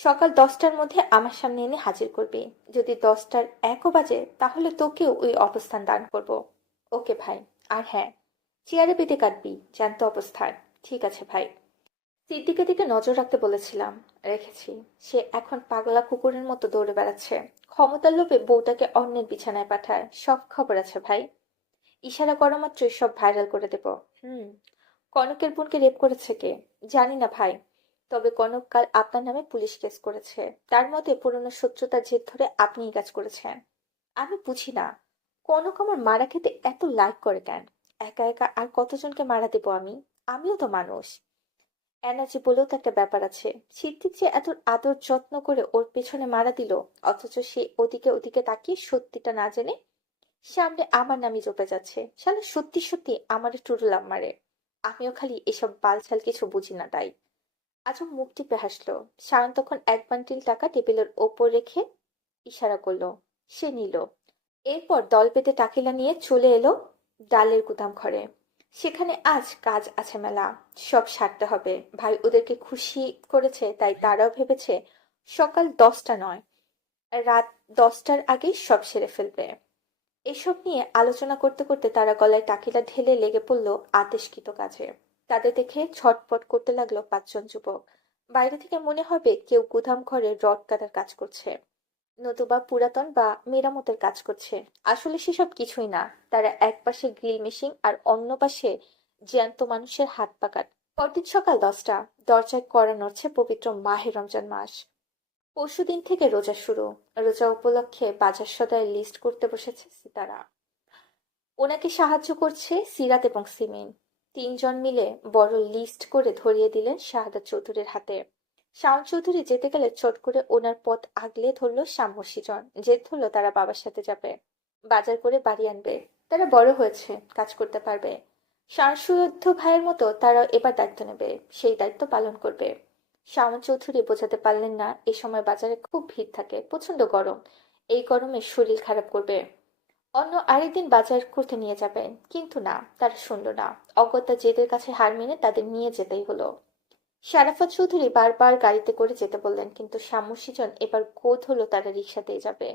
সকাল 10টার মধ্যে আমার সামনে এনে হাজির করবি। যদি 10টার 1ও বাজে, তাহলে তোকেও ওই অবস্থান দান করব। ওকে ভাই। আর হ্যাঁ, চেয়ারে পেতে কাটবি, জ্যান্ত অবস্থায়। ঠিক আছে ভাই। সিদ্দিকের দিকে নজর রাখতে বলেছিলাম, রেখেছি। সে এখন পাগলা কুকুরের মতো দৌড়ে বেড়াচ্ছে। ক্ষমতার লোভে বউটাকে অন্যের বিছানায় পাঠায়। সব খবর আছে ভাই। ইশারা করা মাত্রই সব ভাইরাল করে দেব। হুম। কনকের বোনকে রেপ করেছে কে? জানি না ভাই। তবে কনক কাল আপনার নামে পুলিশ কেস করেছে। তার মতে পুরনো শত্রুতার জের ধরে আপনিই কাজ করেছেন। আমি বুঝি না, কনক আমার মারা খেতে এত লাইক করে কেন? একা একা আর কতজনকে মারা দেবো আমি? আমিও তো মানুষ। এনার্জি বলেও তো একটা ব্যাপার আছে। সিদ্দিক যে এত আদর যত্ন করে ওর পেছনে মারা দিল, অথচ সে ওদিকে ওদিকে তাকিয়ে সত্যিটা না জেনে সামনে আমার নামই জপে যাচ্ছে। শালা সত্যি সত্যি আমারে টুরুলাম মারে। আমিও খালি এসব বালছাল কিছু বুঝি না তাই। আজও মুখ টিপে হাসলো। সায়ন তখন 1 বান্ডিল টাকা টেবিলের ওপর রেখে ইশারা করলো। সে নিল। এরপর দল বেঁধে টাকিলা নিয়ে চলে এলো ডালের গুদাম ঘরে। সেখানে আজ কাজ আছে মেলা। সব সারতে হবে। ভাই ওদেরকে খুশি করেছে, তাই তারাও ভেবেছে সকাল 10টা নয়, রাত 10টার আগেই সব সেরে ফেলবে। এসব নিয়ে আলোচনা করতে করতে তারা গলায় টাকিলা ঢেলে লেগে পড়ল আদেশকৃত কাজে। তাদের দেখে ছটফট করতে লাগলো পাঁচজন যুবক। বাইরে থেকে মনে হবে কেউ গুদাম ঘরে রড কাটার কাজ করছে, নতুবা পুরাতন বা মেরামতের কাজ করছে। আসলে সেসব কিছুই না, তারা এক পাশে গ্রিল মেশিন আর অন্য পাশে জ্যান্ত মানুষের হাত পাকাট। পরদিন সকাল 10টা, দরজায় কড়া নড়ছে। পবিত্র মাহে রমজান মাস। পরশুদিন থেকে রোজা শুরু। রোজা উপলক্ষে বাজার সদাই লিস্ট করতে বসেছে সিতারা। ওনাকে সাহায্য করছে সিরাত এবং সিমিন। তিনজন মিলে বড় লিস্ট করে ধরিয়ে দিলেন শাহাদাত চৌধুরীর হাতে। শাওন চৌধুরী যেতে গেলে চট করে ওনার পথ আগলে ধরলো শ্যাম্য সিজন। জেদ ধরলো তারা বাবার সাথে যাবে, বাজার করে বাড়ি আনবে। তারা বড় হয়েছে, কাজ করতে পারবে। শামসুদ্ধ ভাইয়ের মতো তারাও এবার দায়িত্ব নেবে, সেই দায়িত্ব পালন করবে। শাওন চৌধুরী বোঝাতে পারলেন না এ সময় বাজারে খুব ভিড় থাকে, প্রচন্ড গরম, এই গরমে শরীর খারাপ করবে। অন্য আরেকদিন বাজার করতে নিয়ে যাবেন, কিন্তু না, তারা শুনল না। অগত্যা জেদের কাছে হার মেনে তাদের নিয়ে যেতেই হলো। শারাফত চৌধুরী বারবার গাড়িতে করে যেতে বললেন, কিন্তু শামু সিজন এবার গোদ হলো তারা রিক্সাতেই যাবে।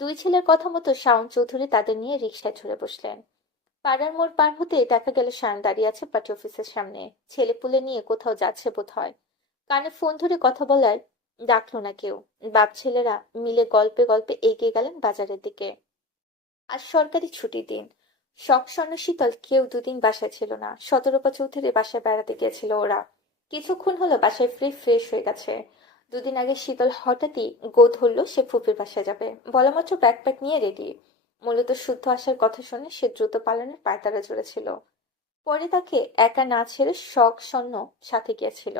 দুই ছেলের কথা মতো শাওন চৌধুরী তাদের নিয়ে রিক্সায় চড়ে বসলেন। পাড়ার মোড় পার হতে দেখা গেল শায়ন দাঁড়িয়ে আছে পার্টি অফিসের সামনে। ছেলেপুলে নিয়ে কোথাও যাচ্ছে বোধ হয়। কানে ফোন ধরে কথা বলায় ডাকলো না কেউ। বাপ ছেলেরা মিলে গল্পে গল্পে এগিয়ে গেলেন বাজারের দিকে। আজ সরকারি ছুটির দিন। শখ স্বর্ণ শীতল কেউ দুদিন বাসায় ছিল না। শতরূপা চৌধুরীর বাসায় বেড়াতে গিয়েছিল ওরা। কিছুক্ষণ হলো বাসায় ফ্রেশ হয়ে গেছে। দুদিন আগে শীতল হঠাৎই গোদ ধরলো সে ফুপির বাসায় যাবে। বলা মাত্র ব্যাকপ্যাক নিয়ে রেডি। মূলত শুদ্ধ আসার কথা শুনে সে দ্রুত পালানোর পায়তারা জুড়েছিল। পরে তাকে একা না ছেড়ে শখ স্বর্ণ সাথে গিয়েছিল।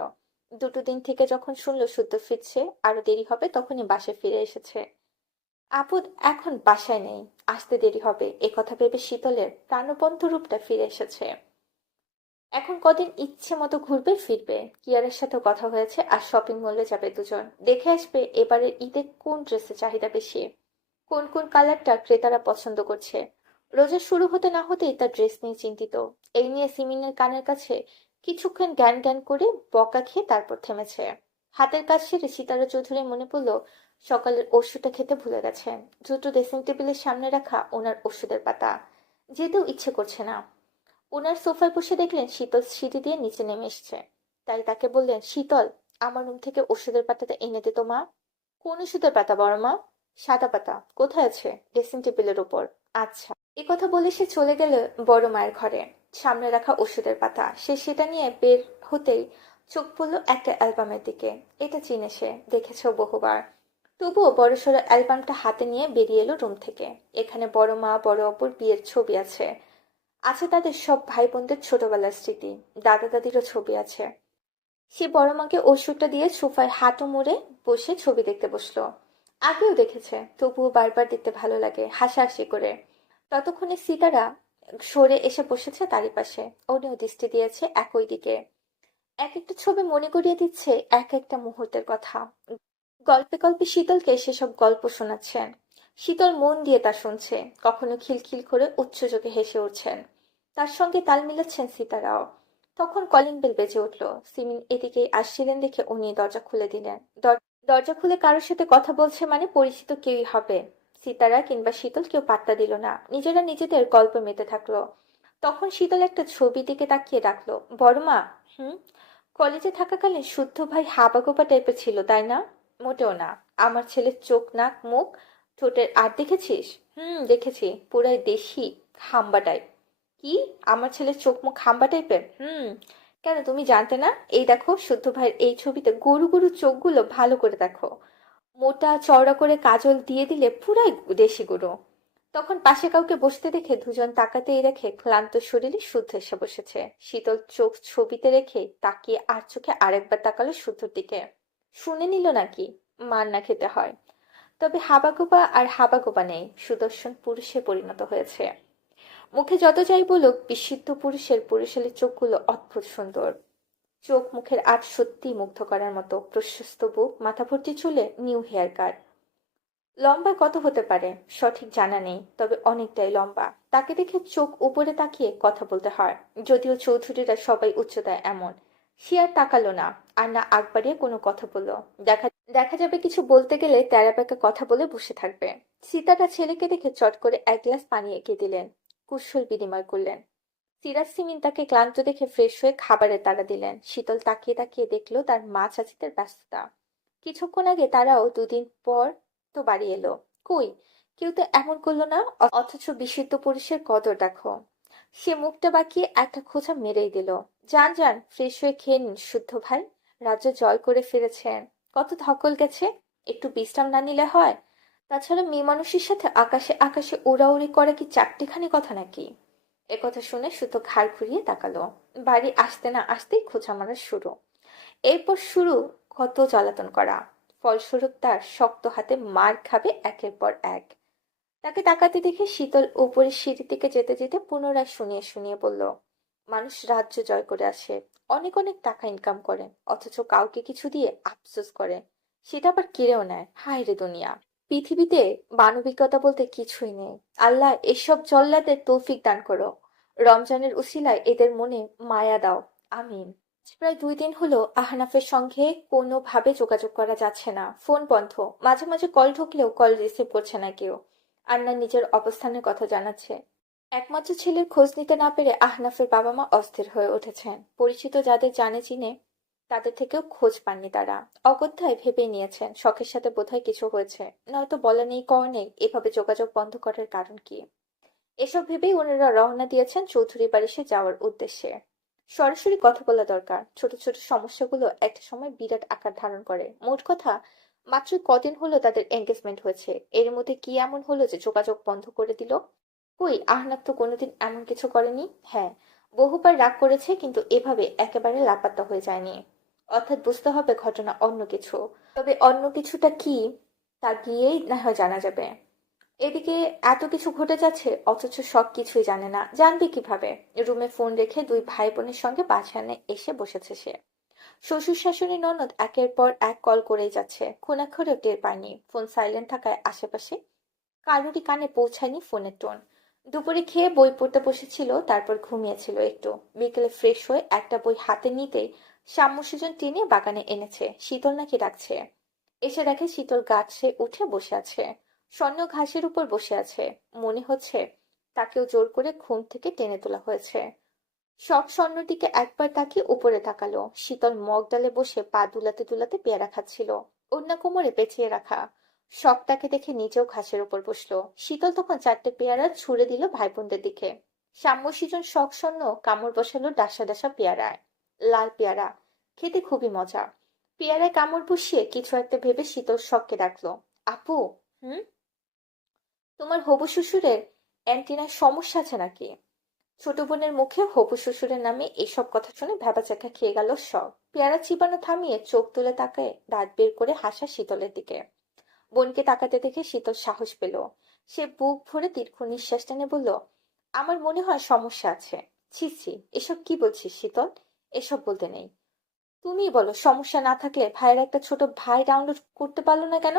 দুটো দিন থেকে যখন শুনলো শুদ্ধ ফিরছে, আরো দেরি হবে, তখনই বাসায় ফিরে এসেছে। আপদ এখন বাসায় নেই, আসতে দেরি হবে এ কথা ভেবে শীতলের প্রাণবন্ত রূপটা ফিরে এসেছে। এখন কদিন ইচ্ছে মতো ঘুরবে ফিরবে। কিয়ারের সাথে কথা হয়েছে, আর শপিং মলে যাবে দুজন। দেখে আসবে এবারের ঈদে কোন ড্রেসের চাহিদা বেশি, কোন কোন কালারটা ক্রেতারা পছন্দ করছে। রোজা শুরু হতে না হতেই তার ড্রেস নিয়ে চিন্তিত। এই নিয়ে সিমিনের কানের কাছে কিছুক্ষণ জ্ঞান জ্ঞান করে বকা খেয়ে তারপর থেমেছে। হাতের কাজ সেরে সিতারা চৌধুরী মনে পড়ল সকালের ওষুধটা খেতে ভুলে গেছেন। দ্রুত ড্রেসিং টেবিলের সামনে রাখা ওনার ওষুধের পাতা। যেতেও ইচ্ছে করছে না। ওনার সোফায় বসে দেখলেন শীতল সিঁড়ি দিয়ে নিচে নেমে এসছে। তাই তাকে বললেন, শীতল, আমার রুম থেকে ওষুধের পাতাটা এনে দে তো মা। কোন ওষুধের পাতা বড় মা? সাদা পাতা। কোথায় আছে? ড্রেসিং টেবিলের ওপর। আচ্ছা। এ কথা বলে সে চলে গেল বড় মায়ের ঘরে। সামনে রাখা ওষুধের পাতা, সে সেটা নিয়ে বের হতেই চোখ পড়ল একটা অ্যালবামের দিকে। এটা চিনে সে, দেখেছেও বহুবার। তবুও বড়সড় অ্যালবামটা হাতে নিয়ে বেরিয়ে এলো রুম থেকে। এখানে বড় মা বড় অপুর বিয়ের ছবি আছে। আছে তাদের সব ভাই বোনদের ছোটবেলার স্মৃতি। দাদা দাদিরও ছবি আছে। সে বড় মাকে ওষুধটা দিয়ে সোফায় হাঁটু মুড়ে বসে ছবি দেখতে বসলো। আগেও দেখেছে, তবুও বারবার দেখতে ভালো লাগে, হাসাহাসি করে। ততক্ষণে সিতারা সরে এসে বসেছে তারই পাশে। উনিও দৃষ্টি দিয়েছে একই দিকে। এক একটা ছবি মনে করিয়ে দিচ্ছে এক একটা মুহূর্তের কথা। গল্পে গল্পে শীতলকে সেসব গল্প শোনাচ্ছেন। শীতল মন দিয়ে তা শুনছে, কখনো খিলখিল করে উচ্চ চোখে হেসে উঠছেন। তার সঙ্গে তাল মিলাচ্ছেন সিতারাও। তখন কলিং বেল বেজে উঠল। সিমিন এদিকেই আসছিলেন দেখে উনি দরজা খুলে দিলেন। দরজা খুলে কারোর সাথে কথা বলছে মানে পরিচিত কেউই হবে। সিতারা কিংবা শীতল কেউ পাত্তা দিল না, নিজেরা নিজেদের গল্প মেতে থাকলো। তখন শীতল একটা ছবি দিকে তাকিয়ে ডাকলো, বড় মা। হুম? কলেজে থাকাকালীন শুদ্ধ ভাই হাবাগোপা টাইপের ছিল, তাই না? মোটেও না। আমার ছেলের চোখ নাক মুখ ঠোঁটের আর দেখেছিস? দেখেছি, পুরাই দেশি হাম্বা টাইপ। কি? আমার ছেলের চোখ মুখ হাম্বা টাইপের? কেন, তুমি জানতে না? এই দেখো শুদ্ধ ভাইয়ের এই ছবিতে গরু গরু চোখগুলো ভালো করে দেখো। মোটা চওড়া করে কাজল দিয়ে দিলে পুরাই দেশি গরু। তখন পাশে কাউকে বসতে দেখে দুজন তাকাতেই রেখে ক্লান্ত শরীরে শুদ্ধ এসে বসেছে। শীতল চোখ ছবিতে রেখে তাকিয়ে আর চোখে আরেকবার তাকালো শুদ্ধর দিকে। শুনে নিল নাকি মার না খেতে হয়। তবে হাবাগোবা আর হাবাগোবা নেই, সুদর্শন পুরুষে পরিণত হয়েছে। মুখে যত যাই বলুক, বিশুদ্ধ পুরুষের পুরুষালী চোখগুলো অদ্ভুত সুন্দর। চোখ মুখের আট সত্যি মুগ্ধ করার মতো। প্রশস্ত বুক, মাথা ভর্তি চুলে নিউ হেয়ার কাট। লম্বা কত হতে পারে সঠিক জানা নেই, তবে অনেকটাই লম্বা। তাকে দেখে চোখ উপরে তাকিয়ে কথা বলতে হয়, যদিও চৌধুরীরা সবাই উচ্চতায় এমন। সে আর তাকালো না, আর না আগ বাড়িয়ে কোনো কথা বলল। দেখা দেখা যাবে কিছু বলতে গেলে তেরা বেঁকা কথা বলে বসে থাকবে। সীতাটা ছেলেকে দেখে চট করে এক গ্লাস পানি এগিয়ে দিলেন। কুশল বিনিময় করলেন। সিরাজ সিমিন তাকে ক্লান্ত দেখে ফ্রেশ হয়ে খাবারের তাড়া দিলেন। শীতল তাকিয়ে তাকিয়ে দেখলো তার মা চাচিদের ব্যস্ততা। কিছুক্ষণ আগে তারাও দুদিন পর তো বাড়ি এলো। কই, কেউ তো এমন করলো না। অথচ বিশুদ্ধ পুরুষের কদর দেখো। সে মুখটা বাঁকিয়ে একটা খোঁচা মেরেই দিল। যান যান, ফ্রেশ হয়ে খেয়ে নিন শুদ্ধ ভাই। রাজ্য জয় করে ফিরেছেন, কত ধকল গেছে, একটু বিশ্রাম না নিলে হয়? তাছাড়া মেয়ে মানুষের সাথে আকাশে আকাশে উড়াউড়ি করা কি চারটিখানি কথা নাকি? একথা শুনে শুধু ঘাড় ঘুরিয়ে তাকালো। বাড়ি আসতে না আসতেই খোঁচা মারা শুরু। এরপর শুরু কত জ্বালাতন করা। ফলস্বরূপ তার শক্ত হাতে মার খাবে একের পর এক। তাকে তাকাতে দেখে শীতল উপরের সিঁড়ি থেকে যেতে যেতে পুনরায় শুনিয়ে শুনিয়ে বলল, মানুষ রাজ্য জয় করে আসে, অনেক অনেক টাকা ইনকাম করে, অথচ কাউকে কিছু দিয়ে আফসোস করে, সেটা আবার কেড়েও নেয়। হায় রে দুনিয়া! পৃথিবীতে মানবিকতা বলতে কিছুই নেই। আল্লাহ এসব জল্লাদের তৌফিক দান করো। রমজানের উসিলায় এদের মনে মায়া দাও। আমিন। আজ প্রায় 2 দিন হলো আহনাফের সঙ্গে কোনোভাবে যোগাযোগ করা যাচ্ছে না। ফোন বন্ধ। মাঝে মাঝে কল ঢুকলেও কল রিসিভ করছে না কেউ। আন্না নিজের অবস্থানের কথা জানাচ্ছে। একমাত্র ছেলের খোঁজ নিতে না পেরে আহনাফের বাবা মা অস্থির হয়ে উঠেছেন। পরিচিত যাদের জানে চিনে তাদের থেকেও খোঁজ পাননি তারা। অগত্যায় ভেবে নিয়েছেন শখের সাথে বোধহয় কিছু হয়েছে, নয়তো বলা নেই কওয়া নেই এভাবে যোগাযোগ বন্ধ করার কারণ কি। এসব ভেবেই ওনারা রওনা দিয়েছেন চৌধুরী বাড়িতে যাওয়ার উদ্দেশ্যে। সরাসরি কথা বলা দরকার। ছোট ছোট সমস্যাগুলো একটা সময় বিরাট আকার ধারণ করে। মোট কথা, মাত্র কদিন হলো তাদের এঙ্গেজমেন্ট হয়েছে, এর মধ্যে কি এমন হলো যে যোগাযোগ বন্ধ করে দিল? কই, আহনাফ তো কোনোদিন এমন কিছু করেনি। হ্যাঁ, বহুবার রাগ করেছে, কিন্তু এভাবে একেবারে লাপাত্তা হয়ে যায়নি। অর্থাৎ বুঝতে হবে ঘটনা অন্য কিছু। তবে অন্য কিছুটা কি, তা গিয়েই না হয় জানা যাবে। এদিকে এত কিছু ঘটে যাচ্ছে, অথচ সব কিছুই জানে না। জানবে কিভাবে? রুমে ফোন রেখে দুই ভাই বোনের সঙ্গে বাসানে এসে বসেছে সে। শ্বশুর শাশুড়ি ননদ একের পর এক কল করেই যাচ্ছে, খুনাক্ষরেও টের পায়নি। ফোন সাইলেন্ট থাকায় আশেপাশে কারোরই কানে পৌঁছায়নি ফোনের টোন। দুপুরে খেয়ে বই পড়তে বসেছিল, তারপর ঘুমিয়েছিল একটু। বিকেলে ফ্রেশ হয়ে একটা বই হাতে নিতেই শাম্মু সেজন টেনে বাগানে এনেছে। শীতল নাকি ডাকছে। এসে দেখে শীতল গাছে উঠে বসে আছে। স্বর্ণ ঘাসের উপর বসে আছে। মনে হচ্ছে তাকেও জোর করে ঘুম থেকে টেনে তোলা হয়েছে। শখ স্বর্ণর দিকে একবার তাকিয়ে উপরে তাকালো। শীতল মগ ডালে বসে পা দুলাতে দুলাতে পেয়ারা খাচ্ছিল, ওড়না কোমরে পেঁচিয়ে রাখা। শখ তাকে দেখে নিজেও ঘাসের উপর বসলো। শীতল তখন 4টে পেয়ারা ছুঁড়ে দিল ভাই বোনদের দিকে। সাম্য সিজন শখ স্বর্ণ কামড় বসালো ডাসা ডাসা পেয়ারায়। লাল পেয়ারা, খেতে খুবই মজা। পেয়ারায় কামড় বসিয়ে কিছু একটা ভেবে শীতল শখকে ডাকলো, আপু। হুম? তোমার হবু শ্বশুরের অ্যান্টিনার সমস্যা আছে নাকি? ছোট বোনের মুখে হবু শ্বশুরের নামে এসব কথা শুনে ভ্যাবাচ্যাকা খেয়ে গেল সব। পেয়ারা চিবানো থামিয়ে চোখ তুলে তাকায় দাঁত বের করে হাসা শীতলের দিকে। বোনকে তাকাতে দেখে শীতল সাহস পেল। সে বুক ভরে দীর্ঘ নিঃশ্বাস টেনে বলল, আমার মনে হয় সমস্যা আছে। ছি ছি, এসব কি বলছিস শীতল? এসব বলতে নেই। তুমিই বলো, সমস্যা না থাকলে ভাইয়ের একটা ছোট ভাই ডাউনলোড করতে পারলো না কেন?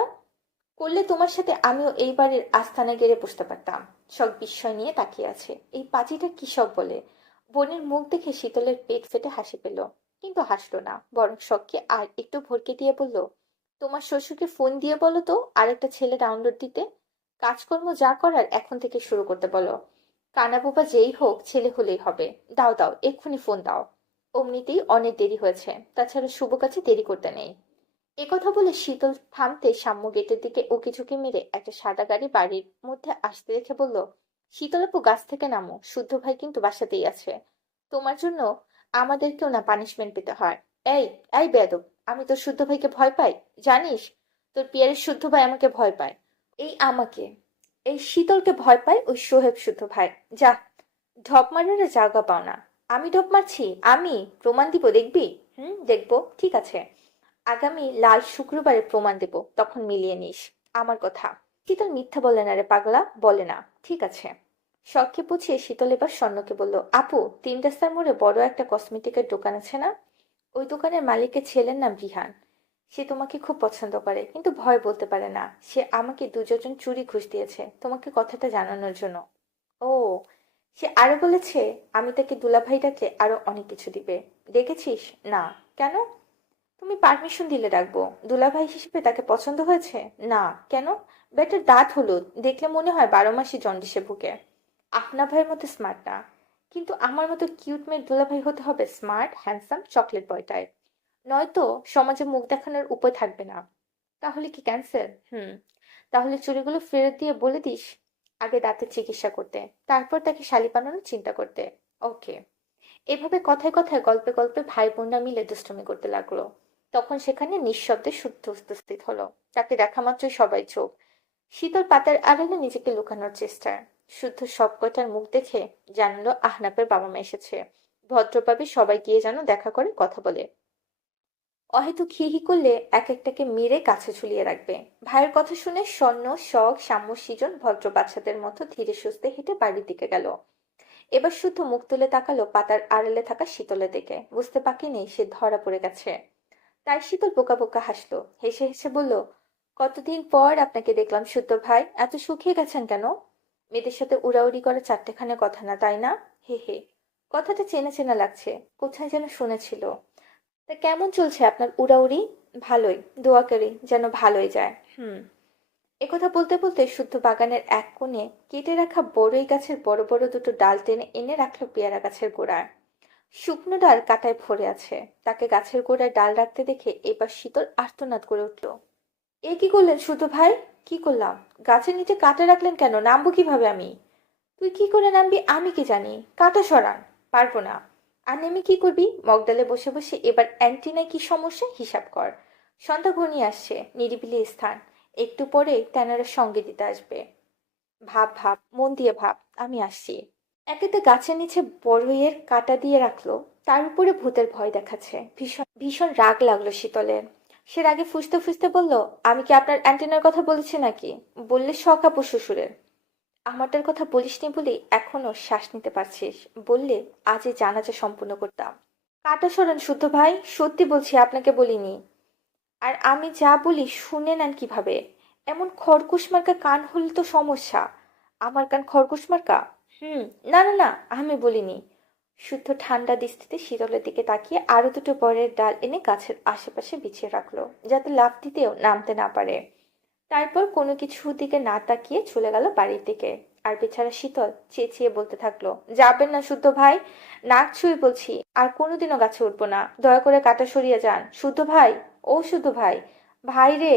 করলে তোমার সাথে আমিও এই বাড়ির আস্তানায় গেড়ে বসতে পারতাম। সব বিস্ময় নিয়ে তাকিয়ে আছে। এই পাজিটা কি সব বলে? বোনের মুখ দেখে শীতলের পেট ফেটে হাসি পেল, কিন্তু হাসলো না, বরং শখকে আর একটু ভরকে দিয়ে বলল, তোমার শ্বশুরকে ফোন দিয়ে বলো তো আরেকটা ছেলে ডাউনলোড দিতে। কাজকর্ম যা করার এখন থেকে শুরু করতে বলো। কানা বোবা যেই হোক, ছেলে হলেই হবে। দাও দাও, এক্ষুনি ফোন দাও। অমনিতেই অনেক দেরি হয়েছে, তাছাড়া শুভ কাছে দেরি করতে নেই। একথা বলে শীতল থামতে সাম্য গেটের দিকে উকিঝুঁকি মেরে একটা সাদা গাড়ি বাড়ির মধ্যে আসতে দেখে বলল, শীতল আপু, গাছ থেকে নামো, শুদ্ধ ভাই কিন্তু বাসাতেই আছে। তোমার জন্য আমাদেরকেও না পানিশমেন্ট পেতে হয়। এই, এই বেয়াদব, আমি তোর শুদ্ধ ভাইকে ভয় পাই, জানিস? তোর পিয়ারের শুদ্ধ ভাই আমাকে ভয় পায়। এই আমাকে, এই শীতলকে ভয় পায় ওই সোহেব শুদ্ধ ভাই। যা, ঢপ মারার জায়গা পাও না। আমি ঢপ মারছি? আমি প্রমাণ দিব, দেখবি? দেখবো, ঠিক আছে। আগামী লাল শুক্রবারে প্রমাণ দেব, তখন মিলিয়ে নিস আমার কথা। শীতল মিথ্যা বলে না রে পাগলা, বলে না। ঠিক আছে। শখকে বুঝিয়ে শীতল এবার স্বর্ণকে বলল, আপু, 3 রাস্তার মোড়ে বড় একটা কসমেটিকের দোকান আছে না? ওই দোকানের মালিকের ছেলের নাম রিহান। সে তোমাকে খুব পছন্দ করে, কিন্তু ভয় বলতে পারে না। সে আমাকে 2 ডজন চুড়ি ঘুষ দিয়েছে তোমাকে কথাটা জানানোর জন্য। ও, সে আরো বলেছে আমি তাকে দুলাভাই ডাকলে আরো অনেক কিছু দিবে। দেখেছিস? না। কেন? তুমি পারমিশন দিলে ডাকবো। দুলাভাই হিসেবে তাকে পছন্দ হয়েছে? না। কেন? বেটার দাঁত হলুদ, দেখলে মনে হয় 12 মাসই জন্ডিসে ভুগে। আপনা ভাইয়ের মতো স্মার্ট না। কিন্তু আমার মতো কিউট মেয়ে দুলাভাই হতে হবে smart handsome chocolate boy type. নয়তো সমাজে মুখ দেখানোর উপায় থাকবে না। তাহলে কি ক্যান্সেল? তাহলে চুড়িগুলো ফেরত দিয়ে বলে দিস আগে দাঁতের চিকিৎসা করতে, তারপর তাকে শালি বানানোর চিন্তা করতে। ওকে। এভাবে কথায় কথায় গল্পে গল্পে ভাই বোনরা মিলে দুষ্টুমি করতে লাগলো। তখন সেখানে নিঃশব্দে শুদ্ধ উপস্থিত হলো। তাকে দেখা মাত্রই সবাই চোখ। শীতল পাতার আড়ালে নিজেকে লুকানোর চেষ্টা। শুদ্ধ সব কটার মুখ দেখে জানলো আহনাফের বাবা মা এসেছে। ভদ্রভাবে সবাই গিয়ে যেন দেখা করে কথা বলে। অহেতুক হি হি করলে এক একটাকে মেরে কাছে ঝুলিয়ে রাখবে। ভাইয়ের কথা শুনে স্বর্ণ শখ সাম্য সৃজন ভদ্র বাচ্চাদের মতো ধীরে সুস্থে হেঁটে বাড়ির দিকে গেল। এবার শুদ্ধ মুখ তুলে তাকালো পাতার আড়ালে থাকা শীতলের দিকে। বুঝতে বাকি নেই সে ধরা পড়ে গেছে। তাই শীতল বোকা বোকা হাসলো, হেসে হেসে বলল, কতদিন পর আপনাকে দেখলাম শুদ্ধ ভাই, এত শুকিয়ে গেছেন কেন? মেয়েদের সাথে উড়াউড়ি করা চারটেখানে কথা না, তাই না? হে হে। কথাটা চেনা চেনা লাগছে, কোথায় যেন শুনেছিল। তা কেমন চলছে আপনার উড়াউড়ি? ভালোই, দোয়া করি যেন ভালোই যায়। একথা বলতে বলতে শুদ্ধ বাগানের এক কোণে কেটে রাখা বড়ই গাছের বড় বড় দুটো ডাল টেনে এনে রাখলো পেয়ারা গাছের গোড়ায়। শুকনো ডাল কাটায় ভরে আছে। তাকে গাছের গোড়ায় ডাল রাখতে দেখে এবার শীতল আর্তনাদ করে উঠল। এ কি করলেন শুদ্ধ ভাই? কি করলাম? গাছের নিচে কাটা রাখলেন কেন? নামবো কিভাবে আমি? তুই কি করে নামবি আমি কি জানি? কাটা সরান। পারবো না। আর নেমে কি করবি? মগডালে বসে বসে এবার অ্যান্টিনায় কি সমস্যা হিসাব কর। সন্ধ্যা ঘনিয়ে আসছে, নিরিবিলি স্থান। একটু পরে তেনারা সঙ্গে দিতে আসবে। ভাব ভাব, মন দিয়ে ভাব, আমি আসছি। একেতে গাছের নিচে বড়ইয়ের কাটা দিয়ে রাখলো, তার উপরে ভূতের ভয় দেখাচ্ছে। ভীষণ ভীষণ রাগ লাগলো শীতলের। সে রাগে ফুঁসতে ফুঁসতে বলল, আমি কি আপনার অ্যান্টেনার কথা বলেছি নাকি? বললে শখ আপু শ্বশুরের। আমারটার কথা বলিসনি বলেই এখনো শ্বাস নিতে পারছিস। বললে আজই জানাজা সম্পূর্ণ করতাম। কাটা সরান শুদ্ধ ভাই, সত্যি বলছি আপনাকে বলিনি। আর আমি যা বলি শুনে নেন কিভাবে? এমন খরগোশ মার্কা কান হলে তো সমস্যা। আমার কান খরগোশ মার্কা? হুম। না না না, আমি বলিনি। শুদ্ধ ঠান্ডা দৃষ্টিতে শীতলের দিকে তাকিয়ে আরো দুটো বরের ডাল এনে গাছের আশেপাশে বিছিয়ে রাখলো, যাতে লাফ দিতেও নামতে না পারে। তারপর কোনো কিছুর দিকে না তাকিয়ে চলে গেল বাড়ির দিকে। আর বেচারা শীতল চেঁচিয়ে বলতে থাকলো, যাবেন না শুদ্ধ ভাই? নাক ছুঁই বলছি, আর কোনোদিনও গাছে উঠবো না। দয়া করে কাটা সরিয়ে যান শুদ্ধ ভাই। ও শুদ্ধ ভাই, ভাই রে।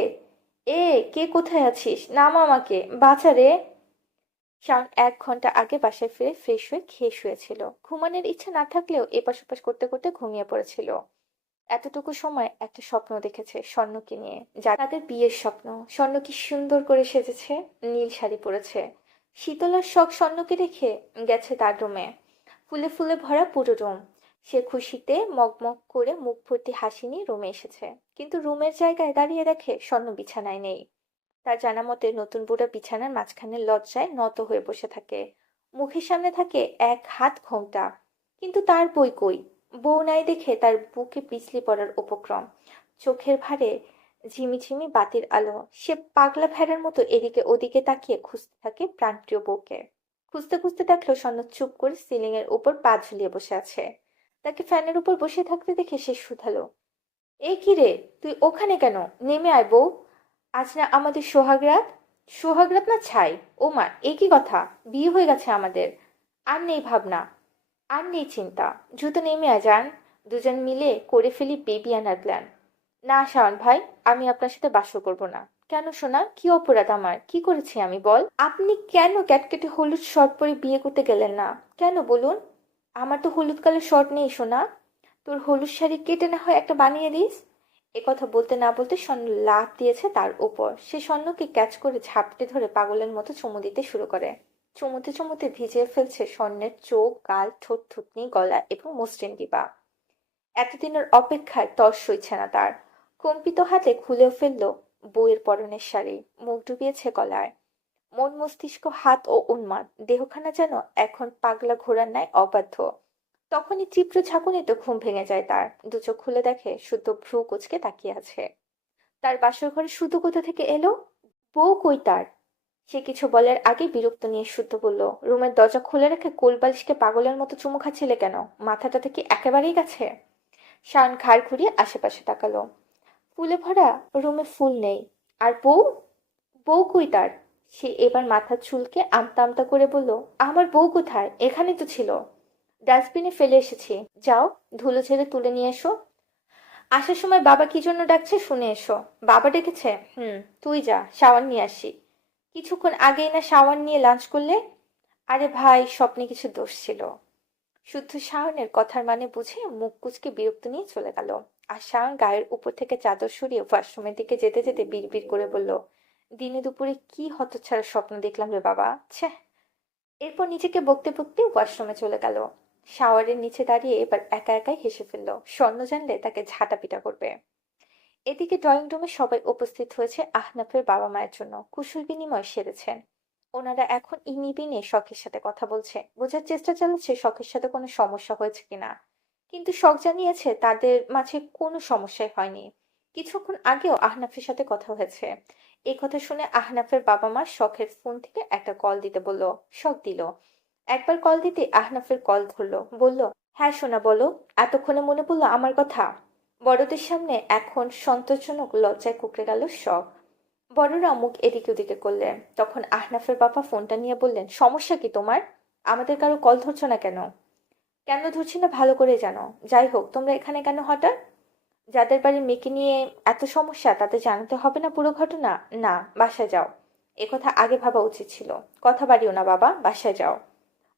এ, কে কোথায় আছিস? নাম আমাকে, বাঁচা রে। শাওন 1 ঘন্টা আগে বাসায় ফিরে ফ্রেশ হয়ে খেয়ে শুয়েছিল। ঘুমানোর ইচ্ছা না থাকলেও এপাশ ওপাশ করতে করতে ঘুমিয়ে পড়েছিল। এতটুকু সময় একটা স্বপ্ন দেখেছে স্বর্ণকে নিয়ে, যা তাদের বিয়ের স্বপ্ন। স্বর্ণ কি সুন্দর করে সেজেছে, নীল শাড়ি পরেছে। শীতলার শখ স্বর্ণকে রেখে গেছে তার রুমে। ফুলে ফুলে ভরা পুরো রুম। সে খুশিতে মগমগ করে মুখ ভর্তি হাসি নিয়ে রুমে এসেছে। কিন্তু রুমের জায়গায় দাঁড়িয়ে দেখে স্বর্ণ বিছানায় নেই। তার জানা মতে নতুন বুড়া বিছানার মাঝখানে লজ্জায় নত হয়ে বসে থাকে। মুখের সামনে থাকে এক হাত ঘোমটা। কিন্তু তার বই কই? বউ নাই দেখে তার বুকে পিছলি পড়ার উপক্রম। চোখের ভারে ঝিমিঝিমি বাতির আলো। সে পাগলা ভেড়ার মতো এদিকে ওদিকে তাকিয়ে খুঁজতে থাকে প্রাণপ্রিয় বউকে। খুঁজতে খুঁজতে দেখলো স্বর্ণ চুপ করে সিলিং এর উপর পা ঝুলিয়ে বসে আছে। তাকে ফ্যানের উপর বসে থাকতে দেখে সে শুধালো, এ কি রে, তুই ওখানে কেন? নেমে আয় বউ। আজ না আমাদের সোহাগরাত। সোহাগরাত না ছাই। ও মা, এ কি কথা? বিয়ে হয়ে গেছে আমাদের। আর নেই ভাবনা, আর নেই চিন্তা। দ্রুত নেমে আয় যান। দুজন মিলে করে ফেলি বেবি আনার প্ল্যান। না শাওন ভাই, আমি আপনার সাথে বাসর করব না। কেন সোনা, কি অপরাধ আমার? কি করেছি আমি বল? আপনি কেন ক্যাটকেটে হলুদ শর্ট পরে বিয়ে করতে গেলেন না? কেন বলুন? আমার তো হলুদ কালার শর্ট নেই সোনা। তোর হলুদ শাড়ি কেটে না হয় একটা বানিয়ে দিস। একথা বলতে না বলতে স্বর্ণ লাফ দিয়েছে তার উপর। সে স্বর্ণকে ক্যাচ করে ঝাপটে ধরে পাগলের মতো চুমু দিতে শুরু করে। চুমুতে চুমুতে ভিজিয়ে ফেলছে স্বর্ণের চোখ, গাল, ঠোঁট, থুতনি, গলা এবং মসৃণ ডিবা। এতদিনের অপেক্ষায় তর সইছে না তার। কম্পিত হাতে খুলেও ফেলল বউয়ের পরনের শাড়ি। মুখ ডুবিয়েছে গলায়। মন মস্তিষ্ক হাত ও উন্মাদ, দেহখানা যেন এখন পাগলা ঘোড়ার ন্যায় অবাধ্য। তখনই তীব্র ঝাঁকুনিতে ঘুম ভেঙে যায় তার। দু চোখ খুলে দেখে শুদ্ধ ভ্রু কুঁচকে তাকিয়ে আছে। তার বাসর ঘরে শুদ্ধ কোথা থেকে এলো? বউ কই তার? সে কিছু বলার আগে বিরক্ত নিয়ে শুদ্ধ বলল, রুমের দরজা খুলে রেখে কোলবালিশকে পাগলের মতো চুমু খাচ্ছিলে কেন? মাথাটা থেকে একেবারেই গেছে? শান ঘাড় ঘুরিয়ে আশেপাশে তাকালো। ফুলে ভরা রুমে ফুল নেই। আর বউ? বউ কই তার? সে এবার মাথা চুলকে আমতা আমতা করে বলল, আমার বউ কোথায়? এখানে তো ছিল। ডাস্টবিনে ফেলে এসেছি। যাও, ধুলো ঝেড়ে তুলে নিয়ে এসো। আসার সময় বাবা কি জন্য ডাকছে শুনে এসো। বাবা ডেকেছে? হুম। তুই যা, শাওয়ার নিয়ে আসি। কিছুক্ষণ আগেই না শাওয়ার নিয়ে লাঞ্চ করলে? আরে ভাই, স্বপ্নে কিছু দোষ ছিল। শুদ্ধ শাওনের কথার মানে বুঝে মুখ কুঁচকে বিরক্ত নিয়ে চলে গেল। আর শাওন গায়ের উপর থেকে চাদর সরিয়ে ওয়াশরুমের দিকে যেতে যেতে বিড়বিড় করে বলল, দিনে দুপুরে কি হতচ্ছাড়া স্বপ্ন দেখলাম রে বাবা, ছে। এরপর নিজেকে বকতে বকতে ওয়াশরুমে চলে গেল। শাওয়ারের নিচে দাঁড়িয়ে এবার একা একাই হেসে ফেলল। স্বর্ণ জানলে তাকে ঝাঁটাপিটা করবে। এদিকে ড্রয়িং রুমে সবাই উপস্থিত হয়েছে আহনাফের বাবা মায়ের জন্য, কুশল বিনিময় সেরেছেন। ওনারা এখন ইনিবি নিয়ে শখের সাথে কথা বলছে, বোঝার চেষ্টা চালাচ্ছে শখের সাথে কোনো সমস্যা হয়েছে কিনা। কিন্তু শখ জানিয়েছে তাদের মাঝে কোনো সমস্যাই হয়নি। কিছুক্ষণ আগেও আহনাফের সাথে কথা হয়েছে। এই কথা শুনে আহনাফের বাবা মা শখের ফোন থেকে একটা কল দিতে বলল। শখ দিল। একবার কল দিতে আহনাফের কল ধরলো, বলল, হ্যাঁ সোনা বলো। এতক্ষণে মনে পড়লো আমার কথা? বড়দের সামনে এখন সন্তোষজনক লজ্জায় কুঁকড়ে গেল শখ। বড়রা মুখ এদিকে ওদিকে করলেন। তখন আহনাফের বাবা ফোনটা নিয়ে বললেন, সমস্যা কি তোমার? আমাদের কারো কল ধরছো না কেন? কেন ধরছি না ভালো করে জানো। যাই হোক, তোমরা এখানে কেন হঠাৎ? যাদের বাড়ির মেয়েকে নিয়ে এত সমস্যা তাদের জানাতে হবে না পুরো ঘটনা? না, বাসায় যাও। একথা আগে ভাবা উচিত ছিল। কথা বাড়িও না বাবা, বাসায় যাও।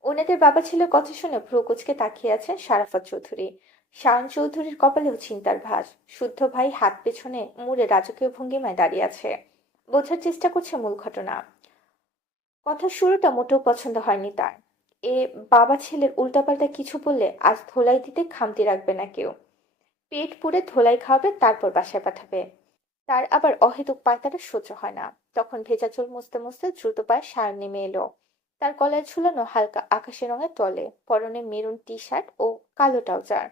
ওনাদের বাবা ছেলের কথা শুনে ভ্রু কুঁচকে তাকিয়ে আছেন শারাফত চৌধুরী। শাওন চৌধুরীর কপালেও চিন্তার ভাঁজ। শুদ্ধ ভাই হাত পেছনে মুড়ে রাজকীয় ভঙ্গিমায় দাঁড়িয়ে আছে, বোঝার চেষ্টা করছে মূল ঘটনা। কথার শুরুটা মোটেও পছন্দ হয়নি তার। এ বাবা ছেলের উল্টাপাল্টা কিছু বললে আজ ধোলাই দিতে খামতি রাখবে না কেউ। পেট পুড়ে ধোলাই খাওয়াবে, তারপর বাসায় পাঠাবে। তার আবার অহেতুক পায়তারা সহ্য হয় না। তখন ভেজা চুল মুছতে মুছতে দ্রুত পায়ে সায়ন নেমে এলো। তার গলায় ঝুলানো হালকা আকাশি রঙের টলে, পরনে মেরুন টি শার্ট ও কালো ট্রাউজার।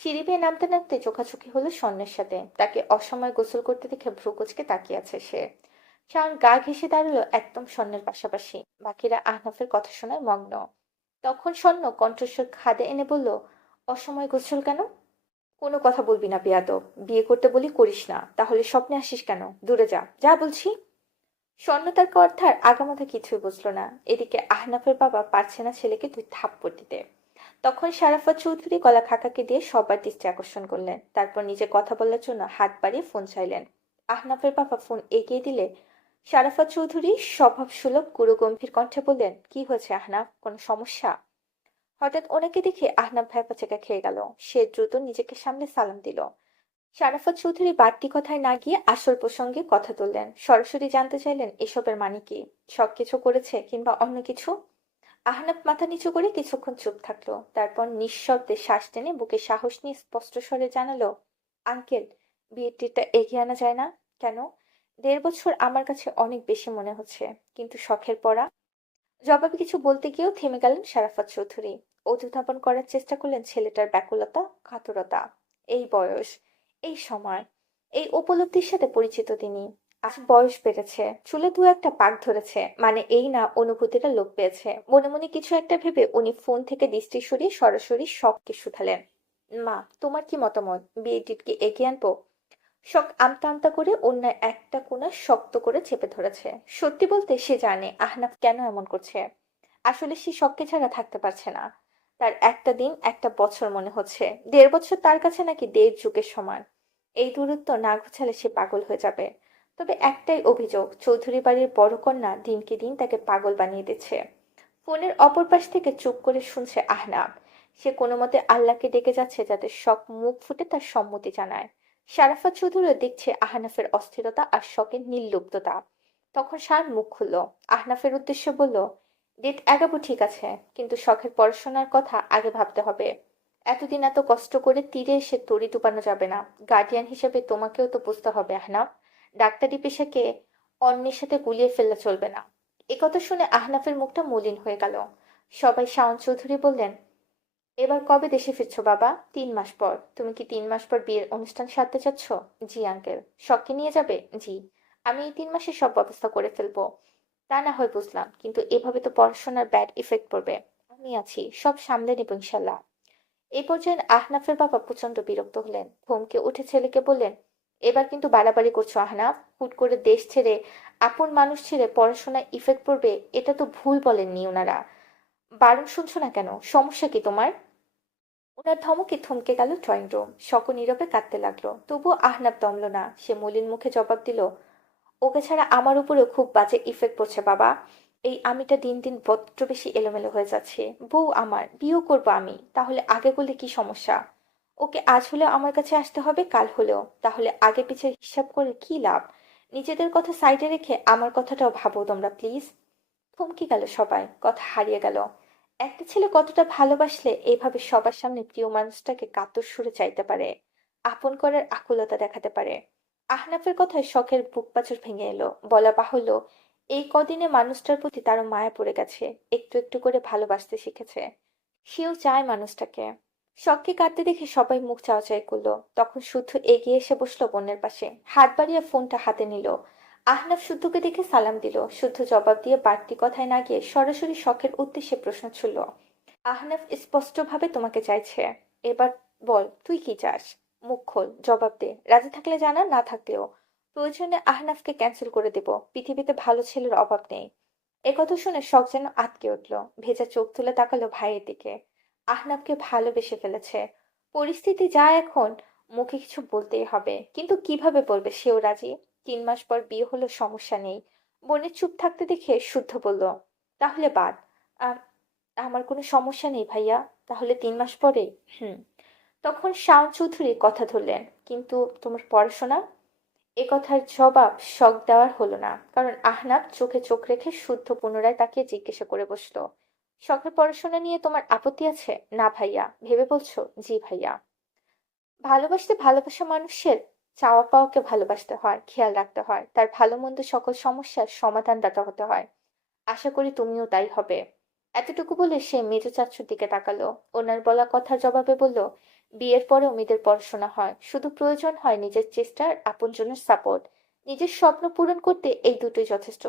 সিঁড়ি বেয়ে নামতে নামতে চোখাচোখি হলো স্বর্ণের সাথে। তাকে অসময়ে গোসল করতে দেখে ভ্রু কুঁচকে তাকিয়ে আছে সে। শাওন গা ঘেঁষে দাঁড়ালো একদম স্বর্ণের পাশাপাশি। বাকিরা আহনাফের কথা শোনায় মগ্ন। তখন স্বর্ণ কণ্ঠস্বর খাদে এনে বলল, অসময়ে গোসল কেন? কোনো কথা বলবি না বেয়াদব। বিয়ে করতে বলি করিস না, তাহলে স্বপ্নে আসিস কেন? দূরে যা, যা বলছি। স্বর্ণ তার কথার আগামাথা কিছুই বুঝলো না। এদিকে আহনাফের বাবা পারছে না ছেলেকে দুই থাপ্পড় দিতে। তখন শারাফত চৌধুরী গলা খাকাকে দিয়ে সবার দৃষ্টি আকর্ষণ করলেন। তারপর নিজে কথা বলার জন্য হাত বাড়িয়ে ফোন চাইলেন। আহনাফের বাবা ফোন এগিয়ে দিলে শারাফত চৌধুরী স্বভাবসুলভ গুরুগম্ভীর কণ্ঠে বললেন, কি হয়েছে আহনাফ, কোনো সমস্যা? হঠাৎ ওনাকে দেখে আহনাফ ভ্যাপা খেয়ে গেল। সে দ্রুত নিজেকে সামনে সালাম দিল। শারাফত চৌধুরী বাড়তি কথায় না গিয়ে আসল প্রসঙ্গে কথা তুললেন। সরাসরি জানতে চাইলেন এসবের মানে কি। শখ কিছু করেছে কিংবা অন্য কিছু? আহনাফ মাথা নিচু করে কিছুক্ষণ চুপ থাকলো। তারপর নিঃশব্দে শ্বাস টেনে বুকে সাহস নিয়ে স্পষ্ট স্বরে জানালো, আঙ্কেল, বিয়ের ডেটটা এগিয়ে আনা যায় না? কেন? 1.5 বছর আমার কাছে অনেক বেশি মনে হচ্ছে, কিন্তু শখের পড়া। জবাবে কিছু বলতে গিয়েও থেমে গেলেন শারাফত চৌধুরী। অনুধাবন করার চেষ্টা করলেন ছেলেটার ব্যাকুলতা, কাতরতা। এই বয়স, এই সময়, এই উপলব্ধির সাথে পরিচিত তিনি। আজ বয়স বেড়েছে, চুলে দু একটা পাক ধরেছে, মানে এই না অনুভূতিটা লোপ পেয়েছে। মনে মনে কিছু একটা ভেবে উনি ফোন থেকে দৃষ্টি সরিয়ে সরাসরি শখকে শুধালেন, মা, তোমার কি মতামত? বিয়ে ডেট কি এগিয়ে আনবো? শখ আমতা আমতা করে অন্যের একটা কোণা শক্ত করে চেপে ধরেছে। সত্যি বলতে সে জানে আহনাফ কেন এমন করছে। আসলে সে শখকে ছাড়া থাকতে পারছে না। তার একটা দিন একটা বছর মনে হচ্ছে। 1.5 বছর তার কাছে নাকি 1.5 যুগের সমান। এই দূরত্ব না ঘুচালে সে পাগল হয়ে যাবে। তবে একটাই অভিযোগ, চৌধুরী বাড়ির বড় কন্যা দিনকে দিন তাকে পাগল বানিয়ে দিচ্ছে। ফোনের অপর পাশ থেকে চুপ করে শুনছে আহনাফ। সে কোনো মতে আল্লাহকে ডেকে যাচ্ছে যাতে শখ মুখ ফুটে তার সম্মতি জানায়। শারাফত চৌধুরীও দেখছে আহনাফের অস্থিরতা আর শখের নির্লিপ্ততা। তখন শান মুখ খুলল। আহনাফের উদ্দেশ্যে বলল, ডেট এগাবো ঠিক আছে, কিন্তু শখের পড়াশোনার কথা আগে ভাবতে হবে। এতদিন এত কষ্ট করে তীরে এসে তড়ি ডুবানো যাবে না। গার্ডিয়ান হিসেবে তোমাকেও তো বুঝতে হবে আহনাফ। ডাক্তারি পেশাকে অন্যের সাথে গুলিয়ে ফেললে চলবে না। একথা শুনে আহনাফের মুখটা মলিন হয়ে গেল। সবাই শাওন চৌধুরী বললেন, এবার কবে দেশে ফিরছো বাবা? 3 মাস পর। তুমি কি 3 মাস পর বিয়ের অনুষ্ঠান সারতে চাচ্ছ? জি আঙ্কেল। শখকে নিয়ে যাবে? জি। আমি এই 3 মাসে সব ব্যবস্থা করে ফেলবো। তা না হয় বুঝলাম, কিন্তু এভাবে তো পড়াশোনার ব্যাড ইফেক্ট পড়বে। আমি আছি, সব সামলে নেব ইনশাল্লাহ। এই পর্যায়ে আহনাফের বাবা প্রচন্ড বিরক্ত হলেন। ধমকে উঠে ছেলেকে বললেন, এবার কিন্তু বাড়াবাড়ি করছো আহনাফ। হুট করে দেশ ছেড়ে, আপন মানুষ ছেড়ে পড়াশোনায় ইফেক্ট পড়বে, এটা তো ভুল বলেননি ওনারা। বারণ শুনছো না কেন? সমস্যা কি তোমার? ওনার ধমকে থমকে গেল ড্রয়িং রুম। শখ নীরবে কাঁদতে লাগলো, তবুও আহনাব দমল না। সে মলিন মুখে জবাব দিল, ওকে ছাড়া আমার উপরেও খুব বাজে ইফেক্ট পড়ছে বাবা। এই আমিটা দিন দিন বড্ড বেশি এলোমেলো হয়ে যাচ্ছে। বউ আমার, বিয়েও করবো আমি, তাহলে আগে করলে কি সমস্যা? ওকে আজ হলেও আমার কাছে আসতে হবে, কাল হলেও। তাহলে আগে পিছে হিসাব করে কি লাভ? নিজেদের কথা সাইডে রেখে আমার কথাটাও ভাবো তোমরা প্লিজ। থমকে গেল সবাই, কথা হারিয়ে গেল। একটা ছেলে কতটা ভালোবাসলে এইভাবে সবার সামনে প্রিয় মানুষটাকে কাতর সুরে চাইতে পারে, আপন করার আকুলতা দেখাতে পারে। আহনাফের কথায় শখের বুক পাঁচর ভেঙে এলো। বলা বাহুল্য, এই কদিনে মানুষটার প্রতি তারও মায়া পড়ে গেছে, একটু একটু করে ভালোবাসতে শিখেছে। সেও চায় মানুষটাকে। শখকে কাঁদতে দেখে সবাই মুখ চাওয়াচাই করলো। তখন শুদ্ধ এগিয়ে এসে বসলো বোনের পাশে, হাত বাড়িয়ে ফোনটা হাতে নিল। আহনাফ শুদ্ধকে দেখে সালাম দিল। শুদ্ধ জবাব দিয়ে বাড়তি কথায় না গিয়ে সরাসরি শখের উদ্দেশ্যে প্রশ্ন ছুড়ল। আহনাফ স্পষ্টভাবে তোমাকে চাইছে, এবার বল তুই কি চাস? মুখ খোল, জবাব দে। রাজি থাকলে জানা, না থাকলেও প্রয়োজনে আহনাফকে ক্যান্সেল করে দেব। পৃথিবীতে ভালো ছেলের অভাব নেই। একথা শুনে শখ যেন আঁতকে উঠল। ভেজা চোখ তুলে তাকালো ভাইয়ের দিকে। আহনাফকে ভালোবেসে ফেলেছে। পরিস্থিতি যা এখন, মুখে কিছু বলতেই হবে, কিন্তু কিভাবে বলবে? সেও রাজি। 3 মাস পর বিয়ে হলো, সমস্যা নেই। বোনের চুপ থাকতে দেখে শুদ্ধ বলল, তাহলে বাদ। আ- আমার কোনো সমস্যা নেই ভাইয়া। তাহলে 3 মাস পরে? হুম। তখন শাওন চৌধুরী কথা ধরলেন, কিন্তু তোমার পড়াশোনা? এ কথার জবাব শখ দেওয়ার হলো না, কারণ আহনাব চোখে চোখ রেখে শুদ্ধ পুনরায় তাকিয়ে জিজ্ঞাসা করে বসলো, শখের পড়াশোনা নিয়ে তোমার আপত্তি আছে? না ভাইয়া। ভেবে বলছো? জি ভাইয়া। ভালোবাসতে ভালোবাসা মানুষের চাওয়া পাওয়াকে ভালোবাসতে হয়, খেয়াল রাখতে হয়, তার ভালো মন্দ সকল সমস্যার সমাধানদাতা হতে হয়। আশা করি তুমিও তাই হবে। এতটুকু বলে সে মেজ চাচ্চুর দিকে তাকালো। ওনার বলা কথার জবাবে বলল, বিয়ের পরেও মেয়েদের পড়াশোনা হয়, শুধু প্রয়োজন হয় নিজের চেষ্টার, আপনজনের সাপোর্ট। নিজের স্বপ্ন পূরণ করতে এই দুটোই যথেষ্ট।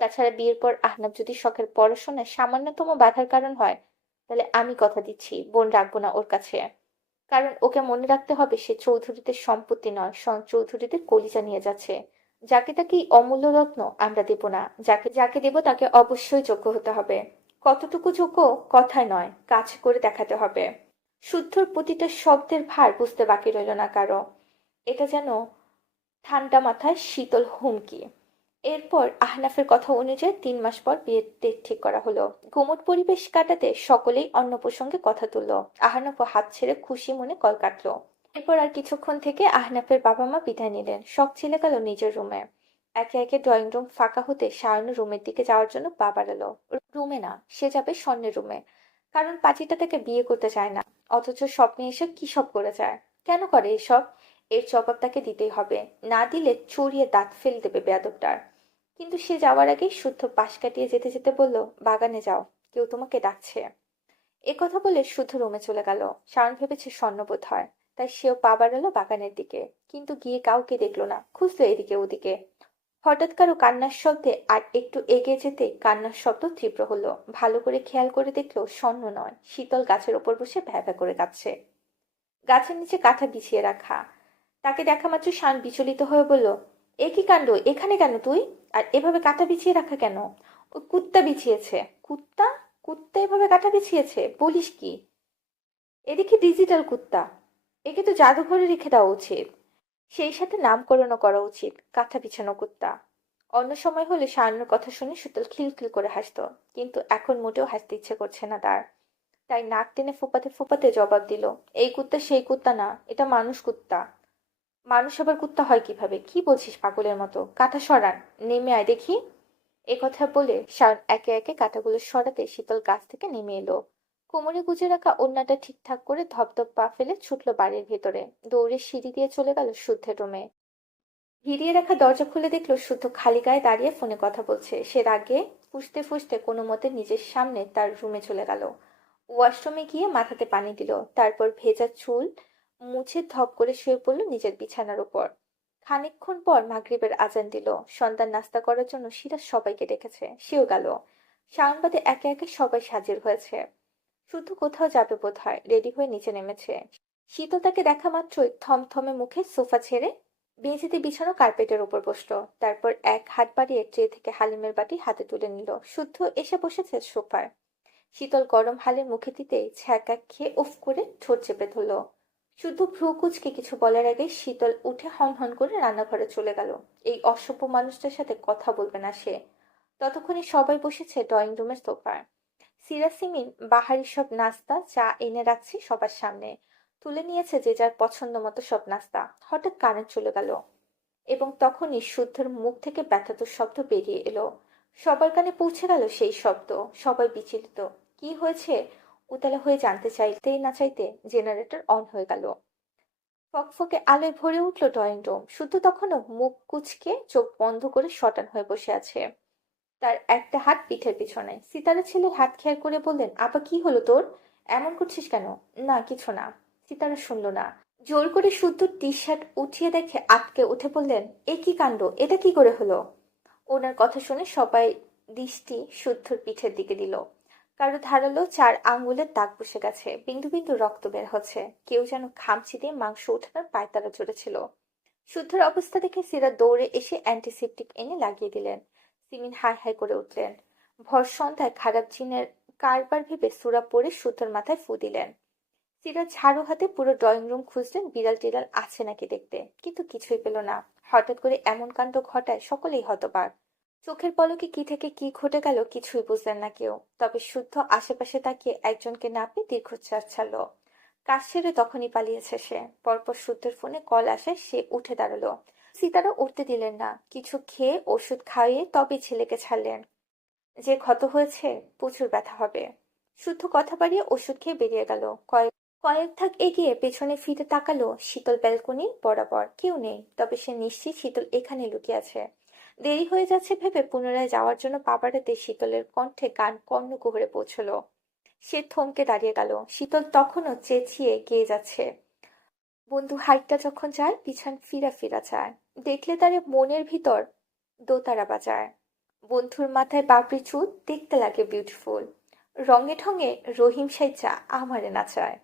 তাছাড়া বিয়ের পর আহনাব যদি শখের পড়াশোনায় সামান্যতম বাধার কারণ হয়, তাহলে আমি কথা দিচ্ছি বোন রাখবো না ওর কাছে। কারণ ওকে মনে রাখতে হবে সে চৌধুরীদের সম্পত্তি নয়, চৌধুরীদের কলিজা নিয়ে যাচ্ছে। যাকে তাকে এই অমূল্য রত্ন আমরা দেব না। যাকে যাকে দেব তাকে অবশ্যই যোগ্য হতে হবে। কতটুকু যোগ্য? কথায় নয়, কাজ করে দেখাতে হবে। শুদ্ধর প্রতিটা শব্দের ভার বুঝতে বাকি রইল না কারো। এটা যেন ঠান্ডা মাথায় শীতল হুমকি। এরপর আহনাফের কথা অনুযায়ী 3 মাস পর বিয়ের ডেট ঠিক করা হলো। গুমট পরিবেশ কাটাতে সকলেই অন্য প্রসঙ্গে কথা তুললো। আহনাফও হাত ছেড়ে খুশি মনে কল কাটলো। এরপর আর কিছুক্ষণ থেকে আহনাফের বাবা মা বিদায় নিলেন। শখ ছিলে গেল নিজের রুমে। একে একে ড্রয়িং রুম ফাঁকা হতে সায়ন রুমের দিকে যাওয়ার জন্য পা বাড়ালো। রুমে না, সে যাবে স্বর্ণের রুমে। কারণ পাঁচিটা তাকে বিয়ে করতে চায় না, অথচ স্বপ্নে এসে কি সব করে যায়। কেন করে এসব? এর জবাব তাকে দিতেই হবে। না দিলে চড়িয়ে দাঁত ফেল দেবে বেয়াদবটার। কিন্তু সে যাওয়ার আগেই শুদ্ধ পাশ কাটিয়ে যেতে যেতে বলল, বাগানে যাও, কেউ তোমাকে ডাকছে। এ কথা বলে শুদ্ধ রুমে চলে গেল। শাওন ভেবেছে স্বর্ণবোধ হয়, তাই সেও পা বাড়ালো বাগানের দিকে। কিন্তু গিয়ে কাউকে দেখলো না, খুঁজলো এদিকে ওদিকে। হঠাৎ কারো কান্নার শব্দে আর একটু এগিয়ে যেতে কান্নার শব্দ তীব্র হলো। ভালো করে খেয়াল করে দেখলো স্বর্ণ নয়, শীতল গাছের ওপর বসে ভ্যাঁ ভ্যাঁ করে কাঁদছে। গাছের নিচে কাঁথা বিছিয়ে রাখা। তাকে দেখা মাত্র শান বিচলিত হয়ে বলল, এ কি কাণ্ড, এখানে কেন তুই? আর এভাবে কাঁথা বিছিয়ে রাখা কেন? ওই কুত্তা বিছিয়েছে। কুত্তা? কুত্তা এভাবে কাঁথা বিছিয়েছে বলিস কি? এদিকে ডিজিটাল কুত্তা। একে তো জাদুঘরে রেখে দেওয়া উচিত। সেই সাথে নামকরণও করা উচিত, কাঁথা বিছানো কুত্তা। অন্য সময় হলে শাহানুর কথা শুনে শীতল খিলখিল করে হাসতো, কিন্তু এখন মোটেও হাসতে ইচ্ছে করছে না তার। তাই নাক টেনে ফোপাতে ফোপাতে জবাব দিল, এই কুত্তা সেই কুত্তা না, এটা মানুষ কুত্তা। মানুষ আবার কুত্তা হয় কিভাবে? কি বলছিস পাগলের মতো? কাঁথা সরান, নেমে আয় দেখি। একথা বলে শাওন একে একে কাঁটাগুলো সরাতে শীতল গাছ থেকে নেমে এলো। কোমরে গুজে রাখা ওড়নাটা ঠিকঠাক করে ধপধপ পা ফেলে ছুটলো বাড়ির ভেতরে। দৌড়ে সিঁড়ি দিয়ে চলে গেল শুদ্ধের রুমে। ভিড়িয়ে রাখা দরজা খুলে দেখলো শুদ্ধ খালি গায়ে দাঁড়িয়ে ফোনে কথা বলছে। সে রাগে ফুঁসতে ফুঁসতে কোনো মতে নিজের সামনে তার রুমে চলে গেল। ওয়াশরুমে গিয়ে মাথাতে পানি দিল, তারপর ভেজা চুল মুছে ধপ করে শুয়ে পড়ল নিজের বিছানার উপর। খানিকক্ষণ পর মাগরিবের আজান দিল। সন্ধ্যার নাস্তা করার জন্য সিরাজ সবাইকে ডেকেছে, সেও গেল। শাওনবাদে একে একে সবাই হাজির হয়েছে। শুধু কোথাও যাবে বোধ হয়, রেডি হয়ে নিচে নেমেছে। শীতল তাকে দেখা মাত্রই থমথমে মুখে সোফা ছেড়ে মেঝেতে বিছানো কার্পেটের উপর বসলো। তারপর এক হাত বাড়িয়ে ট্রে থেকে হালিমের বাটি হাতে তুলে নিল। শুদ্ধ এসে বসেছে সোফায়। শীতল গরম হালের মুখে দিতে ছ্যাঁকা খেয়ে উফ করে ঠোঁট চেপে ধরল। শুধু ভ্রু কুঁচকে কিছু বলার আগে শীতল উঠে হন হন করে রান্নাঘরে চলে গেল। এই অসভ্য মানুষটার সাথে কথা বলবে না সে। ততক্ষণে সবাই বসেছে ড্রয়িং রুমের সোফায়। সিরাসিমিন বাহারি সব নাস্তা চা এনে রাখছে সবার সামনে। তুলে নিয়েছে যে যার পছন্দ মতো সব নাস্তা। হঠাৎ কারেন্ট চলে গেল এবং তখনই শুদ্ধর মুখ থেকে ব্যথাতুর শব্দ বেরিয়ে এলো। সবার কানে পৌঁছে গেল সেই শব্দ। সবাই বিচলিত। কি হয়েছে উতলা হয়ে জানতে চাইতেই না চাইতে জেনারেটর অন হয়ে গেল। ফকফকে আলোয় ভরে উঠল ড্রয়িং রুম। শুদ্ধ তখনও মুখ কুঁচকে চোখ বন্ধ করে শটান হয়ে বসে আছে। তার একটা হাত পিঠের পিছনে। সিতারা ছেলের হাত খেয়াল করে বললেন, আপা কি হলো তোর? এমন করছিস কেন? না কিছু না। সিতারা শুনল না। জোর করে শুদ্ধ টি শার্ট উঠিয়ে দেখে আটকে উঠে বললেন, এ কি কাণ্ড, এটা কি করে হলো? ওনার কথা শুনে সবাই দৃষ্টি শুদ্ধর পিঠের দিকে দিল। কারো ধারালো 4 আঙ্গুলের দাগ বসে গেছে, বিন্দু বিন্দু রক্ত বের হচ্ছে। কেউ যেন খামচি দিয়ে মাংস ওঠানোর পায়তারা জড়েছিল। শুদ্ধর অবস্থা দেখে সিরা দৌড়ে এসে অ্যান্টিসেপটিক এনে লাগিয়ে দিলেন। সিমিন হাই হাই করে উঠলেন। ভর সন্ধ্যায় খারাপ জিনের কারবার ভেবে সুরা পড়ে শুদ্ধর মাথায় ফু দিলেন। সিরা ঝাড়ু হাতে পুরো ড্রয়িং রুম খুঁজলেন বিড়াল টিড়াল আছে নাকি দেখতে, কিন্তু কিছুই পেল না। হঠাৎ করে এমন কাণ্ড ঘটায় সকলেই হতবাক। চোখের পলকে কি থেকে কি ঘটে গেল কিছুই বুঝলেন না কেউ। তবে শুদ্ধ আশেপাশে তাকিয়ে একজনকে না পেয়ে দীর্ঘশ্বাস ছাড়ল। কাজ সেরে তখনই পালিয়েছে সে। পরপর শুদ্ধের ফোনে কল আসায় সে উঠে দাঁড়ালো। সীতারা উঠতে দিলেন না। কিছু খেয়ে ওষুধ খাইয়ে তবে ছেলেকে ছাড়লেন। যে ক্ষত হয়েছে প্রচুর ব্যথা হবে। শুদ্ধ কথা বাড়িয়ে ওষুধ খেয়ে বেরিয়ে গেল। কয়েক ধাপ এগিয়ে পেছনে ফিরে তাকালো। শীতল ব্যালকনির বরাবর কেউ নেই। তবে সে নিশ্চিত শীতল এখানে লুকিয়ে আছে। দেরি হয়ে যাচ্ছে ভেবে পুনরায় যাওয়ার জন্য পা বাড়াতে শীতলের কণ্ঠে গান কর্ণকুহরে পৌঁছলো। সে থমকে দাঁড়িয়ে গেল। শীতল তখনও চেঁচিয়ে গেয়ে যাচ্ছে, বন্ধু হাইটটা যখন যায় পিছন ফিরা ফিরা চায়, দেখলে তারে মনের ভিতর দোতারা বাজায়। বন্ধুর মাথায় বাবরি চুল দেখতে লাগে বিউটিফুল, রঙে ঢঙে রহিম সাইজা আমারে নাচায়।